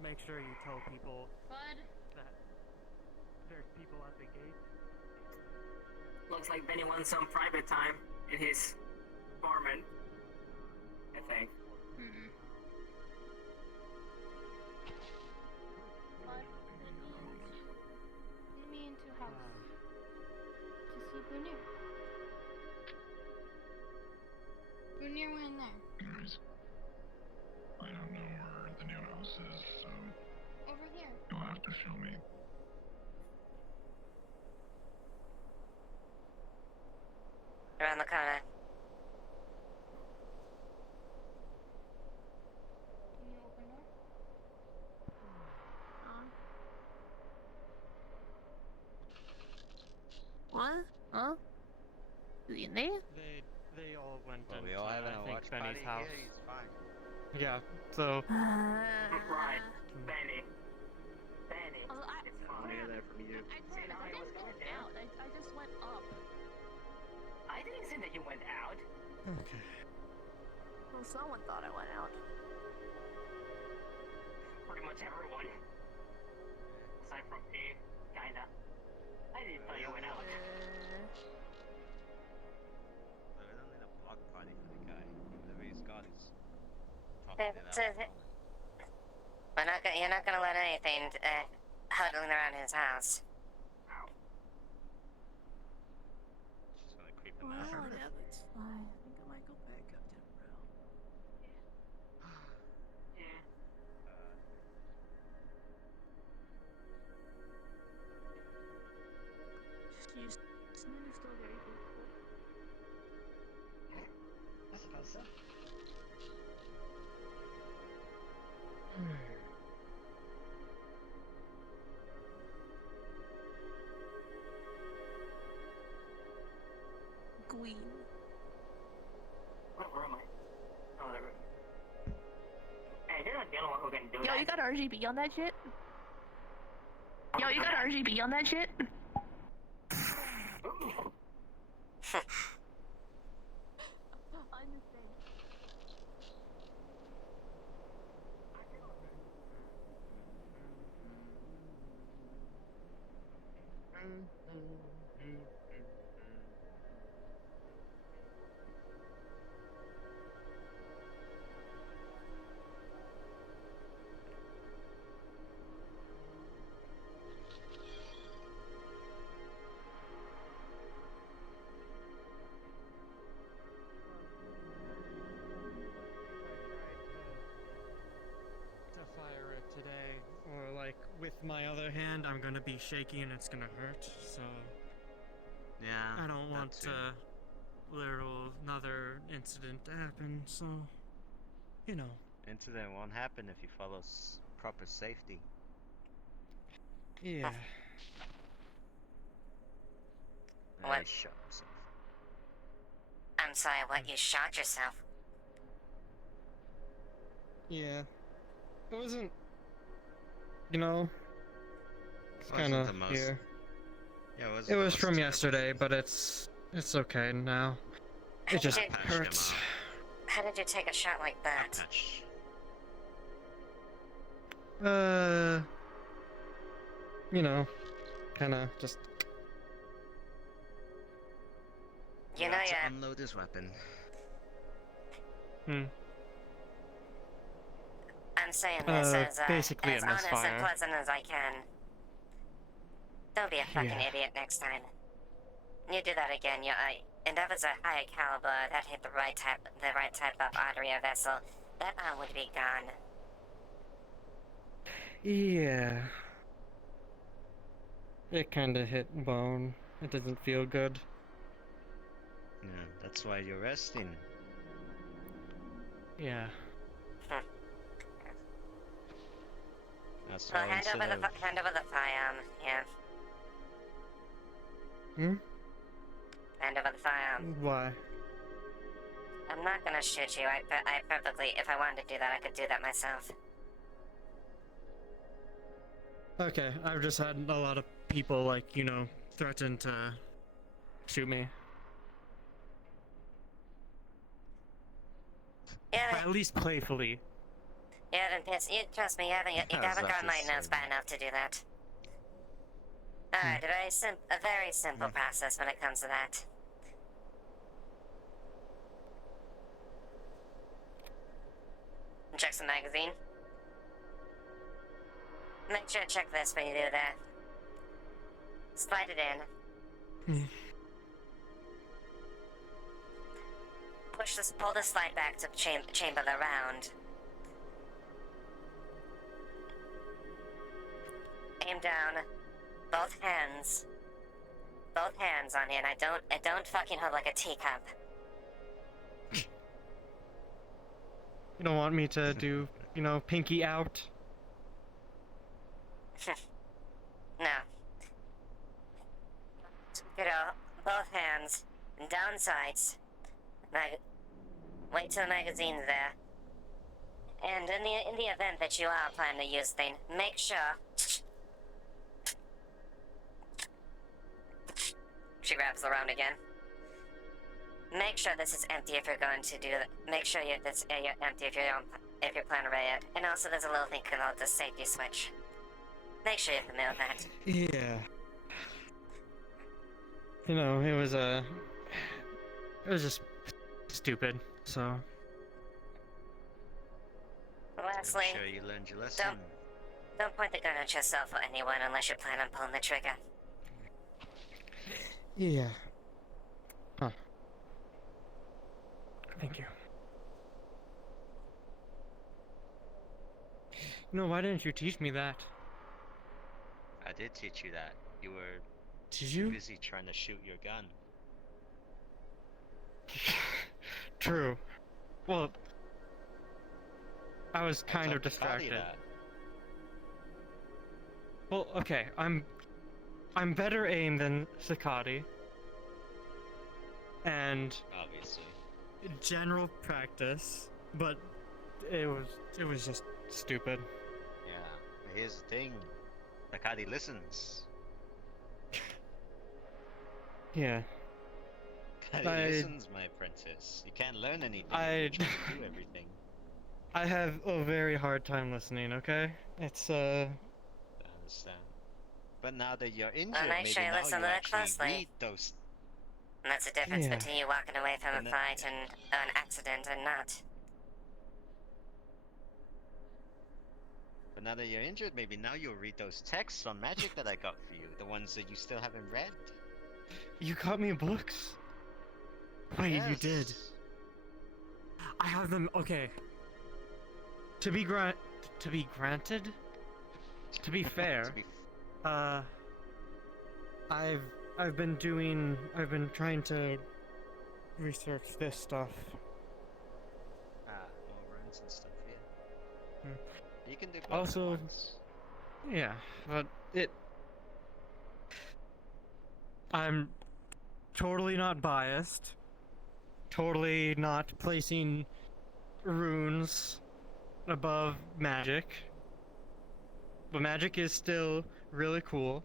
make sure you tell people Bud? that there's people at the gate. Looks like Benny wants some private time in his apartment. I think. Mm-mm. Bud, let me into house. To see Bunir. Bunir went in there. Anyways, I don't know where the new house is, so Over here. you'll have to show me. Around the corner. Can you open door? What? Huh? You in there? They all went Well, into, we all having I a think, watch Benny's party house. here, he's fine. Yeah, so... Right. Benny. Benny. I hear that from you. See, now I was going down. didn't say that you went out. Okay. Well, someone thought I went out. Pretty much everyone. Aside from Dave, kinda. I didn't thought you went out. We don't need a block party for the guy. Whatever he's got is talking it out. You're not gonna let anything huddling around his house. She's gonna creep him Well, out. yeah, that's fine. I think I might go back up to the room. Just use Snoop still very beautiful. I suppose so. Queen. Where am I? Oh, there. Hey, they're not the only one who can do that. Yo, you got RGB on that shit? Yo, you got RGB on that shit? To fire it today, or like with my other hand, I'm gonna be shaky and it's gonna hurt. So Yeah. I don't want that too. another incident to happen. So you know. Incident won't happen if you follow proper safety. Yeah. What? I shot myself. I'm sorry, what? You shot yourself? Yeah. It wasn't. You know. It's Wasn't kind the of most- here. Yeah, wasn't It the was most from terrible yesterday, but it's okay now. It just Patched him hurts. How did you take a shot like that? You know, kind of just. You know, Let's yeah. unload his weapon. Hmm. I'm saying this as basically as a honest misfire. and pleasant as I can. Don't be a fucking Yeah. idiot next time. You do that again, and that was a high caliber that hit the right type of artery or vessel. That arm would be gone. Yeah. It kind of hit bone. It doesn't feel good. Yeah, that's why you're resting. Yeah. That's Well, why hand over the firearm. Yeah. Hmm? Hand over the firearm. Why? I'm not gonna shoot you. I perfectly. If I wanted to do that, I could do that myself. Okay, I've just had a lot of people, like, you know, threaten to shoot me. Yeah. At least playfully. Yeah, then piss. You trust me. You haven't How's that gotten my just nerves bad enough to do that. Alright, a very simple process when it comes to that. Check some magazine. Make sure to check this when you do that. Slide it in. Pull the slide back to chamber the round. Aim down. Both hands on it. And don't fucking hold like a teacup. You don't want me to do, you know, pinky out? No. You know, both hands, down sides. Wait till the magazine's there. And in the event that you are planning to use thing, make sure. She grabs the round again. Make sure this is empty if you're going to do that. Make sure it's empty if you're planning to raid. And also, there's a little thing called the safety switch. Make sure you're familiar with that. Yeah. You know, it was just stupid. So. Lastly, I'm sure you learned your lesson. Don't point the gun at yourself or anyone unless you plan on pulling the trigger. Yeah. Huh. Thank you. No, why didn't you teach me that? I did teach you that. You were Did you? busy trying to shoot your gun. True. Well, I was kind of Taught Sakati distracted. that. Well, okay, I'm better aim than Sakati. And Obviously. general practice, but it was just stupid. Yeah. But here's the thing. Sakati listens. Yeah. Sakati listens, my apprentice. You can't learn anything. You try to do everything. I have a very hard time listening, okay? It's I understand. But now that you're injured, Well, make maybe sure you now listen you to that actually closely. read those. And that's the difference Yeah. between you walking away from And a that- fight and an accident and not. But now that you're injured, maybe now you'll read those texts on magic that I got for you. The ones that you still haven't read. You got me books? Wait, you did. Yes. I have them. Okay. To be granted. To be fair. I've been trying to research this stuff. More runes and stuff, yeah. Hmm. You can do both Also, at once. yeah, but I'm totally not biased. Totally not placing runes above magic. But magic is still really cool.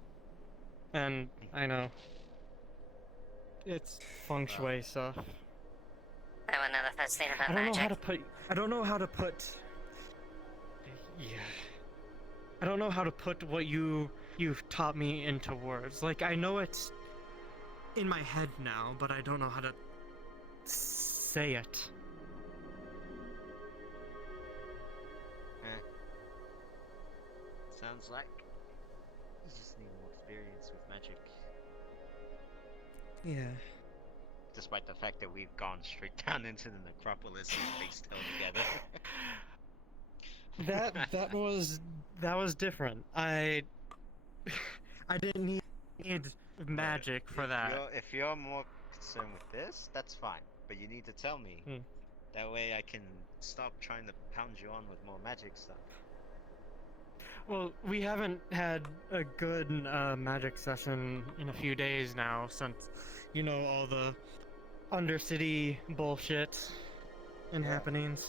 And I know it's feng shui stuff. I want another first thing about I don't know magic. how to put. I don't know how to put. Yeah. I don't know how to put what you've taught me into words. Like, I know it's in my head now, but I don't know how to say it. Sounds like you just need more experience with magic. Yeah. Despite the fact that we've gone straight down into the necropolis and faced hell together. that was different. I didn't need magic for that. If you're more concerned with this, that's fine. But you need to tell me. That way I can stop trying to pound you on with more magic stuff. Well, we haven't had a good magic session in a few days now since, you know, all the Undercity bullshit and happenings.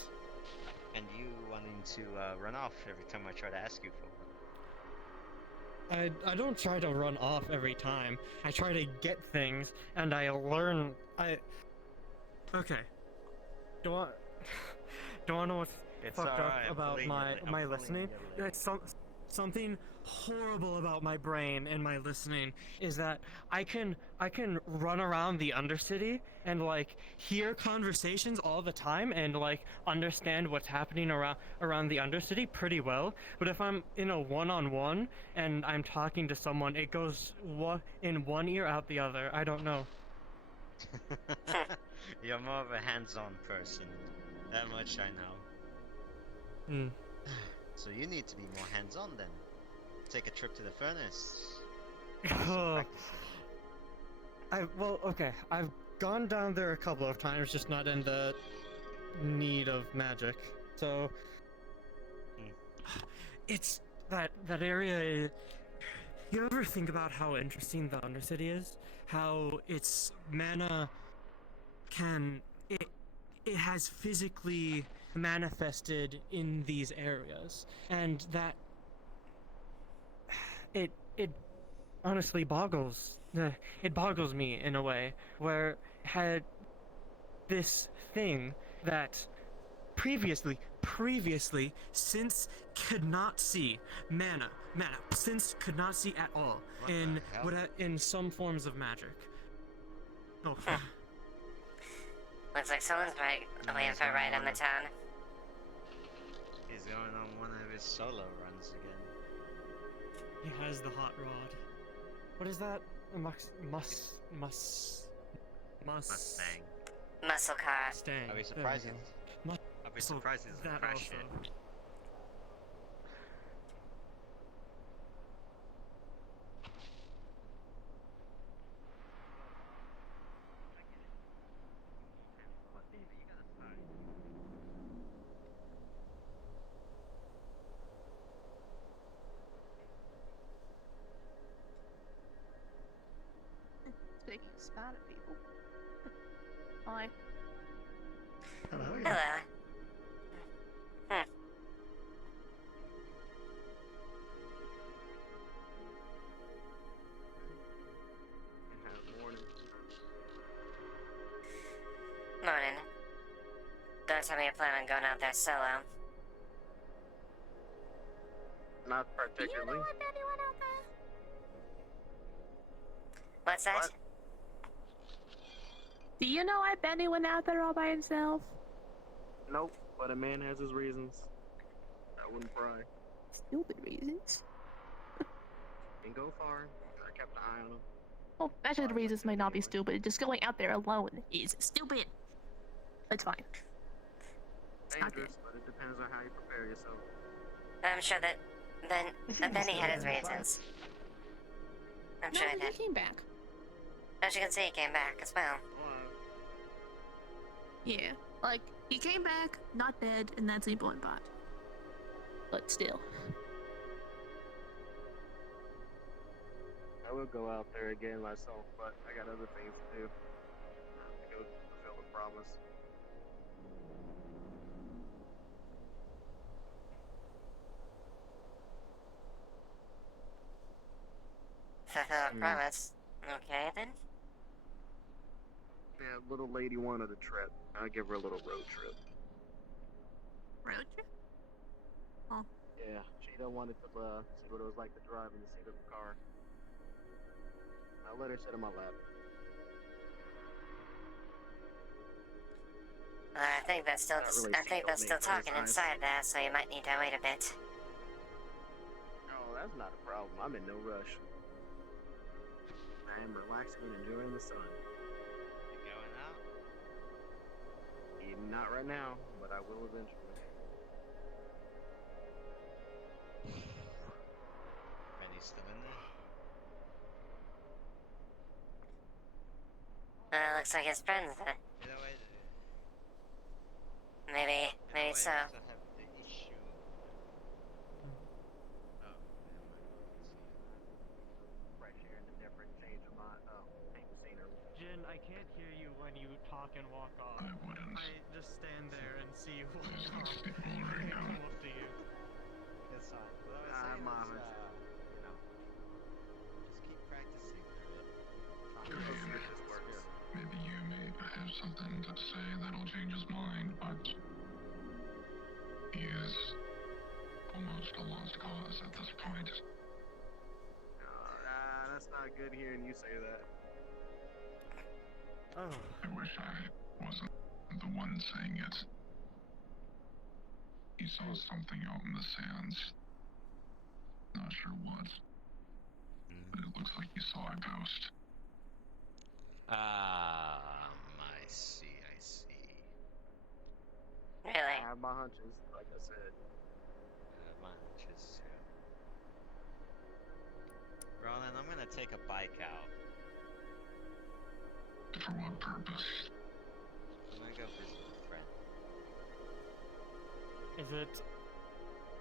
And you wanting to run off every time I try to ask you for one. I don't try to run off every time. I try to get things, and I learn. Okay. Do I know what's It's fucked up alright, I'm about bullying my you, I'm my bullying listening? you. It's something horrible about my brain and my listening is that I can run around the Undercity and like hear conversations all the time and like understand what's happening around the Undercity pretty well. But if I'm in a one-on-one and I'm talking to someone, it goes in one ear out the other. I don't know. You're more of a hands-on person. That much I know. Hmm. So you need to be more hands-on then. Take a trip to the furnace. Oh. Okay. I've gone down there a couple of times, just not in the need of magic. So it's that area. You ever think about how interesting the Undercity is? How its mana it has physically manifested in these areas, and that it honestly boggles me in a way where this thing that previously, Since could not see mana, Since could not see at all in some forms of magic. Oh. Looks like someone's waiting for a ride on the town. He's going on one of his solo runs again. He has the hot rod. What is that? Mustang. Muscle car. Mustang. I'll be surprised if it's that crash also. it. Taking a spat at people. Hi. Hello. Morning. Don't tell me you plan on going out there solo. Not particularly. What's that? Do you know I bet he went out there all by himself? Nope, but a man has his reasons. I wouldn't pry. Stupid reasons. Didn't go far. I kept an eye on him. Well, actually the reasons may not be stupid. Just going out there alone is stupid. It's fine. Dangerous, but it depends on how you prepare yourself. I'm sure that Benny had his reasons. I'm sure he did. He came back. As you can see, he came back as well. Yeah, like, he came back, not dead, and that's the important part. But still. I will go out there again myself, but I got other things to do. To go fulfill the promise. Fulfill a promise. Okay, then. Yeah, little lady wanted a trip. I'll give her a little road trip. Road trip? Oh. Yeah, she don't want it to see what it was like to drive in the seat of the car. I'll let her sit in my lap. I think they're still. Really I think they're still talking eyes. inside there, so you might need to wait a bit. Oh, that's not a problem. I'm in no rush. I am relaxing and enjoying the sun. You going out? Not right now, but I will eventually. Benny's still in there? Looks like his friends then. Either way, Maybe so. doesn't have the issue. Oh, Right here in the different change of my scenery. Jin, I can't hear you when you talk and walk off. I wouldn't. I just stand there and see you walk Please off. let's people I right can't now. come up to you. It's fine. What I have my was saying hunch. is, you know, just keep practicing. Maybe, maybe you may have something to say that'll change his mind, but he is almost a lost cause at this point. That's not good hearing you say that. Oh. I wish I wasn't the one saying it. He saw something out in the sands. Not sure what. But it looks like he saw a ghost. I see. Really? I have my hunches, like I said. My hunches too. Ronan, I'm gonna take a bike out. For what purpose? I'm gonna go visit a friend. Is it?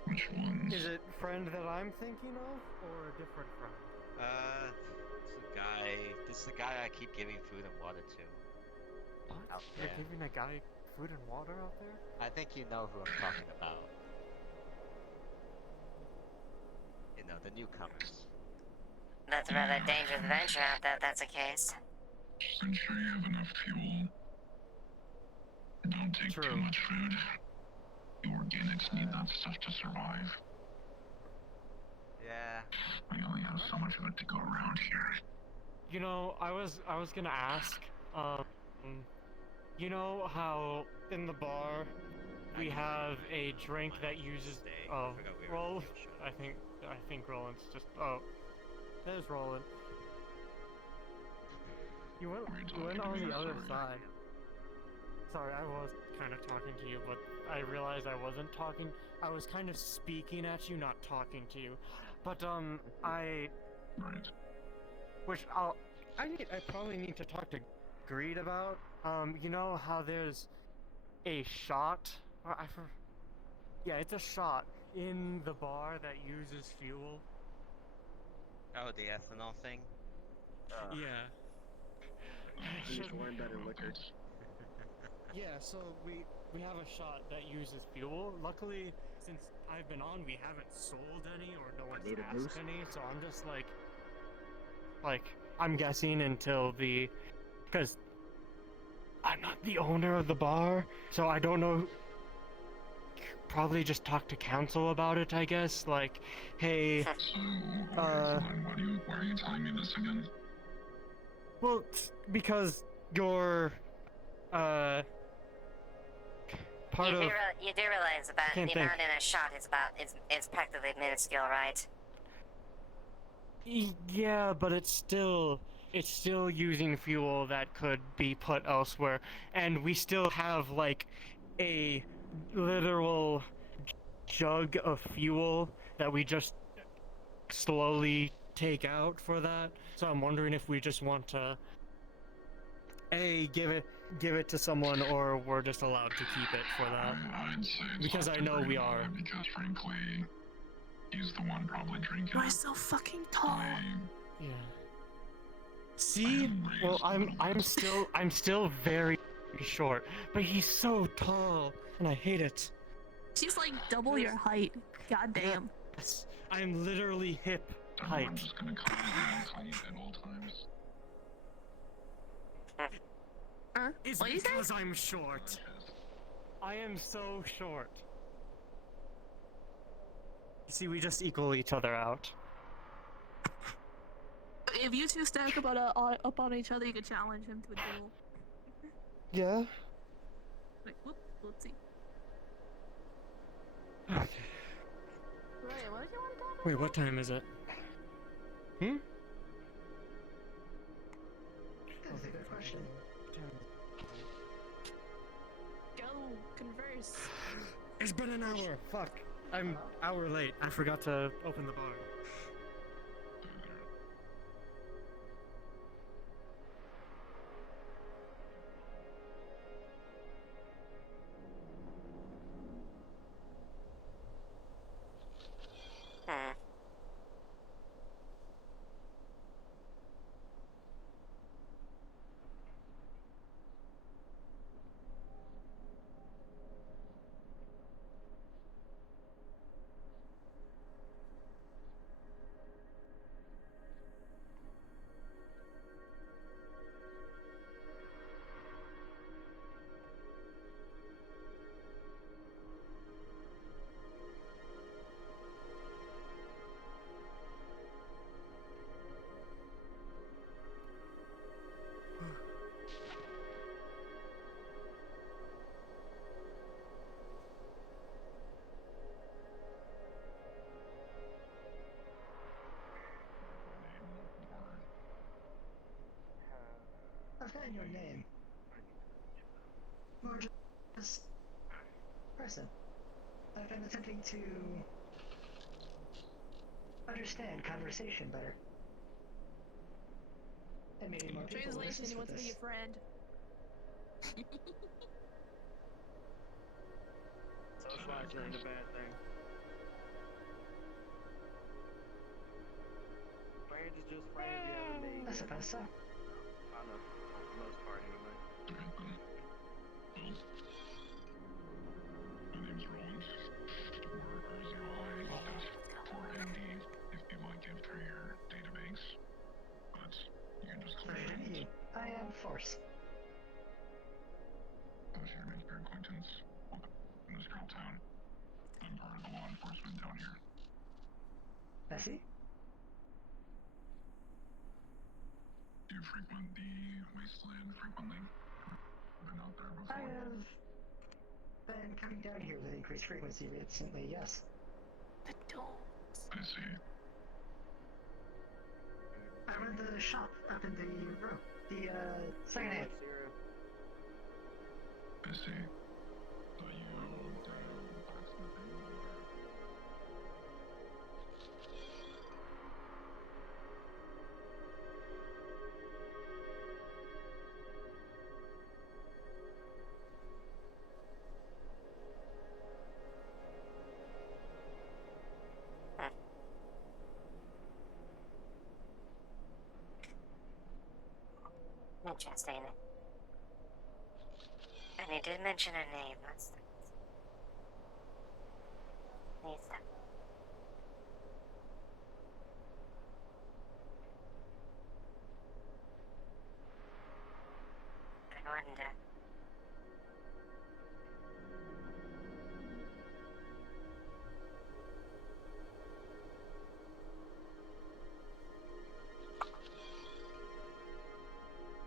Which one? Is it friend that I'm thinking of, or a different friend? This is the guy I keep giving food and water to. What? Out You're there. giving a guy food and water out there? I think you know who I'm talking about. You know, the newcomers. That's a rather dangerous venture out there. If that's the case. Just ensure you have enough fuel. Don't take too much food. The organics need that stuff to survive. Yeah. We only have so much of it to go around here. You know, I was gonna ask, you know how in the bar we have a drink that uses Roll? I think Roland's just there's Roland. You went on the other side. Sorry, I was kind of talking to you, but I realized I wasn't talking. I was kind of speaking at you, not talking to you. But which I probably need to talk to Greed about. You know how there's a shot? Yeah, it's a shot in the bar that uses fuel. Oh, the ethanol thing? Yeah. Need to learn better liquor. Yeah, so we have a shot that uses fuel. Luckily, since I've been on, we haven't sold any or no one's asked any, so I'm just like I'm guessing until because I'm not the owner of the bar, so I don't know. Probably just talk to council about it, I guess. Like, hey, why are you telling me this again? Well, because you're part of. You do realize about the amount in a shot is practically minuscule, right? Yeah, but it's still using fuel that could be put elsewhere, and we still have like a literal jug of fuel that we just slowly take out for that. So I'm wondering if we just want to give it to someone, or we're just allowed to keep it for that. I'd say it's because I know we are. Because frankly, he's the one probably drinking. Why so fucking tall? Yeah. See? Well, I'm still very short, but he's so tall, and I hate it. She's like double your height. God damn. Yes, I'm literally hip height. I'm just gonna call you at all times. It's what you say? because I'm short. I am so short. You see, we just equal each other out. If you two stack up on each other, you could challenge him to a duel. Yeah. Wait, whoop, whoopsie. Okay. Right, what did you want to talk Wait, what time is it? That's a good question. Go, converse. It's been an hour. Fuck. I'm hour late. I forgot to open the bar. I've gotten your name. More just person. I've been attempting to understand conversation better. And maybe more people will Translation, assist he with wants to be this. your friend. Socializing ain't a bad thing. Friends is just friends, you know what I mean? I suppose so. I know, for the most part anyway. My name's Roland. We're 0I for ND if you want to give her your database. But you can just call Pleasure to meet you. I am Force. Pleasure to meet your acquaintance. down here. Bessie? Do you frequent the wasteland frequently? Been out there before? I have been coming down here with increased frequency recently, yes. The domes. I see. I run the shop up in the room. The, second hand. I see. So you do blacksmithing or? Interesting. And he did mention her name. That's Lisa. I wonder.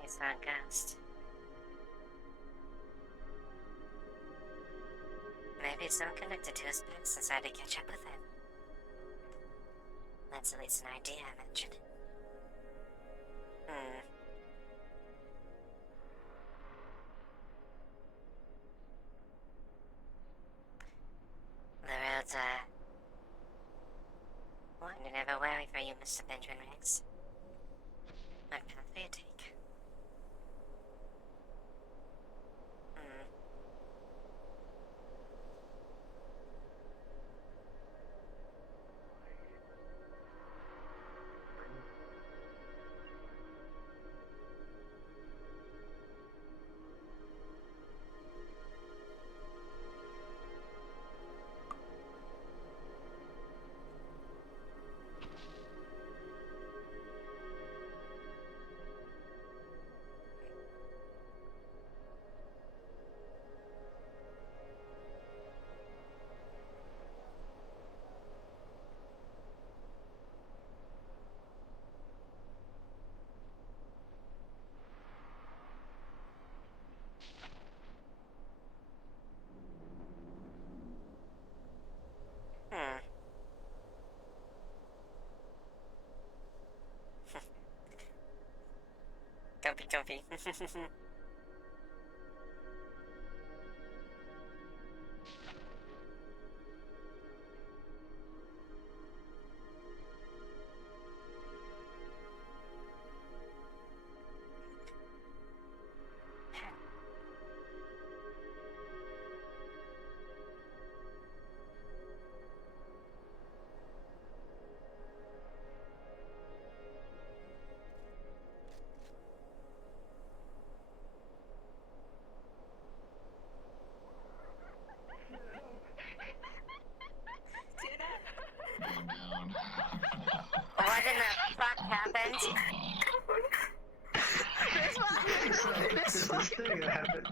He's not a ghost. Maybe it's not connected to his past and decided to catch up with it. That's at least an idea I mentioned. The roads are winding ever wary for you, Mr. Benjamin Riggs. What path do you take? Comfy. What in the fuck happened? This thing that happened.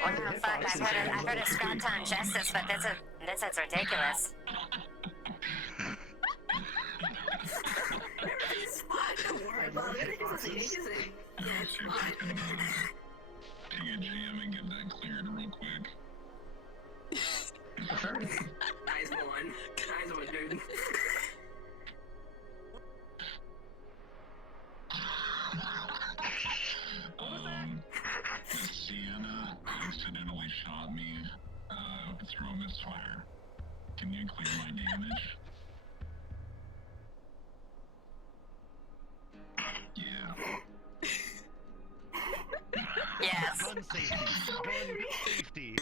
What the fuck? I've heard of Scott Town Justice, but this is ridiculous. Don't worry about it. It's easy. Take a GM and get that cleared real quick. Nice one, dude. Sienna accidentally shot me through a misfire. Can you clear my damage? Yeah. Yes. Gun safety.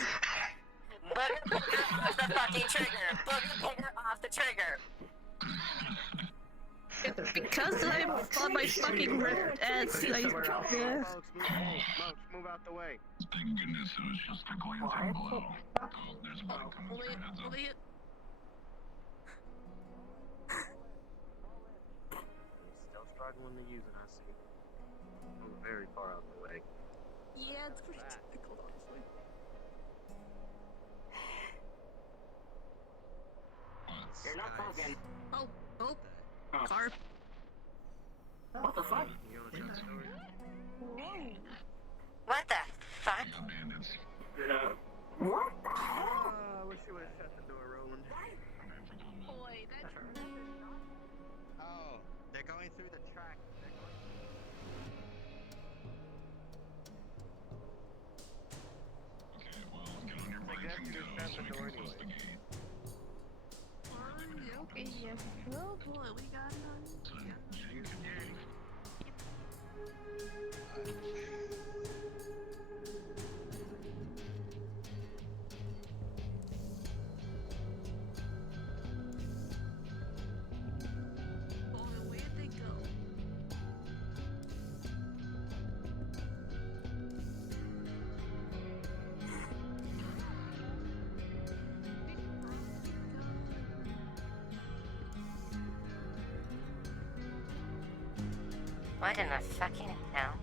Booger off the fucking trigger. Booger off the trigger. Because I'm on my fucking rift ads, yeah. Hey, Moach, move out the way. Thank goodness it was just a glancing blow. Oh, there's a bike coming through. Heads up. Still struggling to use it, I see. Move very far out the way. Yeah, it's pretty difficult, honestly. You're not talking. Oh, car. What the fuck? What the fuck? What the hell? I wish you would have shut the door, Roland. Boy, that's... Oh, they're going through the track. They're going... I guess you just shut the door anyway. Okay, yeah. Oh boy, we got it on. Boy, where'd they go? What in the fucking hell?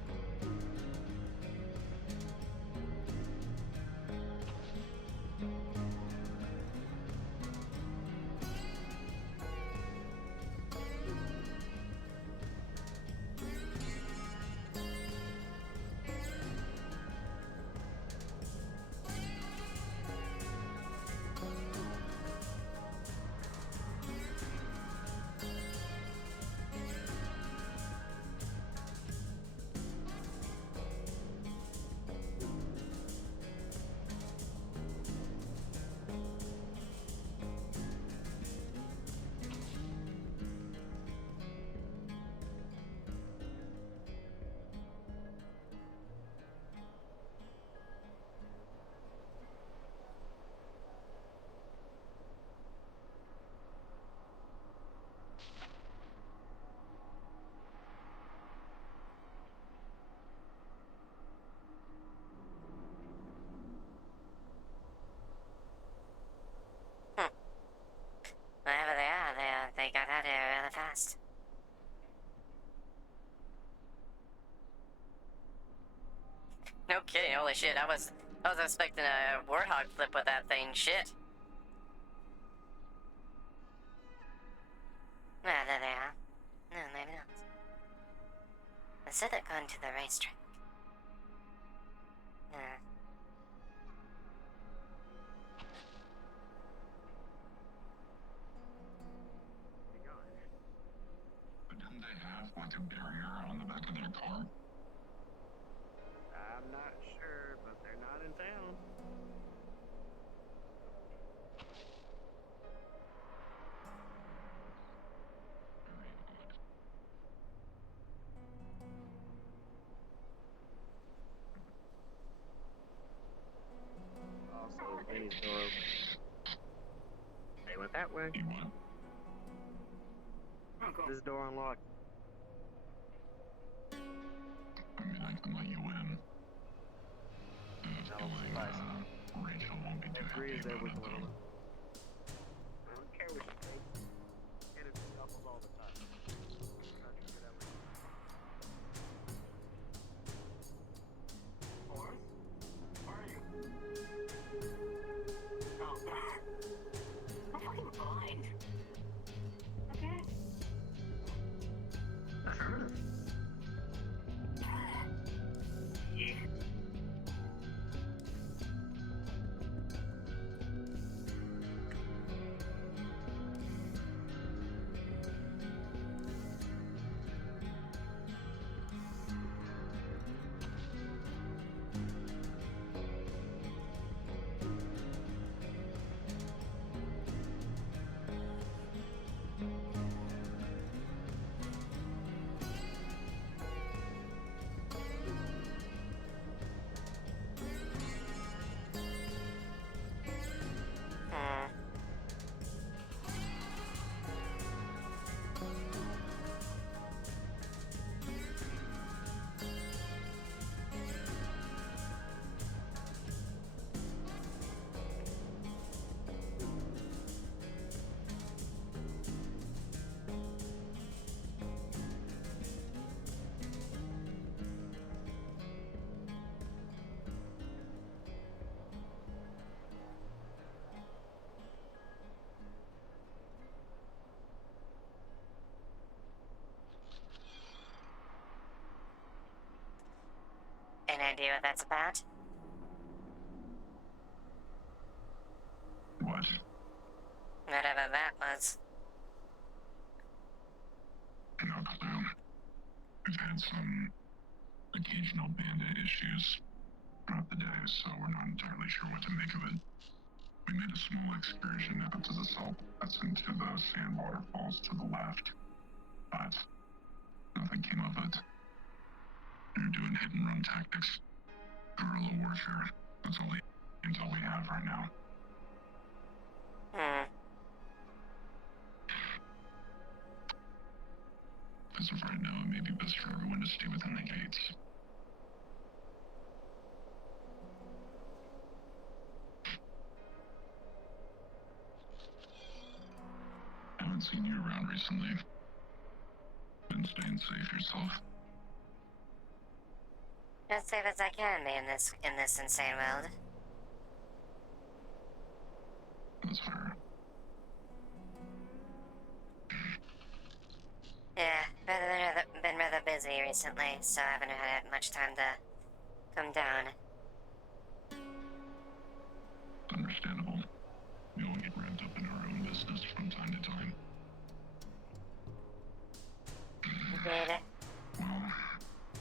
Wherever they are, they got out of here really fast. No kidding, holy shit, I was expecting a warthog flip with that thing, shit. Well, there they are. No, maybe not. I said they're going to the racetrack. Didn't they have like a barrier on the back of their car? I'm not sure, but they're not in town. Also, Benny's door open. They went that way. This door unlocked. I mean, I can let you in. Rachel won't be too happy about it, though. I don't care what you think. Get it couples all the time. Try to figure it out. Forrest? Where are you? Oh, I'm fucking blind. Okay. Yeah. any idea what that's about? What? Whatever that was. No clue. We've had some occasional bandit issues throughout the day, so we're not entirely sure what to make of it. We made a small excursion out to the salt flats into the sand waterfalls to the left, but nothing came of it. They're doing hit and run tactics. Guerrilla warfare. That's all the intel we have right now. As of right now, it may be best for everyone to stay within the gates. Haven't seen you around recently. Been staying safe yourself. As safe as I can be in this insane world. That's fair. Yeah, been rather busy recently, so I haven't had much time to come down. Understandable. We all get wrapped up in our own business from time to time. Indeed.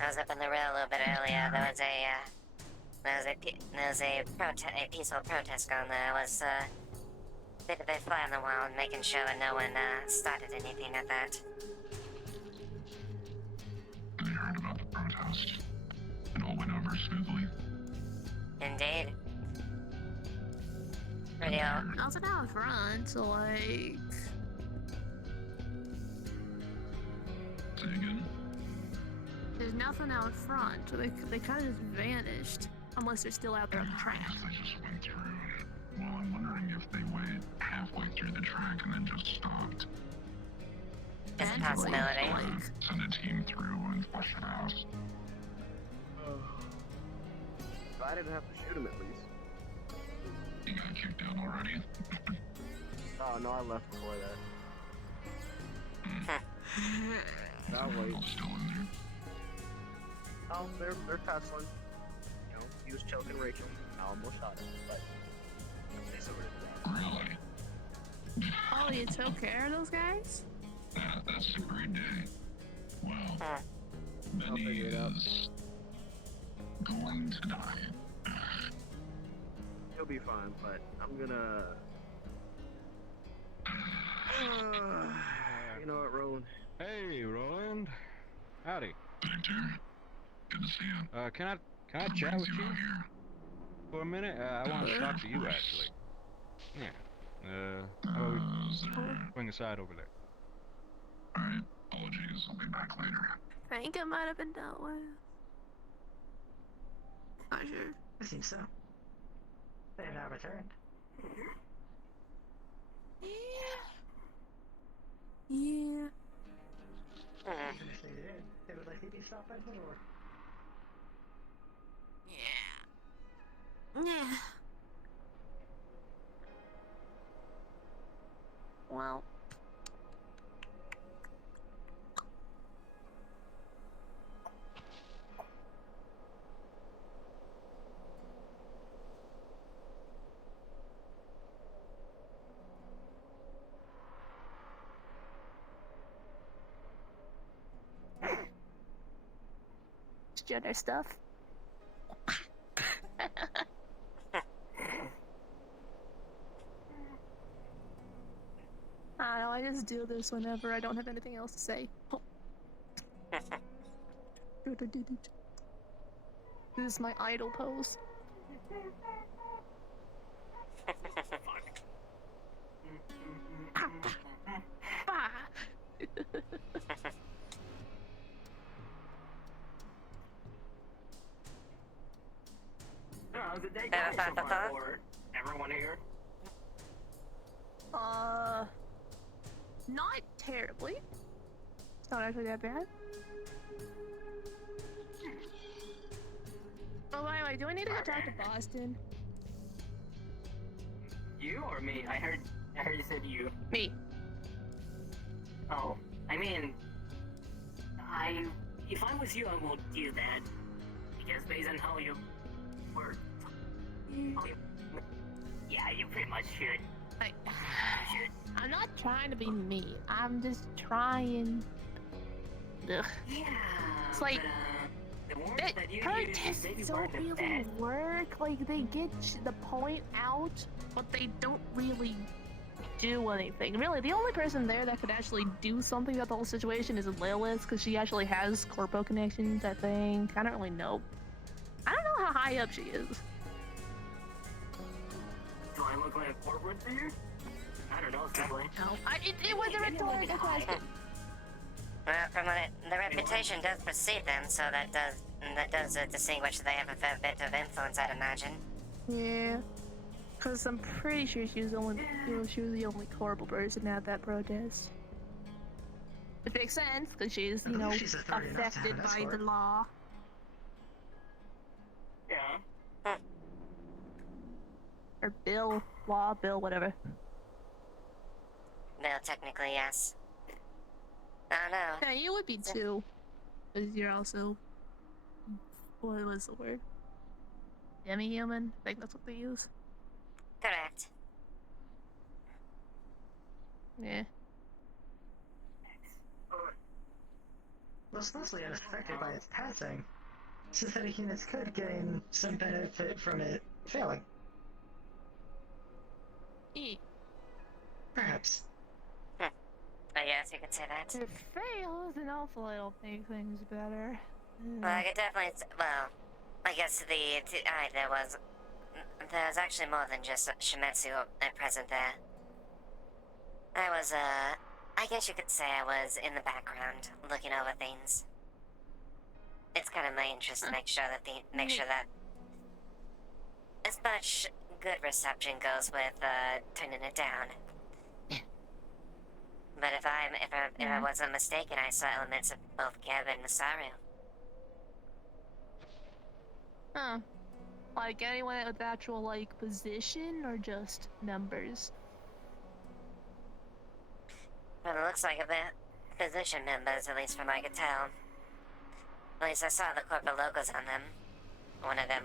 I was up in the rail a little bit earlier. There was a peaceful protest going there. I was a bit of a fly on the wall, making sure that no one started anything like that. I heard about the protest. It all went over smoothly. Indeed. Pretty Also down front, so like... Say again? There's nothing out front, so they kind of just vanished. Unless they're still out there on the track. They just went through. Well, I'm wondering if they went halfway through the track and then just stopped. It's a possibility. Send a team through and flush it out. If I didn't have to shoot him at least. You got kicked out already? Oh no, I left before that. I'll wait. Still in there. Oh, they're tussling. You know, he was choking Rachel. I almost shot him, but they sort of. Really? Oh, you took care of those guys? That's a great day. Well, Benny is going to die. He'll be fine, but I'm gonna. You know what, Roland? Hey, Roland. Howdy. Victor. Good to see you. Can I chat with you for a minute? I want to talk to you actually. Yeah. How about we swing aside over there? Alright, apologies. I'll be back later. I think it might have been dealt with. Not sure. I think so. They have now returned. Yeah. Even if they did, they would likely be stopped by the door. Yeah. Well. Jedi stuff. I don't know, I just do this whenever I don't have anything else to say. This is my idle pose. How's the day going so far for everyone here? Not terribly. It's not actually that bad. Oh, by the way, do I need to go talk to Boston? You or me? I heard you said you. Me. Oh, I mean, if I was you, I won't do that. just based on how you were. Yeah, you pretty much should. I'm not trying to be mean. I'm just trying. Ugh. Yeah. It's like the ones that that you protests use, don't really work. Like they get the point out, but they don't really do anything. Really, the only person there that could actually do something about the whole situation is Lilith, because she actually has corpo connections. I think. I don't really know. I don't know how high up she is. Do I look like a corporate there? I don't know, simply. No, it was a rhetorical question. Well, from what the reputation does precede them, so that does distinguish they have a fair bit of influence, I'd imagine. Yeah, because I'm pretty sure she was the only horrible person at that protest. Which makes sense, because she's, you know, affected by the law. Yeah. Or bill, whatever. Well, technically, yes. I don't know. Yeah, you would be too. Because you're also... What was the word? Demi-human? I think that's what they use. Correct. Yeah. Well, it's mostly unaffected by its passing. Synthetic units could gain some benefit from it failing. Perhaps. I guess you could say that. If it fails, then hopefully it'll make things better. Well, I could definitely. Well, I guess there was actually more than just Shimetsu present there. I guess you could say I was in the background, looking over things. It's kind of my interest to make sure that as much good reception goes with turning it down. But if I wasn't mistaken, I saw elements of both Geb and Masaru. Huh. Like anyone with actual, like, position, or just numbers? Well, it looks like a bit position members, at least from what I could tell. At least I saw the corporate logos on them. One of them.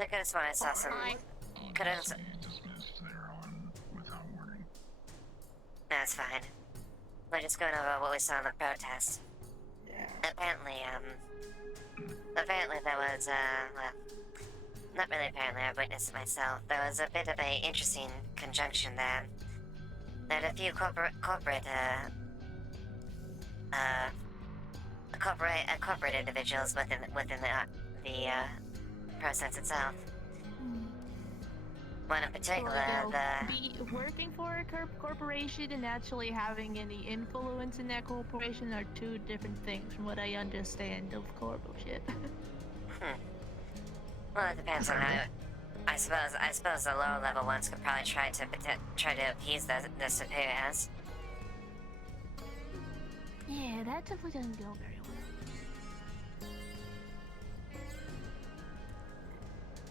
I could have sworn I saw some. Could have. That's fine. We're just going over what we saw in the protest. Yeah. Apparently there was, well, not really apparently, I witnessed it myself. There was a bit of a interesting conjunction there. That a few corporate individuals within the process itself. One in particular, be working for a corporation and actually having any influence in that corporation are two different things, from what I understand of corpo shit. Well, it depends on how. I suppose the lower level ones could probably try to appease the superiors. Yeah, that definitely doesn't go very well.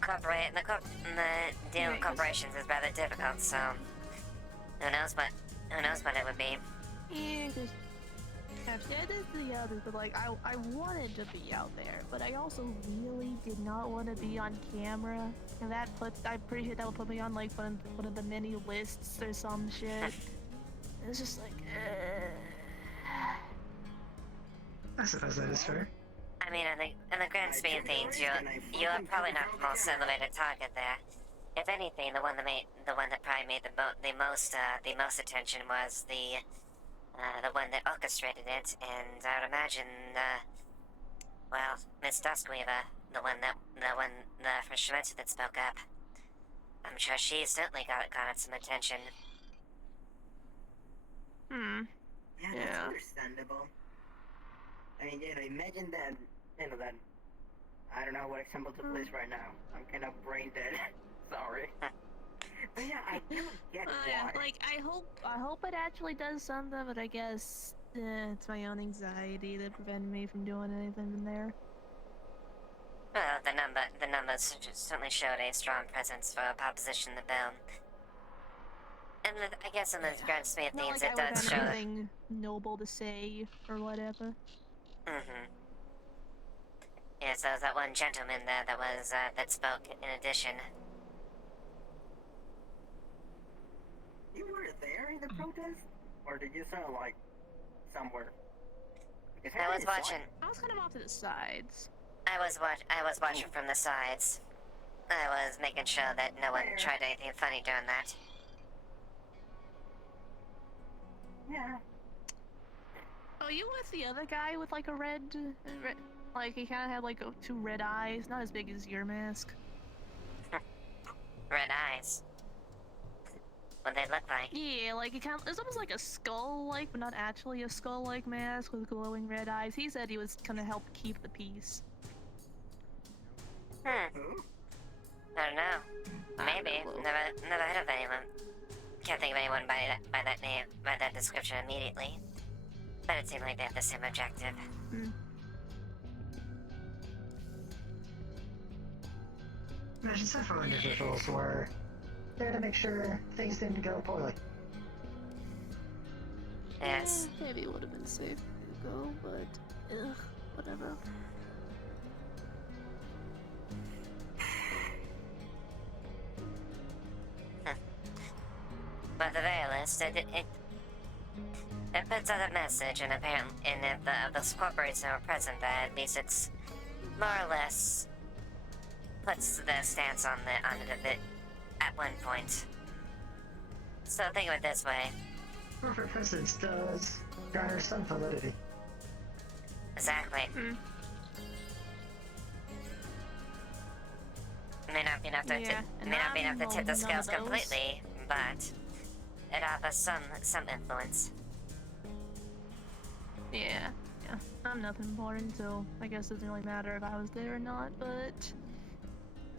The deal with corporations is rather difficult, so who knows what it would be. Yeah, because I've said this to the others, but like I wanted to be out there, but I also really did not want to be on camera, and I'm pretty sure that would put me on like one of the many lists or some shit. It's just like, I suppose that is fair. I mean, in the grand scheme of things, you're probably not the most elevated target there. If anything, the one that probably made the most attention was the one that orchestrated it, and I would imagine, well, Miss Duskweaver, the one from Shimetsu that spoke up. I'm sure she certainly got some attention. Yeah, that's understandable. I mean, imagine that, that, I don't know what example to place right now. I'm kind of brain dead. Sorry. But yeah, I don't get why. Yeah, like, I hope it actually does something, but I guess, it's my own anxiety that prevented me from doing anything in there. Well, the numbers certainly showed a strong presence for opposition to the bill. And I guess in the grand scheme of things, it does show. Nothing noble to say or whatever. Mm-hmm. Yes, there was that one gentleman there that spoke in addition. You were there in the protest? Or did you sound like somewhere? Because I was watching. I was kind of off to the sides. I was watching from the sides. I was making sure that no one tried anything funny during that. Yeah. Oh, you with the other guy with like a red like he kind of had like two red eyes, not as big as your mask. Red eyes. What they look like? Yeah, like it's almost like a skull-like, but not actually a skull-like mask with glowing red eyes. He said he was gonna help keep the peace. I don't know. Maybe. Never heard of anyone. Can't think of anyone by that name, by that description immediately. But it seemed like they have the same objective. Mission several individuals were there to make sure things didn't go poorly. Yes. Maybe it would have been safe to go, but whatever. But at the very least, it puts out a message, and apparently, and if the corporates are present there, at least it's more or less puts the stance on it a bit at one point. So think of it this way. Corporate presence does garner some validity. Exactly. May not be enough to tip the scales completely, but it offers some influence. Yeah. I'm nothing important, so I guess it doesn't really matter if I was there or not, but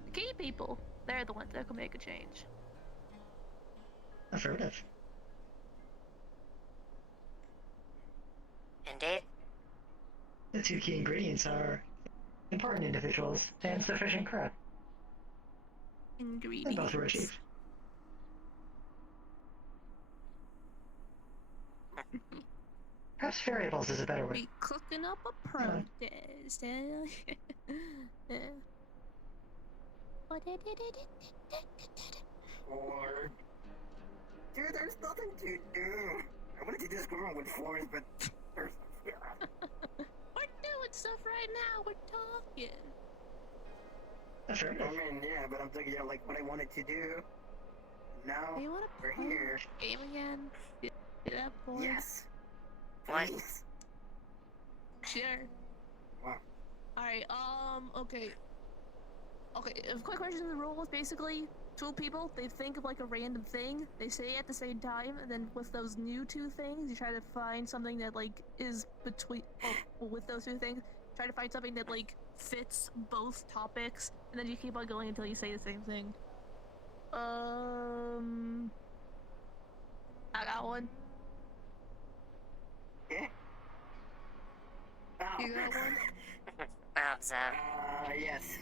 the key people, they're the ones that can make a change. Affirmative. Indeed. The two key ingredients are important individuals and sufficient crowd. Ingredients. And both were achieved. Perhaps variables is a better way. Be cooking up a protest. Yeah. Or... Dude, there's nothing to do. I wanted to just go around with floors, but there's... We're doing stuff right now. We're talking. Sure. I mean, yeah, but I'm thinking of like what I wanted to do. Now You wanna we're play here. game again? Get that boy? Yes. What? Please. Sure. Wow. Alright, okay. Okay, a quick question of the rules, basically, two people, they think of like a random thing, they say it at the same time, and then with those new two things, you try to find something that like is between, with those two things, try to find something that like fits both topics, and then you keep on going until you say the same thing. I got one. Yeah. You got one? Yes.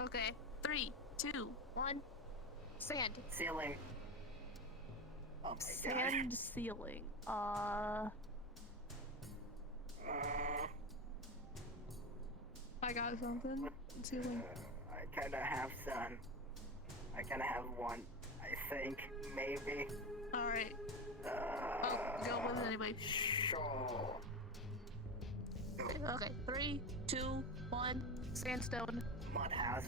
Okay. 3, 2, 1. Sand. Ceiling. Oh my Sand ceiling. I got something. Ceiling. I kinda have sun. I kinda have one. I think. Maybe. Alright. I'll go with it anyway. Sure. Okay. 3, 2, 1. Sandstone. Mud house.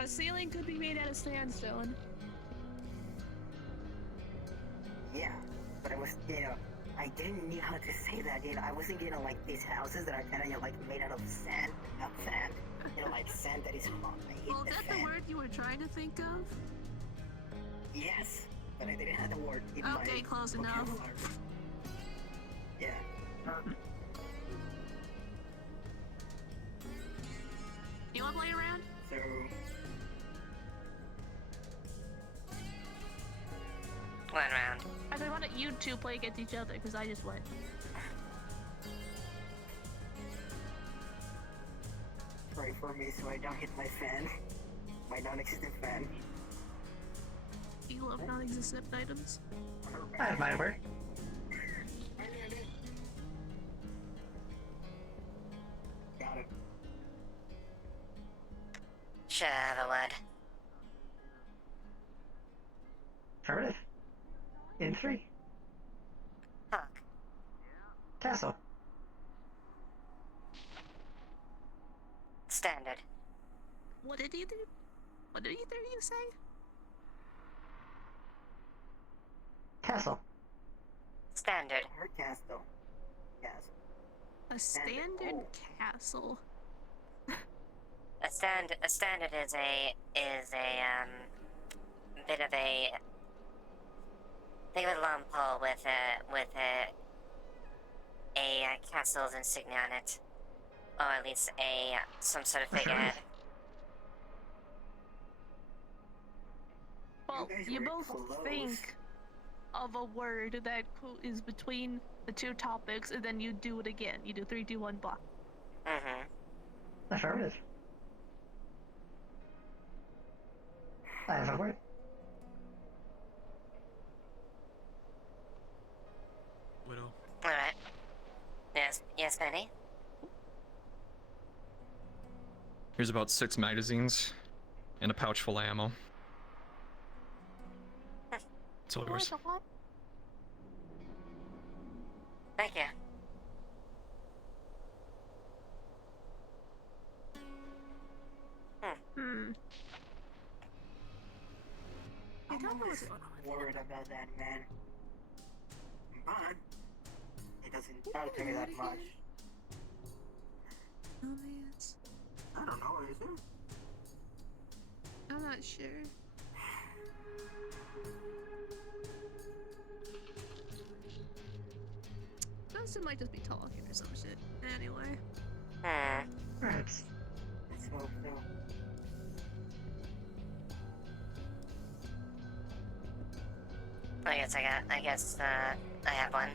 A ceiling could be made out of sandstone. Yeah, but I was, I didn't know how to say that, I was thinking of like these houses that are kind of like made out of sand, not sand, like sand that is hot. I hate Well, the is that sand. the word you were trying to think of? Yes, but I didn't have the word in my Okay, close enough. vocabulary. Yeah. You wanna play around? So... One round. Actually, why don't you two play against each other, because I just went. Pray for me so I don't hit my fan. My non-existent fan. You love non-existent items. I have my word. Got it. Sure, have a word. Affirmative. In 3. Hawk. Castle. Standard. What did either? What did either of you say? Castle. Standard. Her castle. Yes. A standard castle. A standard is a bit of a think of a long pole with a castle's insignia on it, or at least some sort of figurehead. Well, you both think of a word that is between the two topics, and then you do it again. You do 3, 2, 1, block. Mm-hmm. Affirmative. I have a word. Widow. Alright. Yes, Benny? Here's about 6 magazines and a pouch full of ammo. It's all yours. Thank you. I'm always worried about that man. But it doesn't bother me that much. Romance. I don't know, is it? I'm not sure. Dustin might just be talking or some shit. Anyway. Right. Let's move through. I guess I have one.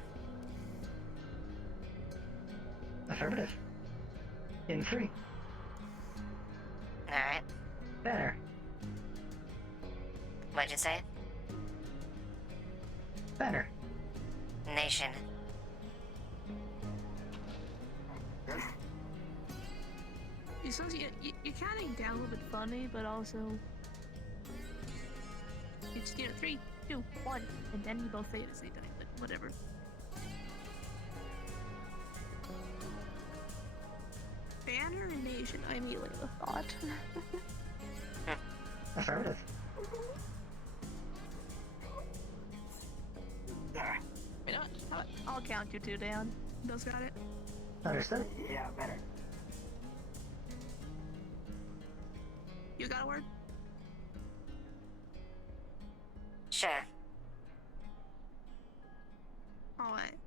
Affirmative. In 3. Alright. Banner. What'd you say? Banner. Nation. You're counting down a little bit funny, but also it's 3, 2, 1, and then you both say it at the same time. But whatever. Banner and nation. I immediately have a thought. Affirmative. You know what? I'll count you 2 down. Those got it. Understood. Yeah, better. You got a word? Sure. Alright.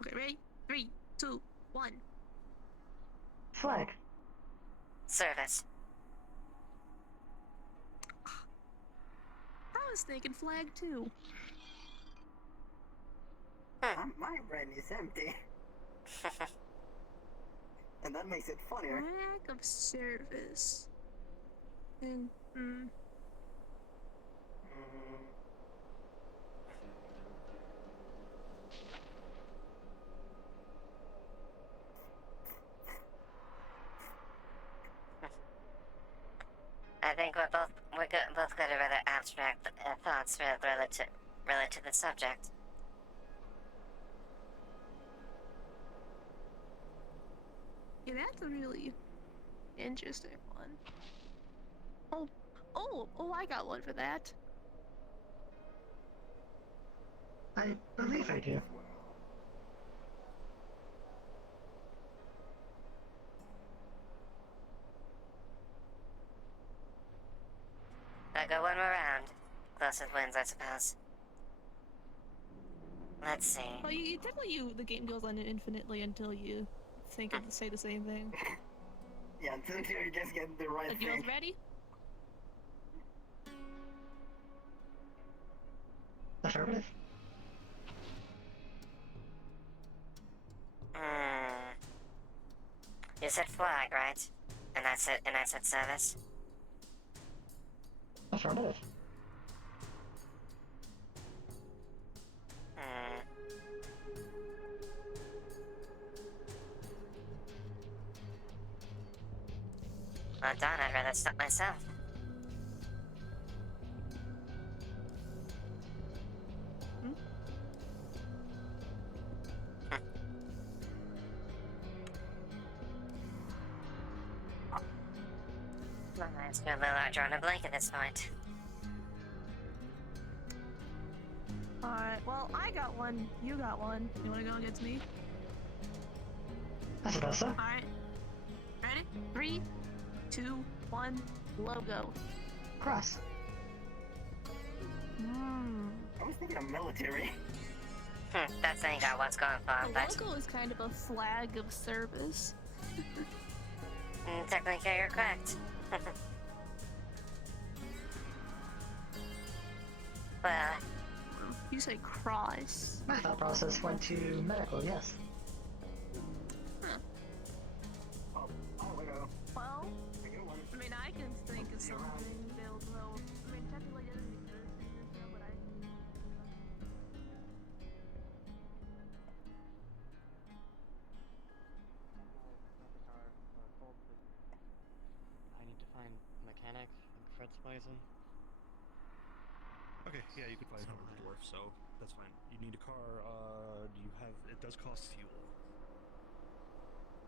Okay, ready? 3, 2, 1. Flag. Service. I was thinking flag too. My brain is empty. And that makes it funnier. Flag of service. And, I think we're both got a rather abstract thoughts related to the subject. yeah, that's a really interesting one. Oh, I got one for that. I believe I do. I go one more round. Closest wins, I suppose. Let's see. Well, the game goes on infinitely until you think and say the same thing. Yeah, until you just get the right Are you thing. both ready? Affirmative. You said flag, right? And I said service. Affirmative. Well, darn, I'd rather stop myself. My mind's been a little larger on a blank at this point. Alright, well, I got one. You got one. You wanna go against me? I suppose so. Alright. Ready? 3, 2, 1, logo. Cross. I was thinking of military. That's ain't got what's going for, The but logo is kind of a flag of service. Technically you're correct. Well, you say cross. My thought process went to medical, yes. Well, I mean, I can think of something they'll know. I mean, technically it doesn't exist in this show, but I. I need to find a mechanic in Fred's poison. Okay, yeah, you could find another dwarf, so that's fine. You need a car, do you have... It does cost fuel.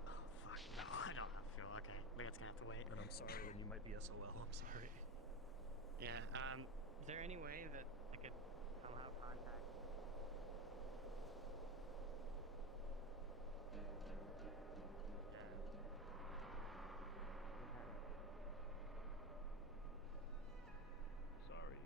Oh, fuck, no, I don't have fuel. Okay, Lilith's gonna have to wait. And I'm sorry, then you might be SOL, I'm sorry. Yeah, is there any way that I could somehow contact... Sorry.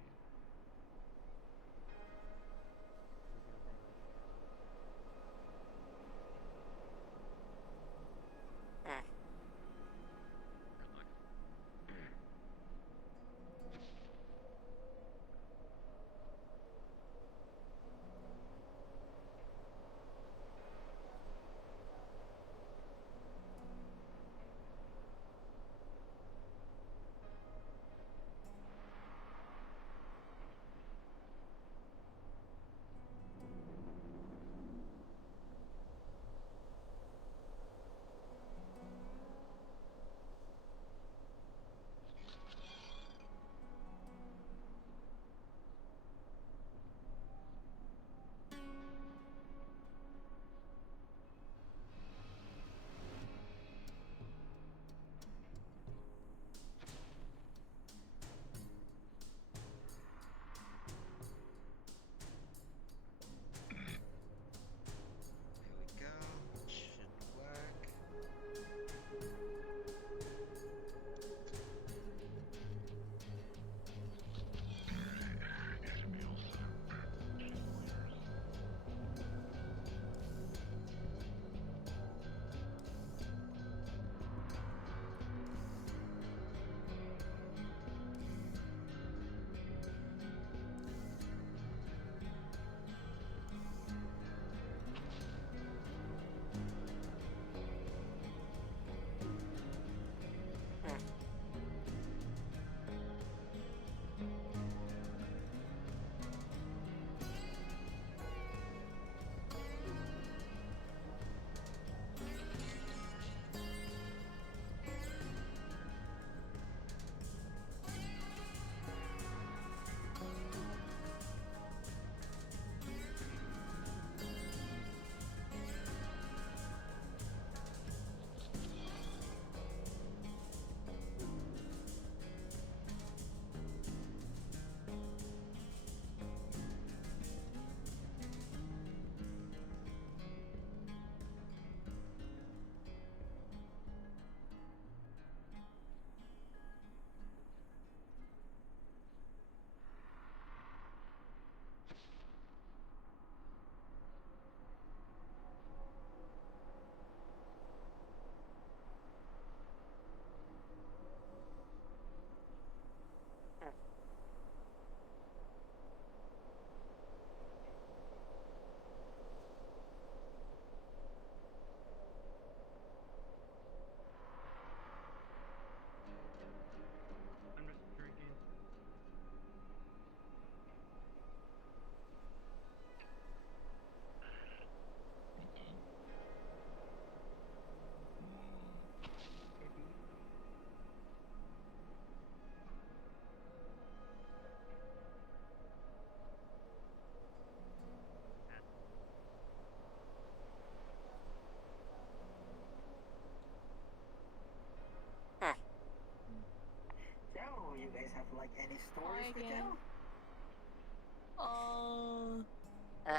Like any stories to tell?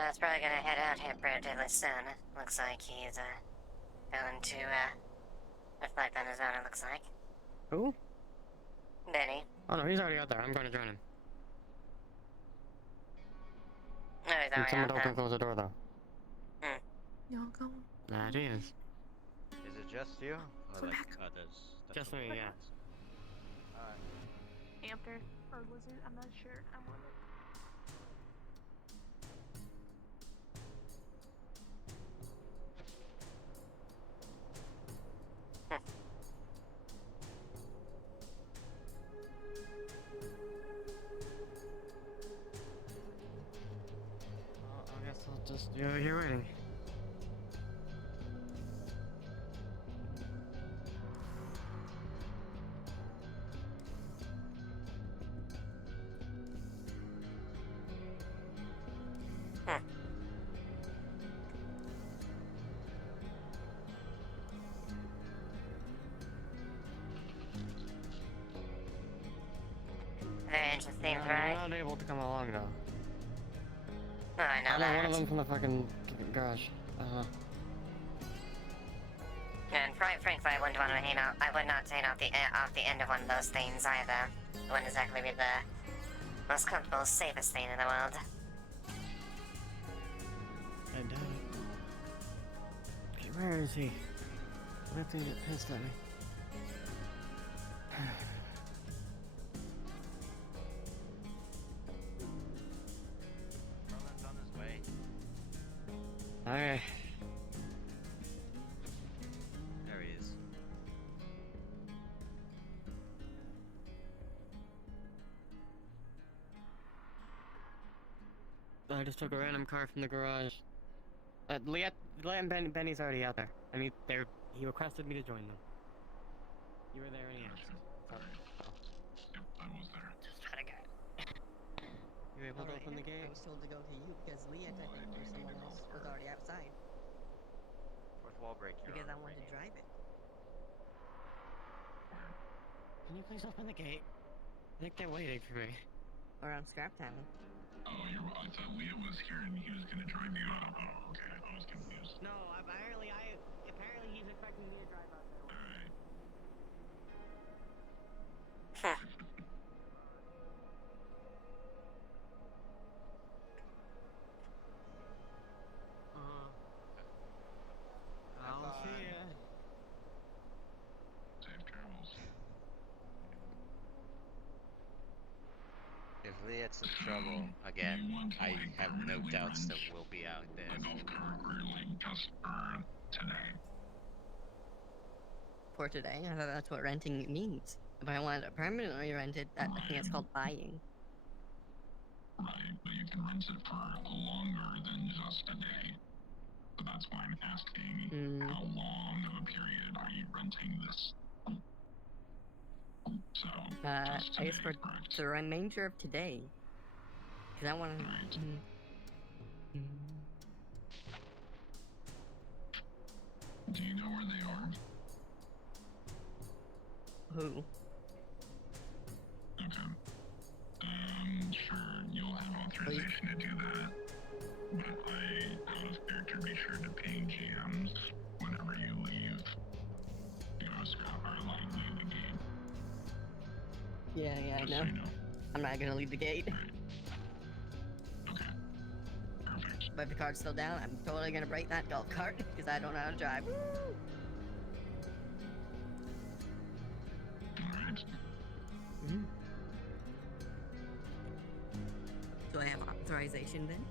It's probably gonna head out here relatively soon. Looks like he's, going to, reflect on his own, it looks like. Who? Benny. Oh no, he's already out there. I'm going to join him. No, he's already Someone out open there. close the door though. Y'all going? That is. Is it just you? Or like others? Just me, yeah. Alright. Hamster or lizard? I'm not sure. I'm wondering. I guess I'll just be over here waiting. Very interesting, I'm right? not able to come along though. Oh, I know I that. know one of them from the fucking garage. And frankly, I wouldn't want to hang out. I would not hang out off the end of one of those things either. It wouldn't exactly be the most comfortable, safest thing in the world. I doubt it. Okay, where is he? Let him get pissed at me. Roland's on his way. Alright. There he is. I just took a random car from the garage. Leah and Benny's already out there. I mean, he requested me to join them. You were there and he asked. Yep, I was there. Just had a guy. You able to open the gate? I was told to go to you because Leah, I think, or someone else was already outside. Fourth wall break, you're Because on. I wanted to drive it. Can you please open the gate? I think they're waiting for me. Around scrap time. Oh, I thought Leah was here and he was gonna drive you out. Oh, okay, I was confused. No, apparently he's expecting me to drive out there. Huh. I'll see ya. Safe travels. If Lilith's in trouble again, I have no doubts that we'll be out there. The golf cart we're like just for today. For today, I thought that's what renting means. If I wanted it permanently rented, I think it's called buying. Right, but you can rent it for longer than just a day. So that's why I'm asking, how long of a period are you renting this? So, just I guess today, for correct? the remainder of today. Because I want to. Do you know where they are? Who? Okay. Sure, you'll have authorization to do that. But out of character, be sure to ping GMs whenever you leave. You know, scrap or like leave the game. Yeah, I Just know. so you know. I'm not gonna leave the gate. Okay. Perfect. But if the cart's still down, I'm totally gonna break that golf cart because I don't know how to drive. Alright. Do I have authorization then?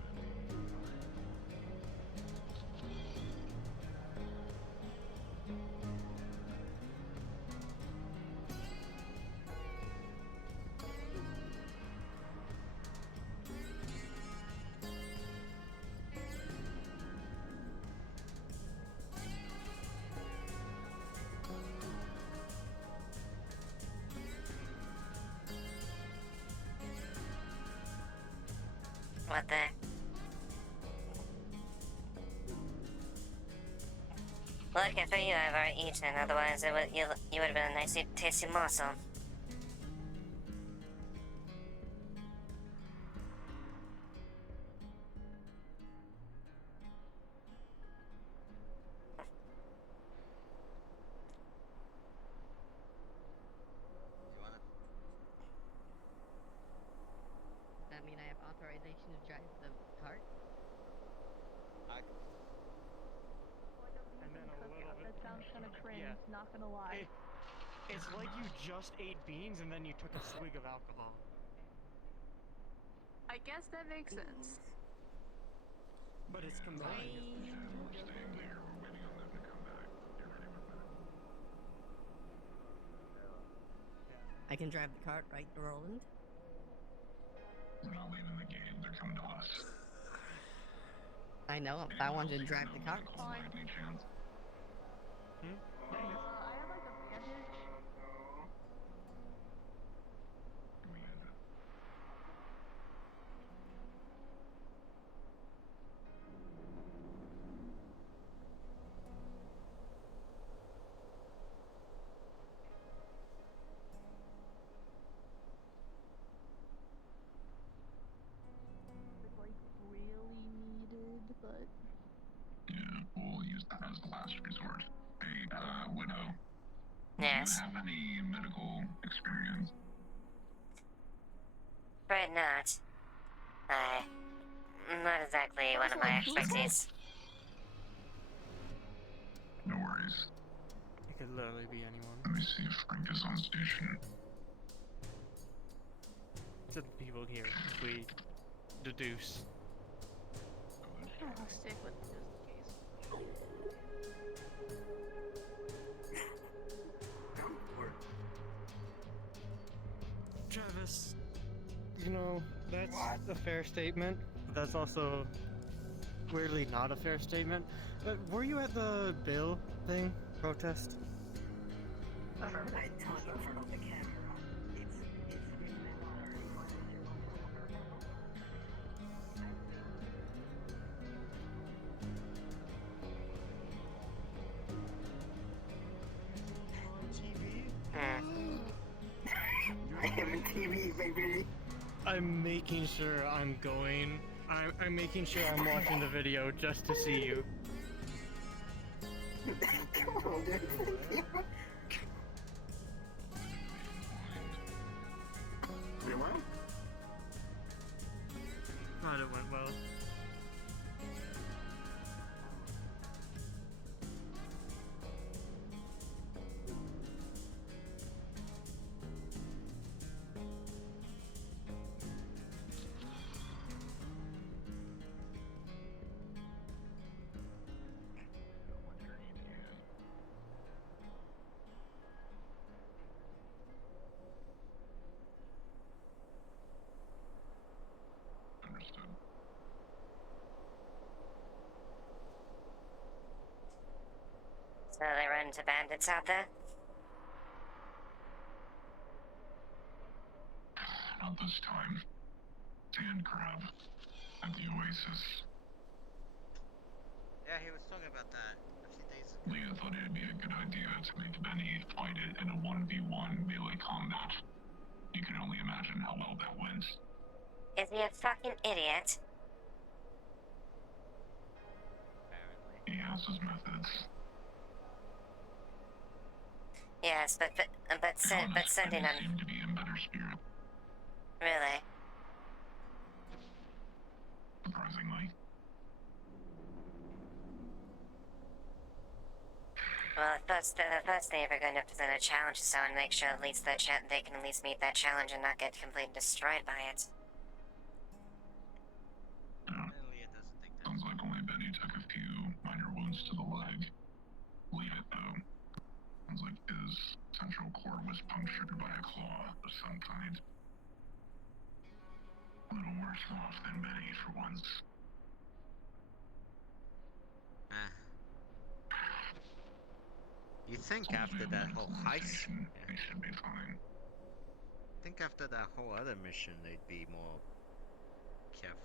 What the? Lucky for you, I've already eaten. Otherwise, you would have been a nice, tasty morsel. that mean I have authorization to drive the cart? And then a little bit. That sounds kind of cringe, Yeah. not gonna lie. It's like you just ate beans and then you took a swig of alcohol. I guess that makes sense. But it's combined. I can drive the cart, right, Roland? We're not leaving the gate, they're coming to us. I know, but I wanted to drive the cart. Any chance? I have like a bandage. It's like really needed, but Yeah, we'll use that as the last resort. Hey, Widow. Yes. Do you have any medical experience? Afraid not. Not exactly one of my expertise. No worries. It could literally be anyone. Let me see if Frank is on station. To the people here, if we deduce. I'll stick with it just in case. Travis, you know, that's a fair statement. But that's also weirdly not a fair statement. But were you at the Bill thing protest? I talk in front of the camera. I am in TV, baby. I'm making sure I'm going. I'm making sure I'm watching the video just to see you. Come on, dude. Wait, what? Thought it went well. Understood. So they run into bandits out there? Not this time. Sand crab at the oasis. Yeah, he was talking about that a few days ago. Leah thought it'd be a good idea to make Benny fight it in a 1v1 melee combat. You can only imagine how well that went. Is he a fucking idiot? He has his methods. Yes, but sending him. Seem to be in better spirit. Really? Surprisingly. Well, the first thing if we're going to present a challenge to someone, make sure at least that they can at least meet that challenge and not get completely destroyed by it. Sounds like only Benny took a few minor wounds to the leg. Leave it though. Sounds like his central cord was punctured by a claw of some kind. A little worse off than Benny for once. You think after that whole heist, they should be fine. I think after that whole other mission, they'd be more careful.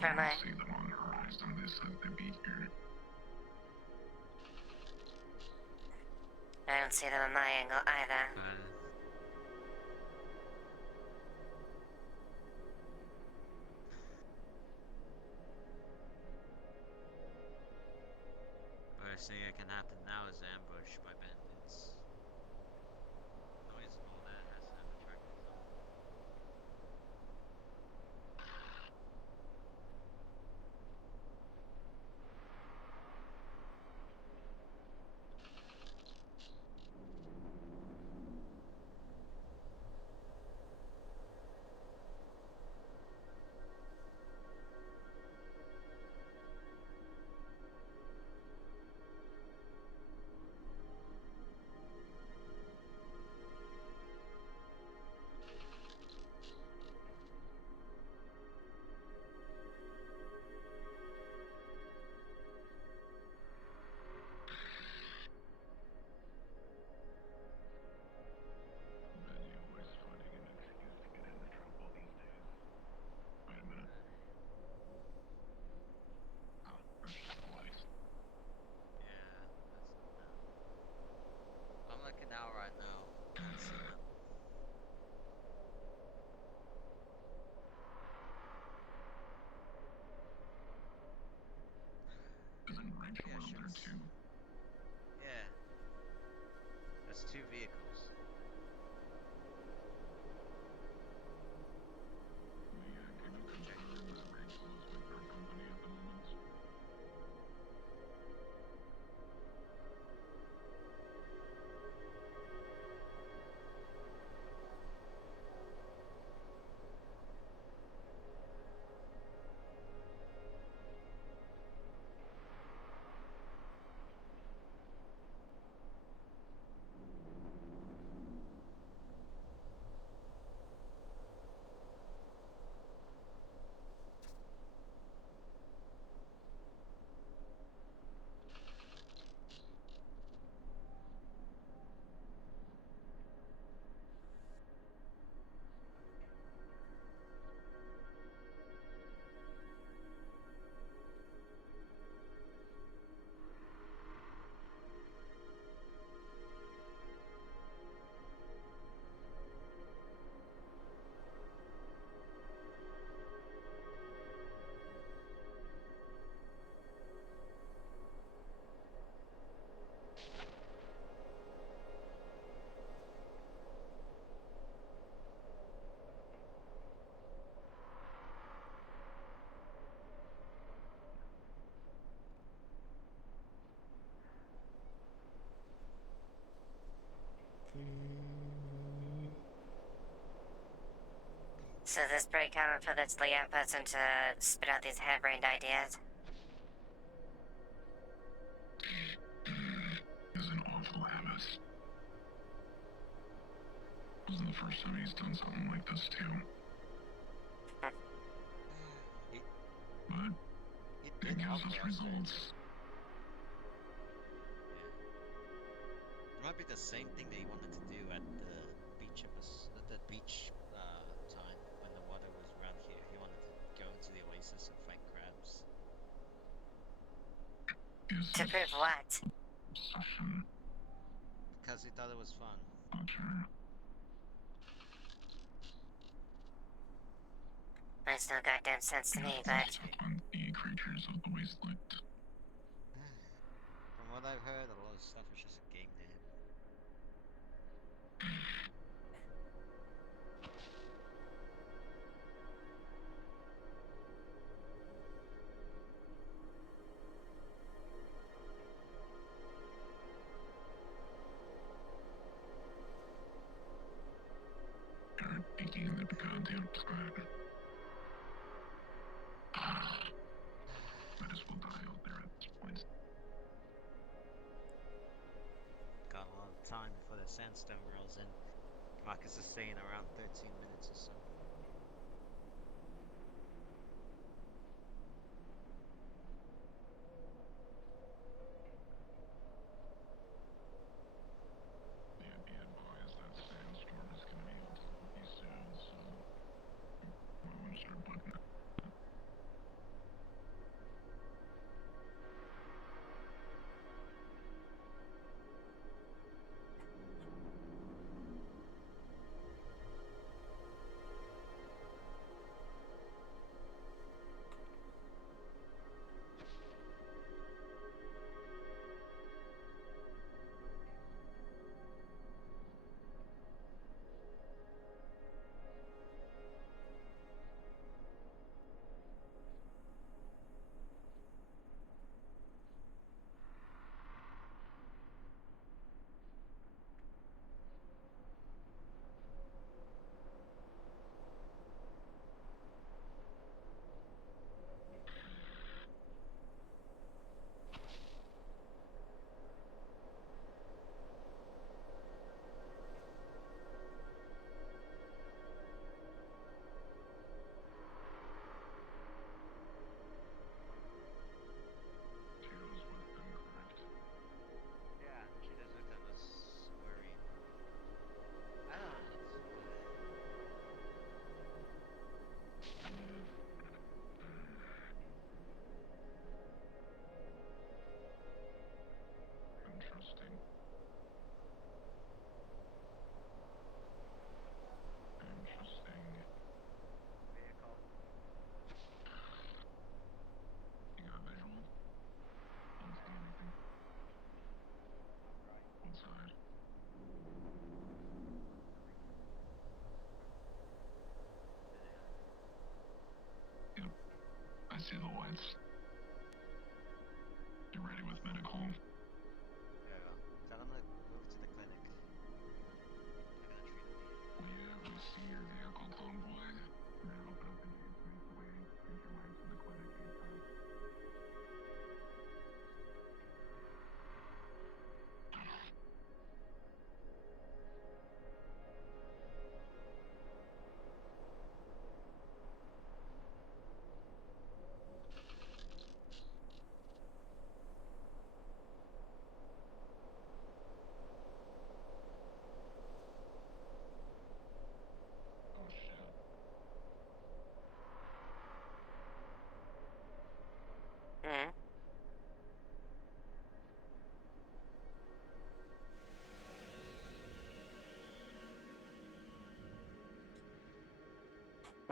For my... See them on the horizon, they said they'd be here. I don't see them on my angle either. worst thing that can happen now is ambushed by bandits. Noise and all that has to have a track of its own. I'm looking out right now. Can't see them. Isn't Rachel out there too? Yeah. There's 2 vehicles. So this break common for this Leanne person to spit out these harebrained ideas. Is an awful habit. Wasn't the first time he's done something like this too. But it gives us results. It might be the same thing that he wanted to do at the beach time when the water was around here. He wanted to go into the oasis and fight crabs. To prove what? Because he thought it was fun. Makes no goddamn sense to me, but... The creatures of the wasteland. From what I've heard, a lot of stuff is just a game to him. Peeking in the goddamn side. Might as well die out there at this point. Got a lot of time before the sandstone rolls in. Marcus is saying around 13 minutes or so. I see the lights. You ready with medical? Yeah, tell them to move to the clinic. I gotta treat him. Will you ever see your vehicle convoy? We're gonna open up the gates, make the way, take your way to the clinic anytime. Hmm.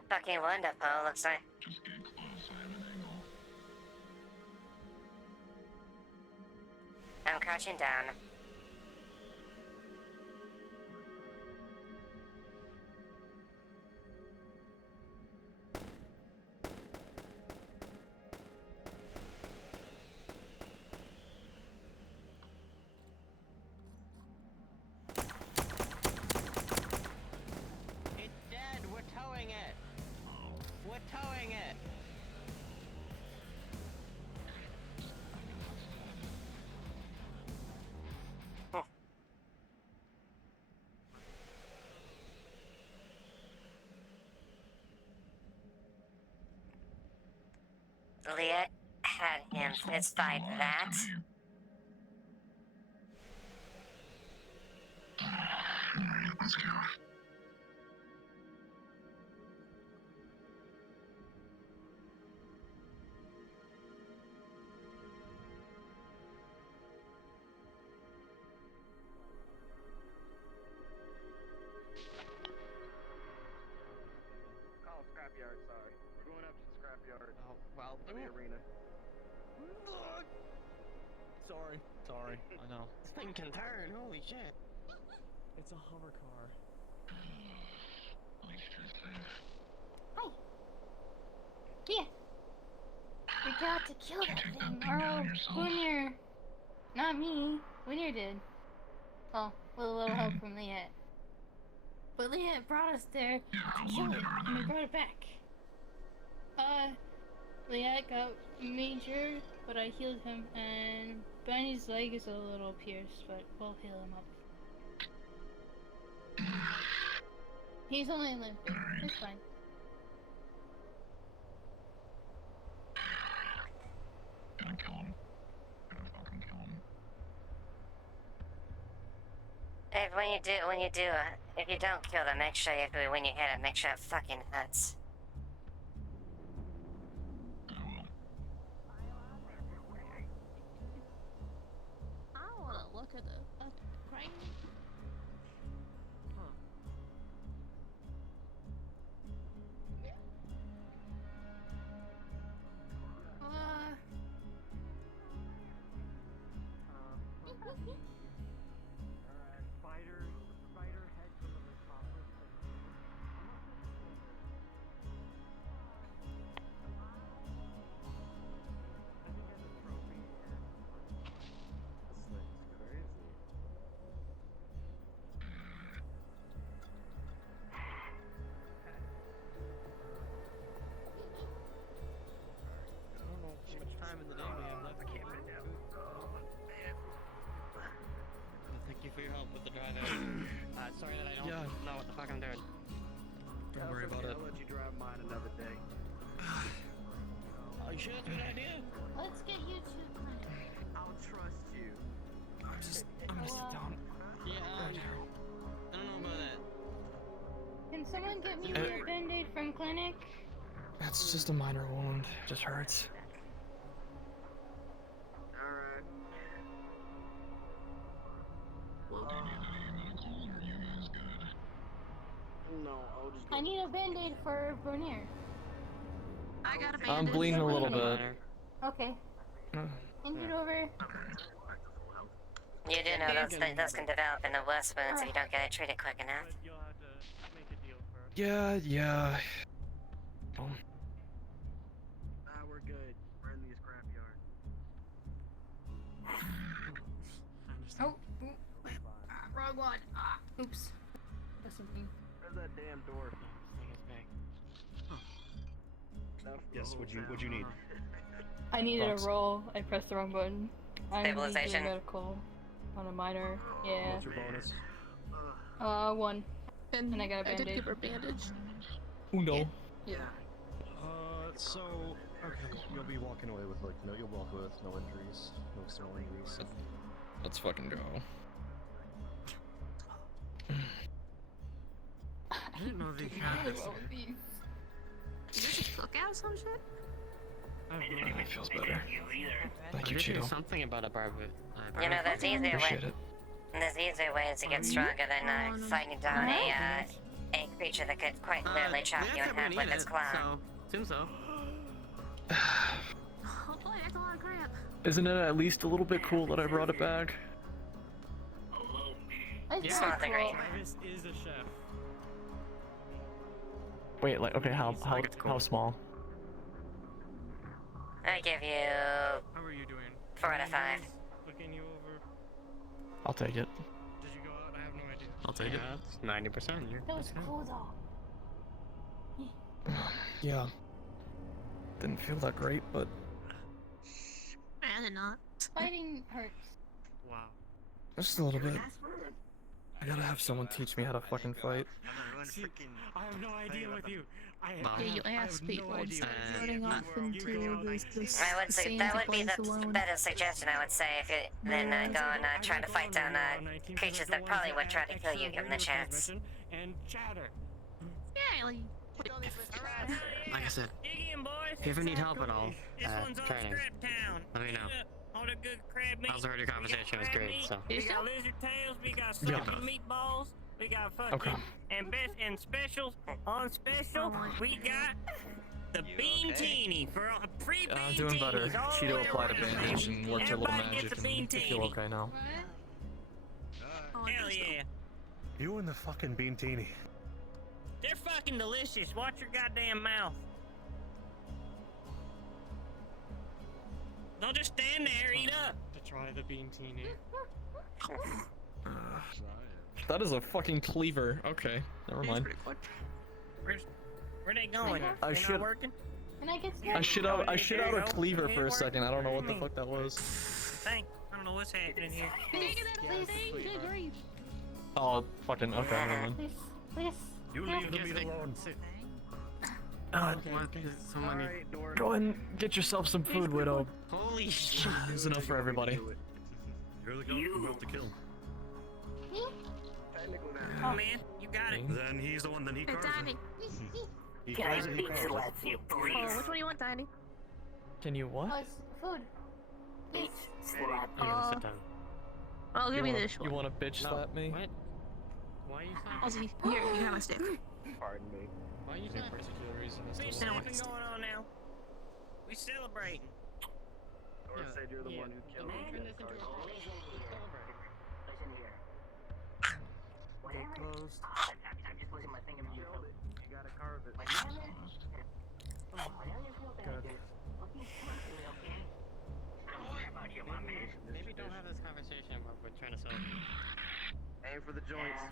Fucking wonderful, looks like. Just get close, I have an angle. I'm crouching down. It's dead. We're towing it. We're towing it. Lilith had him fist fight that. Alright, let's go. Oh, scrapyard, sorry. We're going up to the scrapyard. Oh, well. To the arena. Sorry. Sorry. I know. This thing can turn. Holy shit. It's a hover car. At least you're safe. Hi. Yeah. We got to kill that thing. Junior. Not me. Junior did. Oh, with a little help from Lilith. But Lilith brought us there to kill it, and we brought it back. Lilith got major, but I healed him, and Benny's leg is a little pierced, but we'll heal him up. He's only limping. It's fine. Gonna kill him. Gonna fucking kill him. If if you don't kill them, make sure when you hit it, make sure it fucking hurts. I wanna look at the crane. Spider head from the metropolis. I think there's a trophy here. This thing's crazy. I don't know how much time in the day we have left. I can't put it down. Thank you for your help with the drive out. Sorry that I don't know what the fuck I'm doing. Don't worry about it. I'll let you drive mine another day. Are you sure that's a good idea? Let's get you to clinic. I'll trust you. I'm gonna sit down. Yeah, I don't know about that. Can someone get me your band-aid from clinic? That's just a minor wound. It just hurts. Alright. No, I'll just I need a band-aid for Bernier. I got a band-aid. I'm bleeding a little bit. Okay. Hand it over. You do know those can develop into worse wounds if you don't get it treated quick enough. You'll have to make a deal first. Yeah. We're good. We're in the scrapyard. Oh, wrong one. Oops. That's something. Where's that damn door? Yes, what'd you need? I needed Box. a roll. I pressed the wrong button. I need Stabilization. a medical on a minor. Yeah. What's your bonus? 1. And I got a I did bandage. give her bandage. Uno. Yeah. So, okay, you'll be walking away with, you'll walk away with no injuries, no external injuries. Let's fucking go. I didn't know they had this. Did you just cook out some shit? It feels better. Thank you, I did hear Cheeto. something about a barbecue. You know, there's easier Appreciate way. it. There's easier ways to get stronger than fighting down a creature that could quite clearly chop you in half with its claw. So, seems so. Oh boy, that's a lot of crap. Isn't it at least a little bit cool that I brought it back? It's not that great. Travis is a chef. Wait, okay, how small? I give you How are you doing? 4 out of 5. Looking you over. I'll take it. Did you go out? I have no idea. I'll take it. It's 90%. That was cool though. Yeah. Didn't feel that great, but Rather not. Fighting hurts. Wow. just a little bit. I gotta have someone teach me how to fucking fight. See, I have no idea with you. Yeah, you ask people instead of running off into this I would say scenes that of would be place the alone. better suggestion. I would say if you then go and try to fight down creatures that probably would try to kill you given the chance. And chatter. Yeah, like. Like I said, if you ever need help at all, training, let me know. All the good crab meat. I also heard your conversation was great, so. We got lizard tails, we got Yeah. sucking meatballs, we got fucking Okay. and specials. On special, we got the bean teeny for free bean Doing better. teenies all the Cheeto way applied a around. bandage and worked a little Everybody magic gets a bean and I feel teeny. okay now. Hell yeah. You and the fucking beantini. They're fucking delicious. Watch your goddamn mouth. Don't just stand there, eat up. To try the bean teeny. That is a fucking cleaver. Okay, never mind. Where they going? I They should- not working? Can I get I shit out There you a go. cleaver for a It second. I don't know what the worked. fuck that was. Thank. I don't know what's happening here. Can you get that, please? Good grief. Oh, fucking okay, never mind. Please, please. You leave the meat alone. Go ahead and get yourself some food, Widow. Holy shit. There's enough for everybody. You're the guy who about to kill. Oh man, you got it. Then he's the one, then he Hey, carves Danny. it. He Can I carves it, he pizza carves with you, it. please? Oh, which one do you want, Danny? Can you what? Oh, it's food. Please. I'll give you wanna- this one. You wanna bitch slap me? What? Why are you Ozzy, here, you have a stick. Pardon me. Why are you Any particular reason as What's to happening going on now? We celebrating. Or said you're the one who killed him. Turn this into a They closed. I'm just losing my finger. You gotta carve it. Maybe don't have this conversation while we're trying to solve it. Aim for the joints.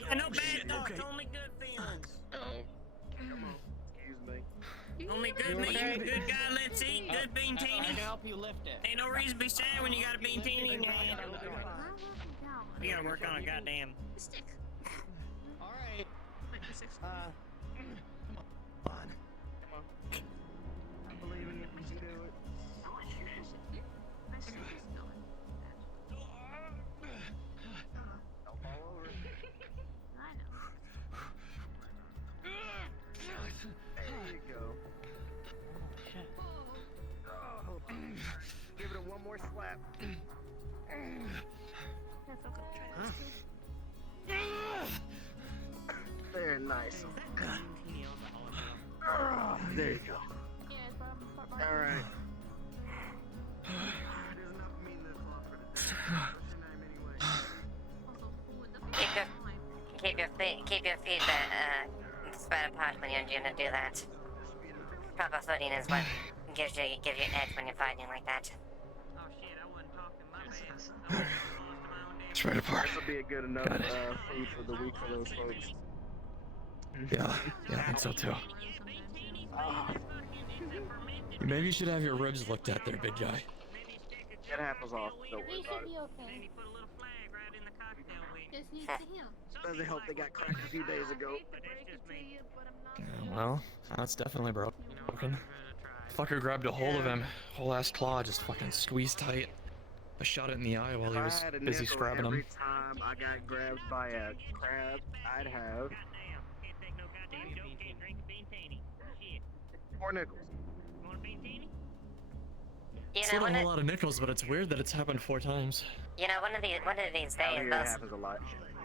Yeah, no bad thoughts, only good feelings. Come on. Excuse me. Only good meat, good guy, let's eat, good bean I can teeny. help you lift it. Ain't no reason to be sad when you got a bean teeny in your hand. You gotta work on a goddamn. Stick. Alright. Come on. I believe in you. You can do it. Don't fall over. I know. There you go. Oh. Give it one more slap. There, nice. There you go. Alright. Keep your feet spread apart when you're gonna do that. Proper footing is what gives you an edge when you're fighting like that. It's right apart. This will be a good enough food for the week for those folks. Yeah, I think so too. Maybe you should have your ribs looked at there, big guy. It happens off. Don't worry He about should it. be okay. Just needs to heal. Doesn't help they got cracked a few days ago. Well, that's definitely broken. Fucker grabbed a hold of him. Whole ass claw just fucking squeezed tight. I shot it in the eye while he was busy scrabbing him. Every time I got grabbed by a crab, I'd have 4 nickels. You It's know, not a whole lot of nickels, but it's weird that it's happened 4 times. you know, one of these Out days, here, it happens a lot.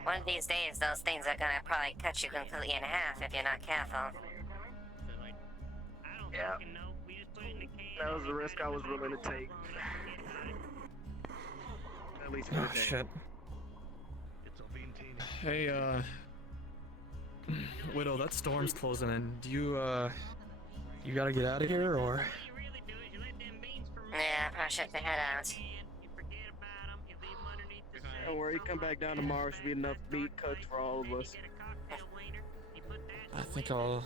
one of these days, those things are gonna probably cut you completely in half if you're not careful. Yeah. That was the risk I was willing to take. At least for Oh the day. shit. Hey, Widow, that storm's closing in. Do you gotta get out of here, or? Yeah, I probably should head out. Don't worry, come back down tomorrow. Should be enough meat cooked for all of us. I think I'll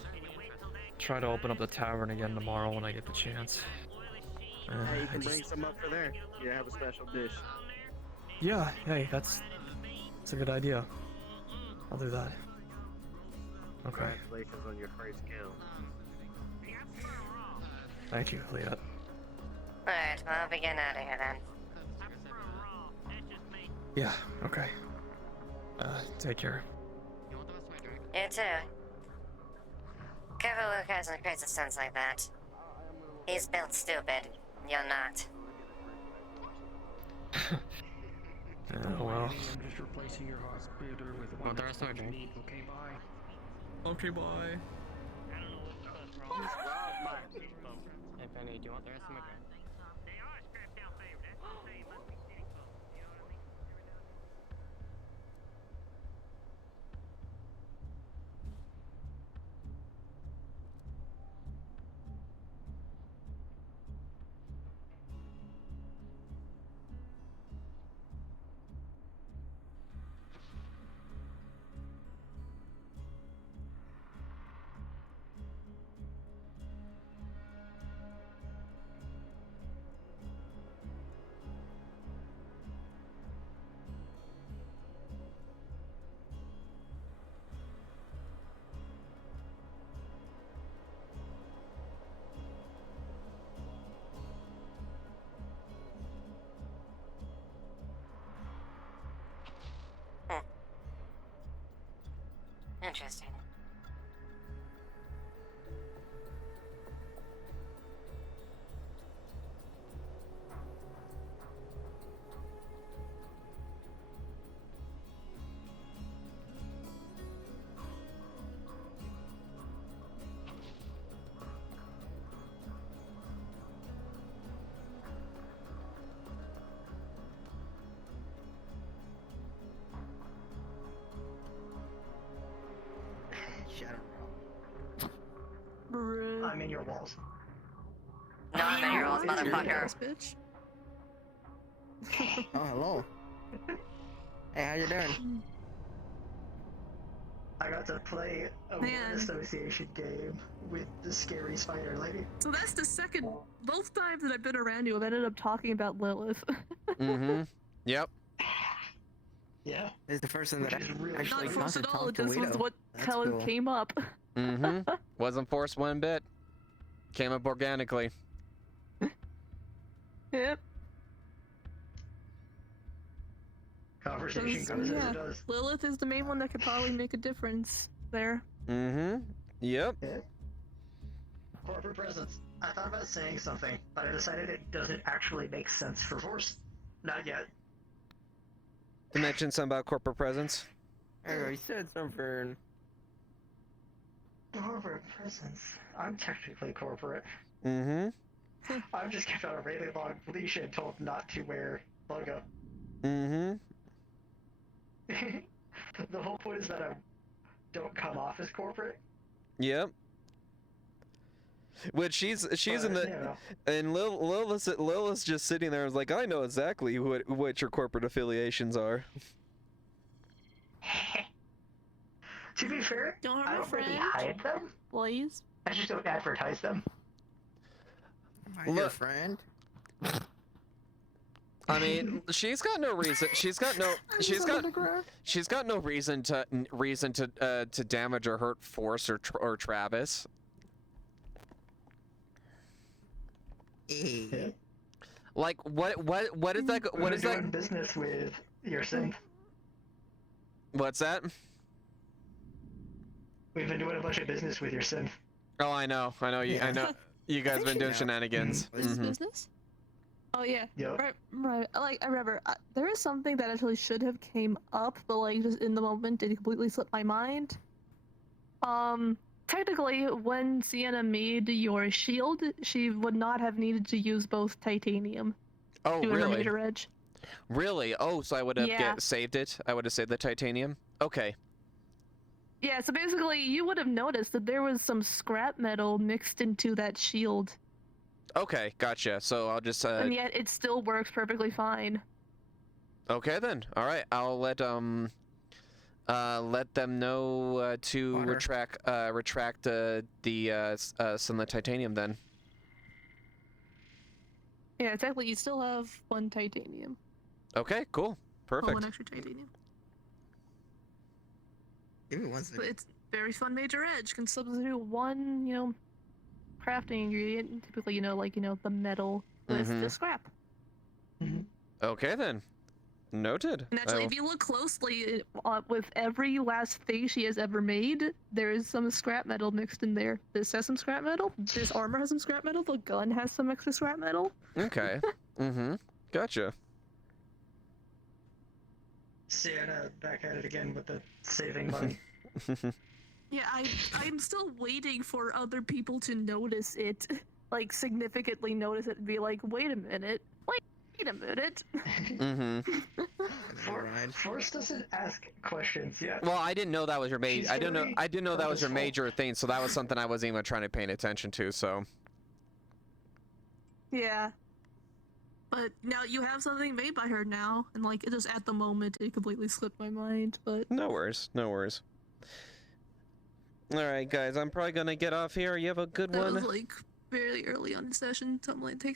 try to open up the tavern again tomorrow when I get the chance. Hey, you I can just- bring some up for there. You have a special dish. Yeah, hey, that's a good idea. I'll do that. Okay. Congratulations on your first kill. Thank you, Leah. Alright, well, I'll be getting out of here then. Yeah, okay. Take care. You too. Careful Luke has some crazy stunts like that. He's built stupid. You're not. Well. Just replacing your hospital with Want the rest of my drink? Okay, bye. Okay, bye. Hey Penny, do you want the rest of my drink? Interesting. Shut up. I'm in your walls. No, I'm in your walls, motherfucker. Bitch. Oh, hello. Hey, how you doing? I got to play a word association game with the scary spider lady. So that's the second, both times that I've been around you, I've ended up talking about Lilith. Mm-hmm. Yep. Yeah. It's the first thing that I Not actually got forced to at all, talk it to just was Widow. what That's how cool. it came up. Mm-hmm. Wasn't forced one bit. Came up organically. Yep. Conversation goes as Yeah, it does. Lilith is the main one that could probably make a difference there. Mm-hmm. Yep. Corporate presence. I thought about saying something, but I decided it doesn't actually make sense for Force. Not yet. To mention something about corporate presence. Oh, he said something. Corporate presence. I'm technically corporate. Mm-hmm. I'm just kept on a really long leash and told not to wear logo. Mm-hmm. The whole point is that I don't come off as corporate. Yep. Which she's in the, and Lilith's just sitting there and was like, I know exactly what your corporate affiliations are. To be fair, Don't hurt I my don't really friend. hide them. Please. I just don't advertise them. Your friend. I mean, she's got no reason. She's got no reason to damage or hurt Force or Travis. Like what is that? What is that? Business with your synth. What's that? We've been doing a bunch of business with your synth. Oh, I know. I know. You guys been doing shenanigans. Business? Oh yeah. Yep. Right. Like I remember, there is something that actually should have came up, but like just in the moment it completely slipped my mind. Technically, when Sienna made your shield, she would not have needed to use both titanium. Oh, to her really? major edge. Really? Oh, so I would have Yeah. saved it. I would have saved the titanium. Okay. Yeah, so basically you would have noticed that there was some scrap metal mixed into that shield. Okay, gotcha. So I'll just And yet it still works perfectly fine. Okay then. All right. I'll let them know to retract some of the titanium then. Yeah, technically you still have one titanium. Okay, cool. Oh, Perfect. one extra titanium. Give me 1 second. But it's very fun major edge. Can substitute one, crafting ingredient. Typically, the metal with the scrap. Okay then. Noted. And actually, if you look closely, with every last thing she has ever made, there is some scrap metal mixed in there. This has some scrap metal. This armor has some scrap metal. The gun has some extra scrap metal. Okay. Gotcha. Sienna back at it again with the saving money. Yeah, I'm still waiting for other people to notice it, like significantly notice it, and be like, wait a minute. Force doesn't ask questions yet. Well, I didn't know that was your major. I didn't know that was your major thing. So that was something I wasn't even trying to pay attention to. So. Yeah. But now you have something made by her now, and like, it just at the moment, it completely slipped my mind, but... No worries. No worries. Alright, guys, I'm probably gonna get off here. You have a good That one. was like, very early on in the session, something like,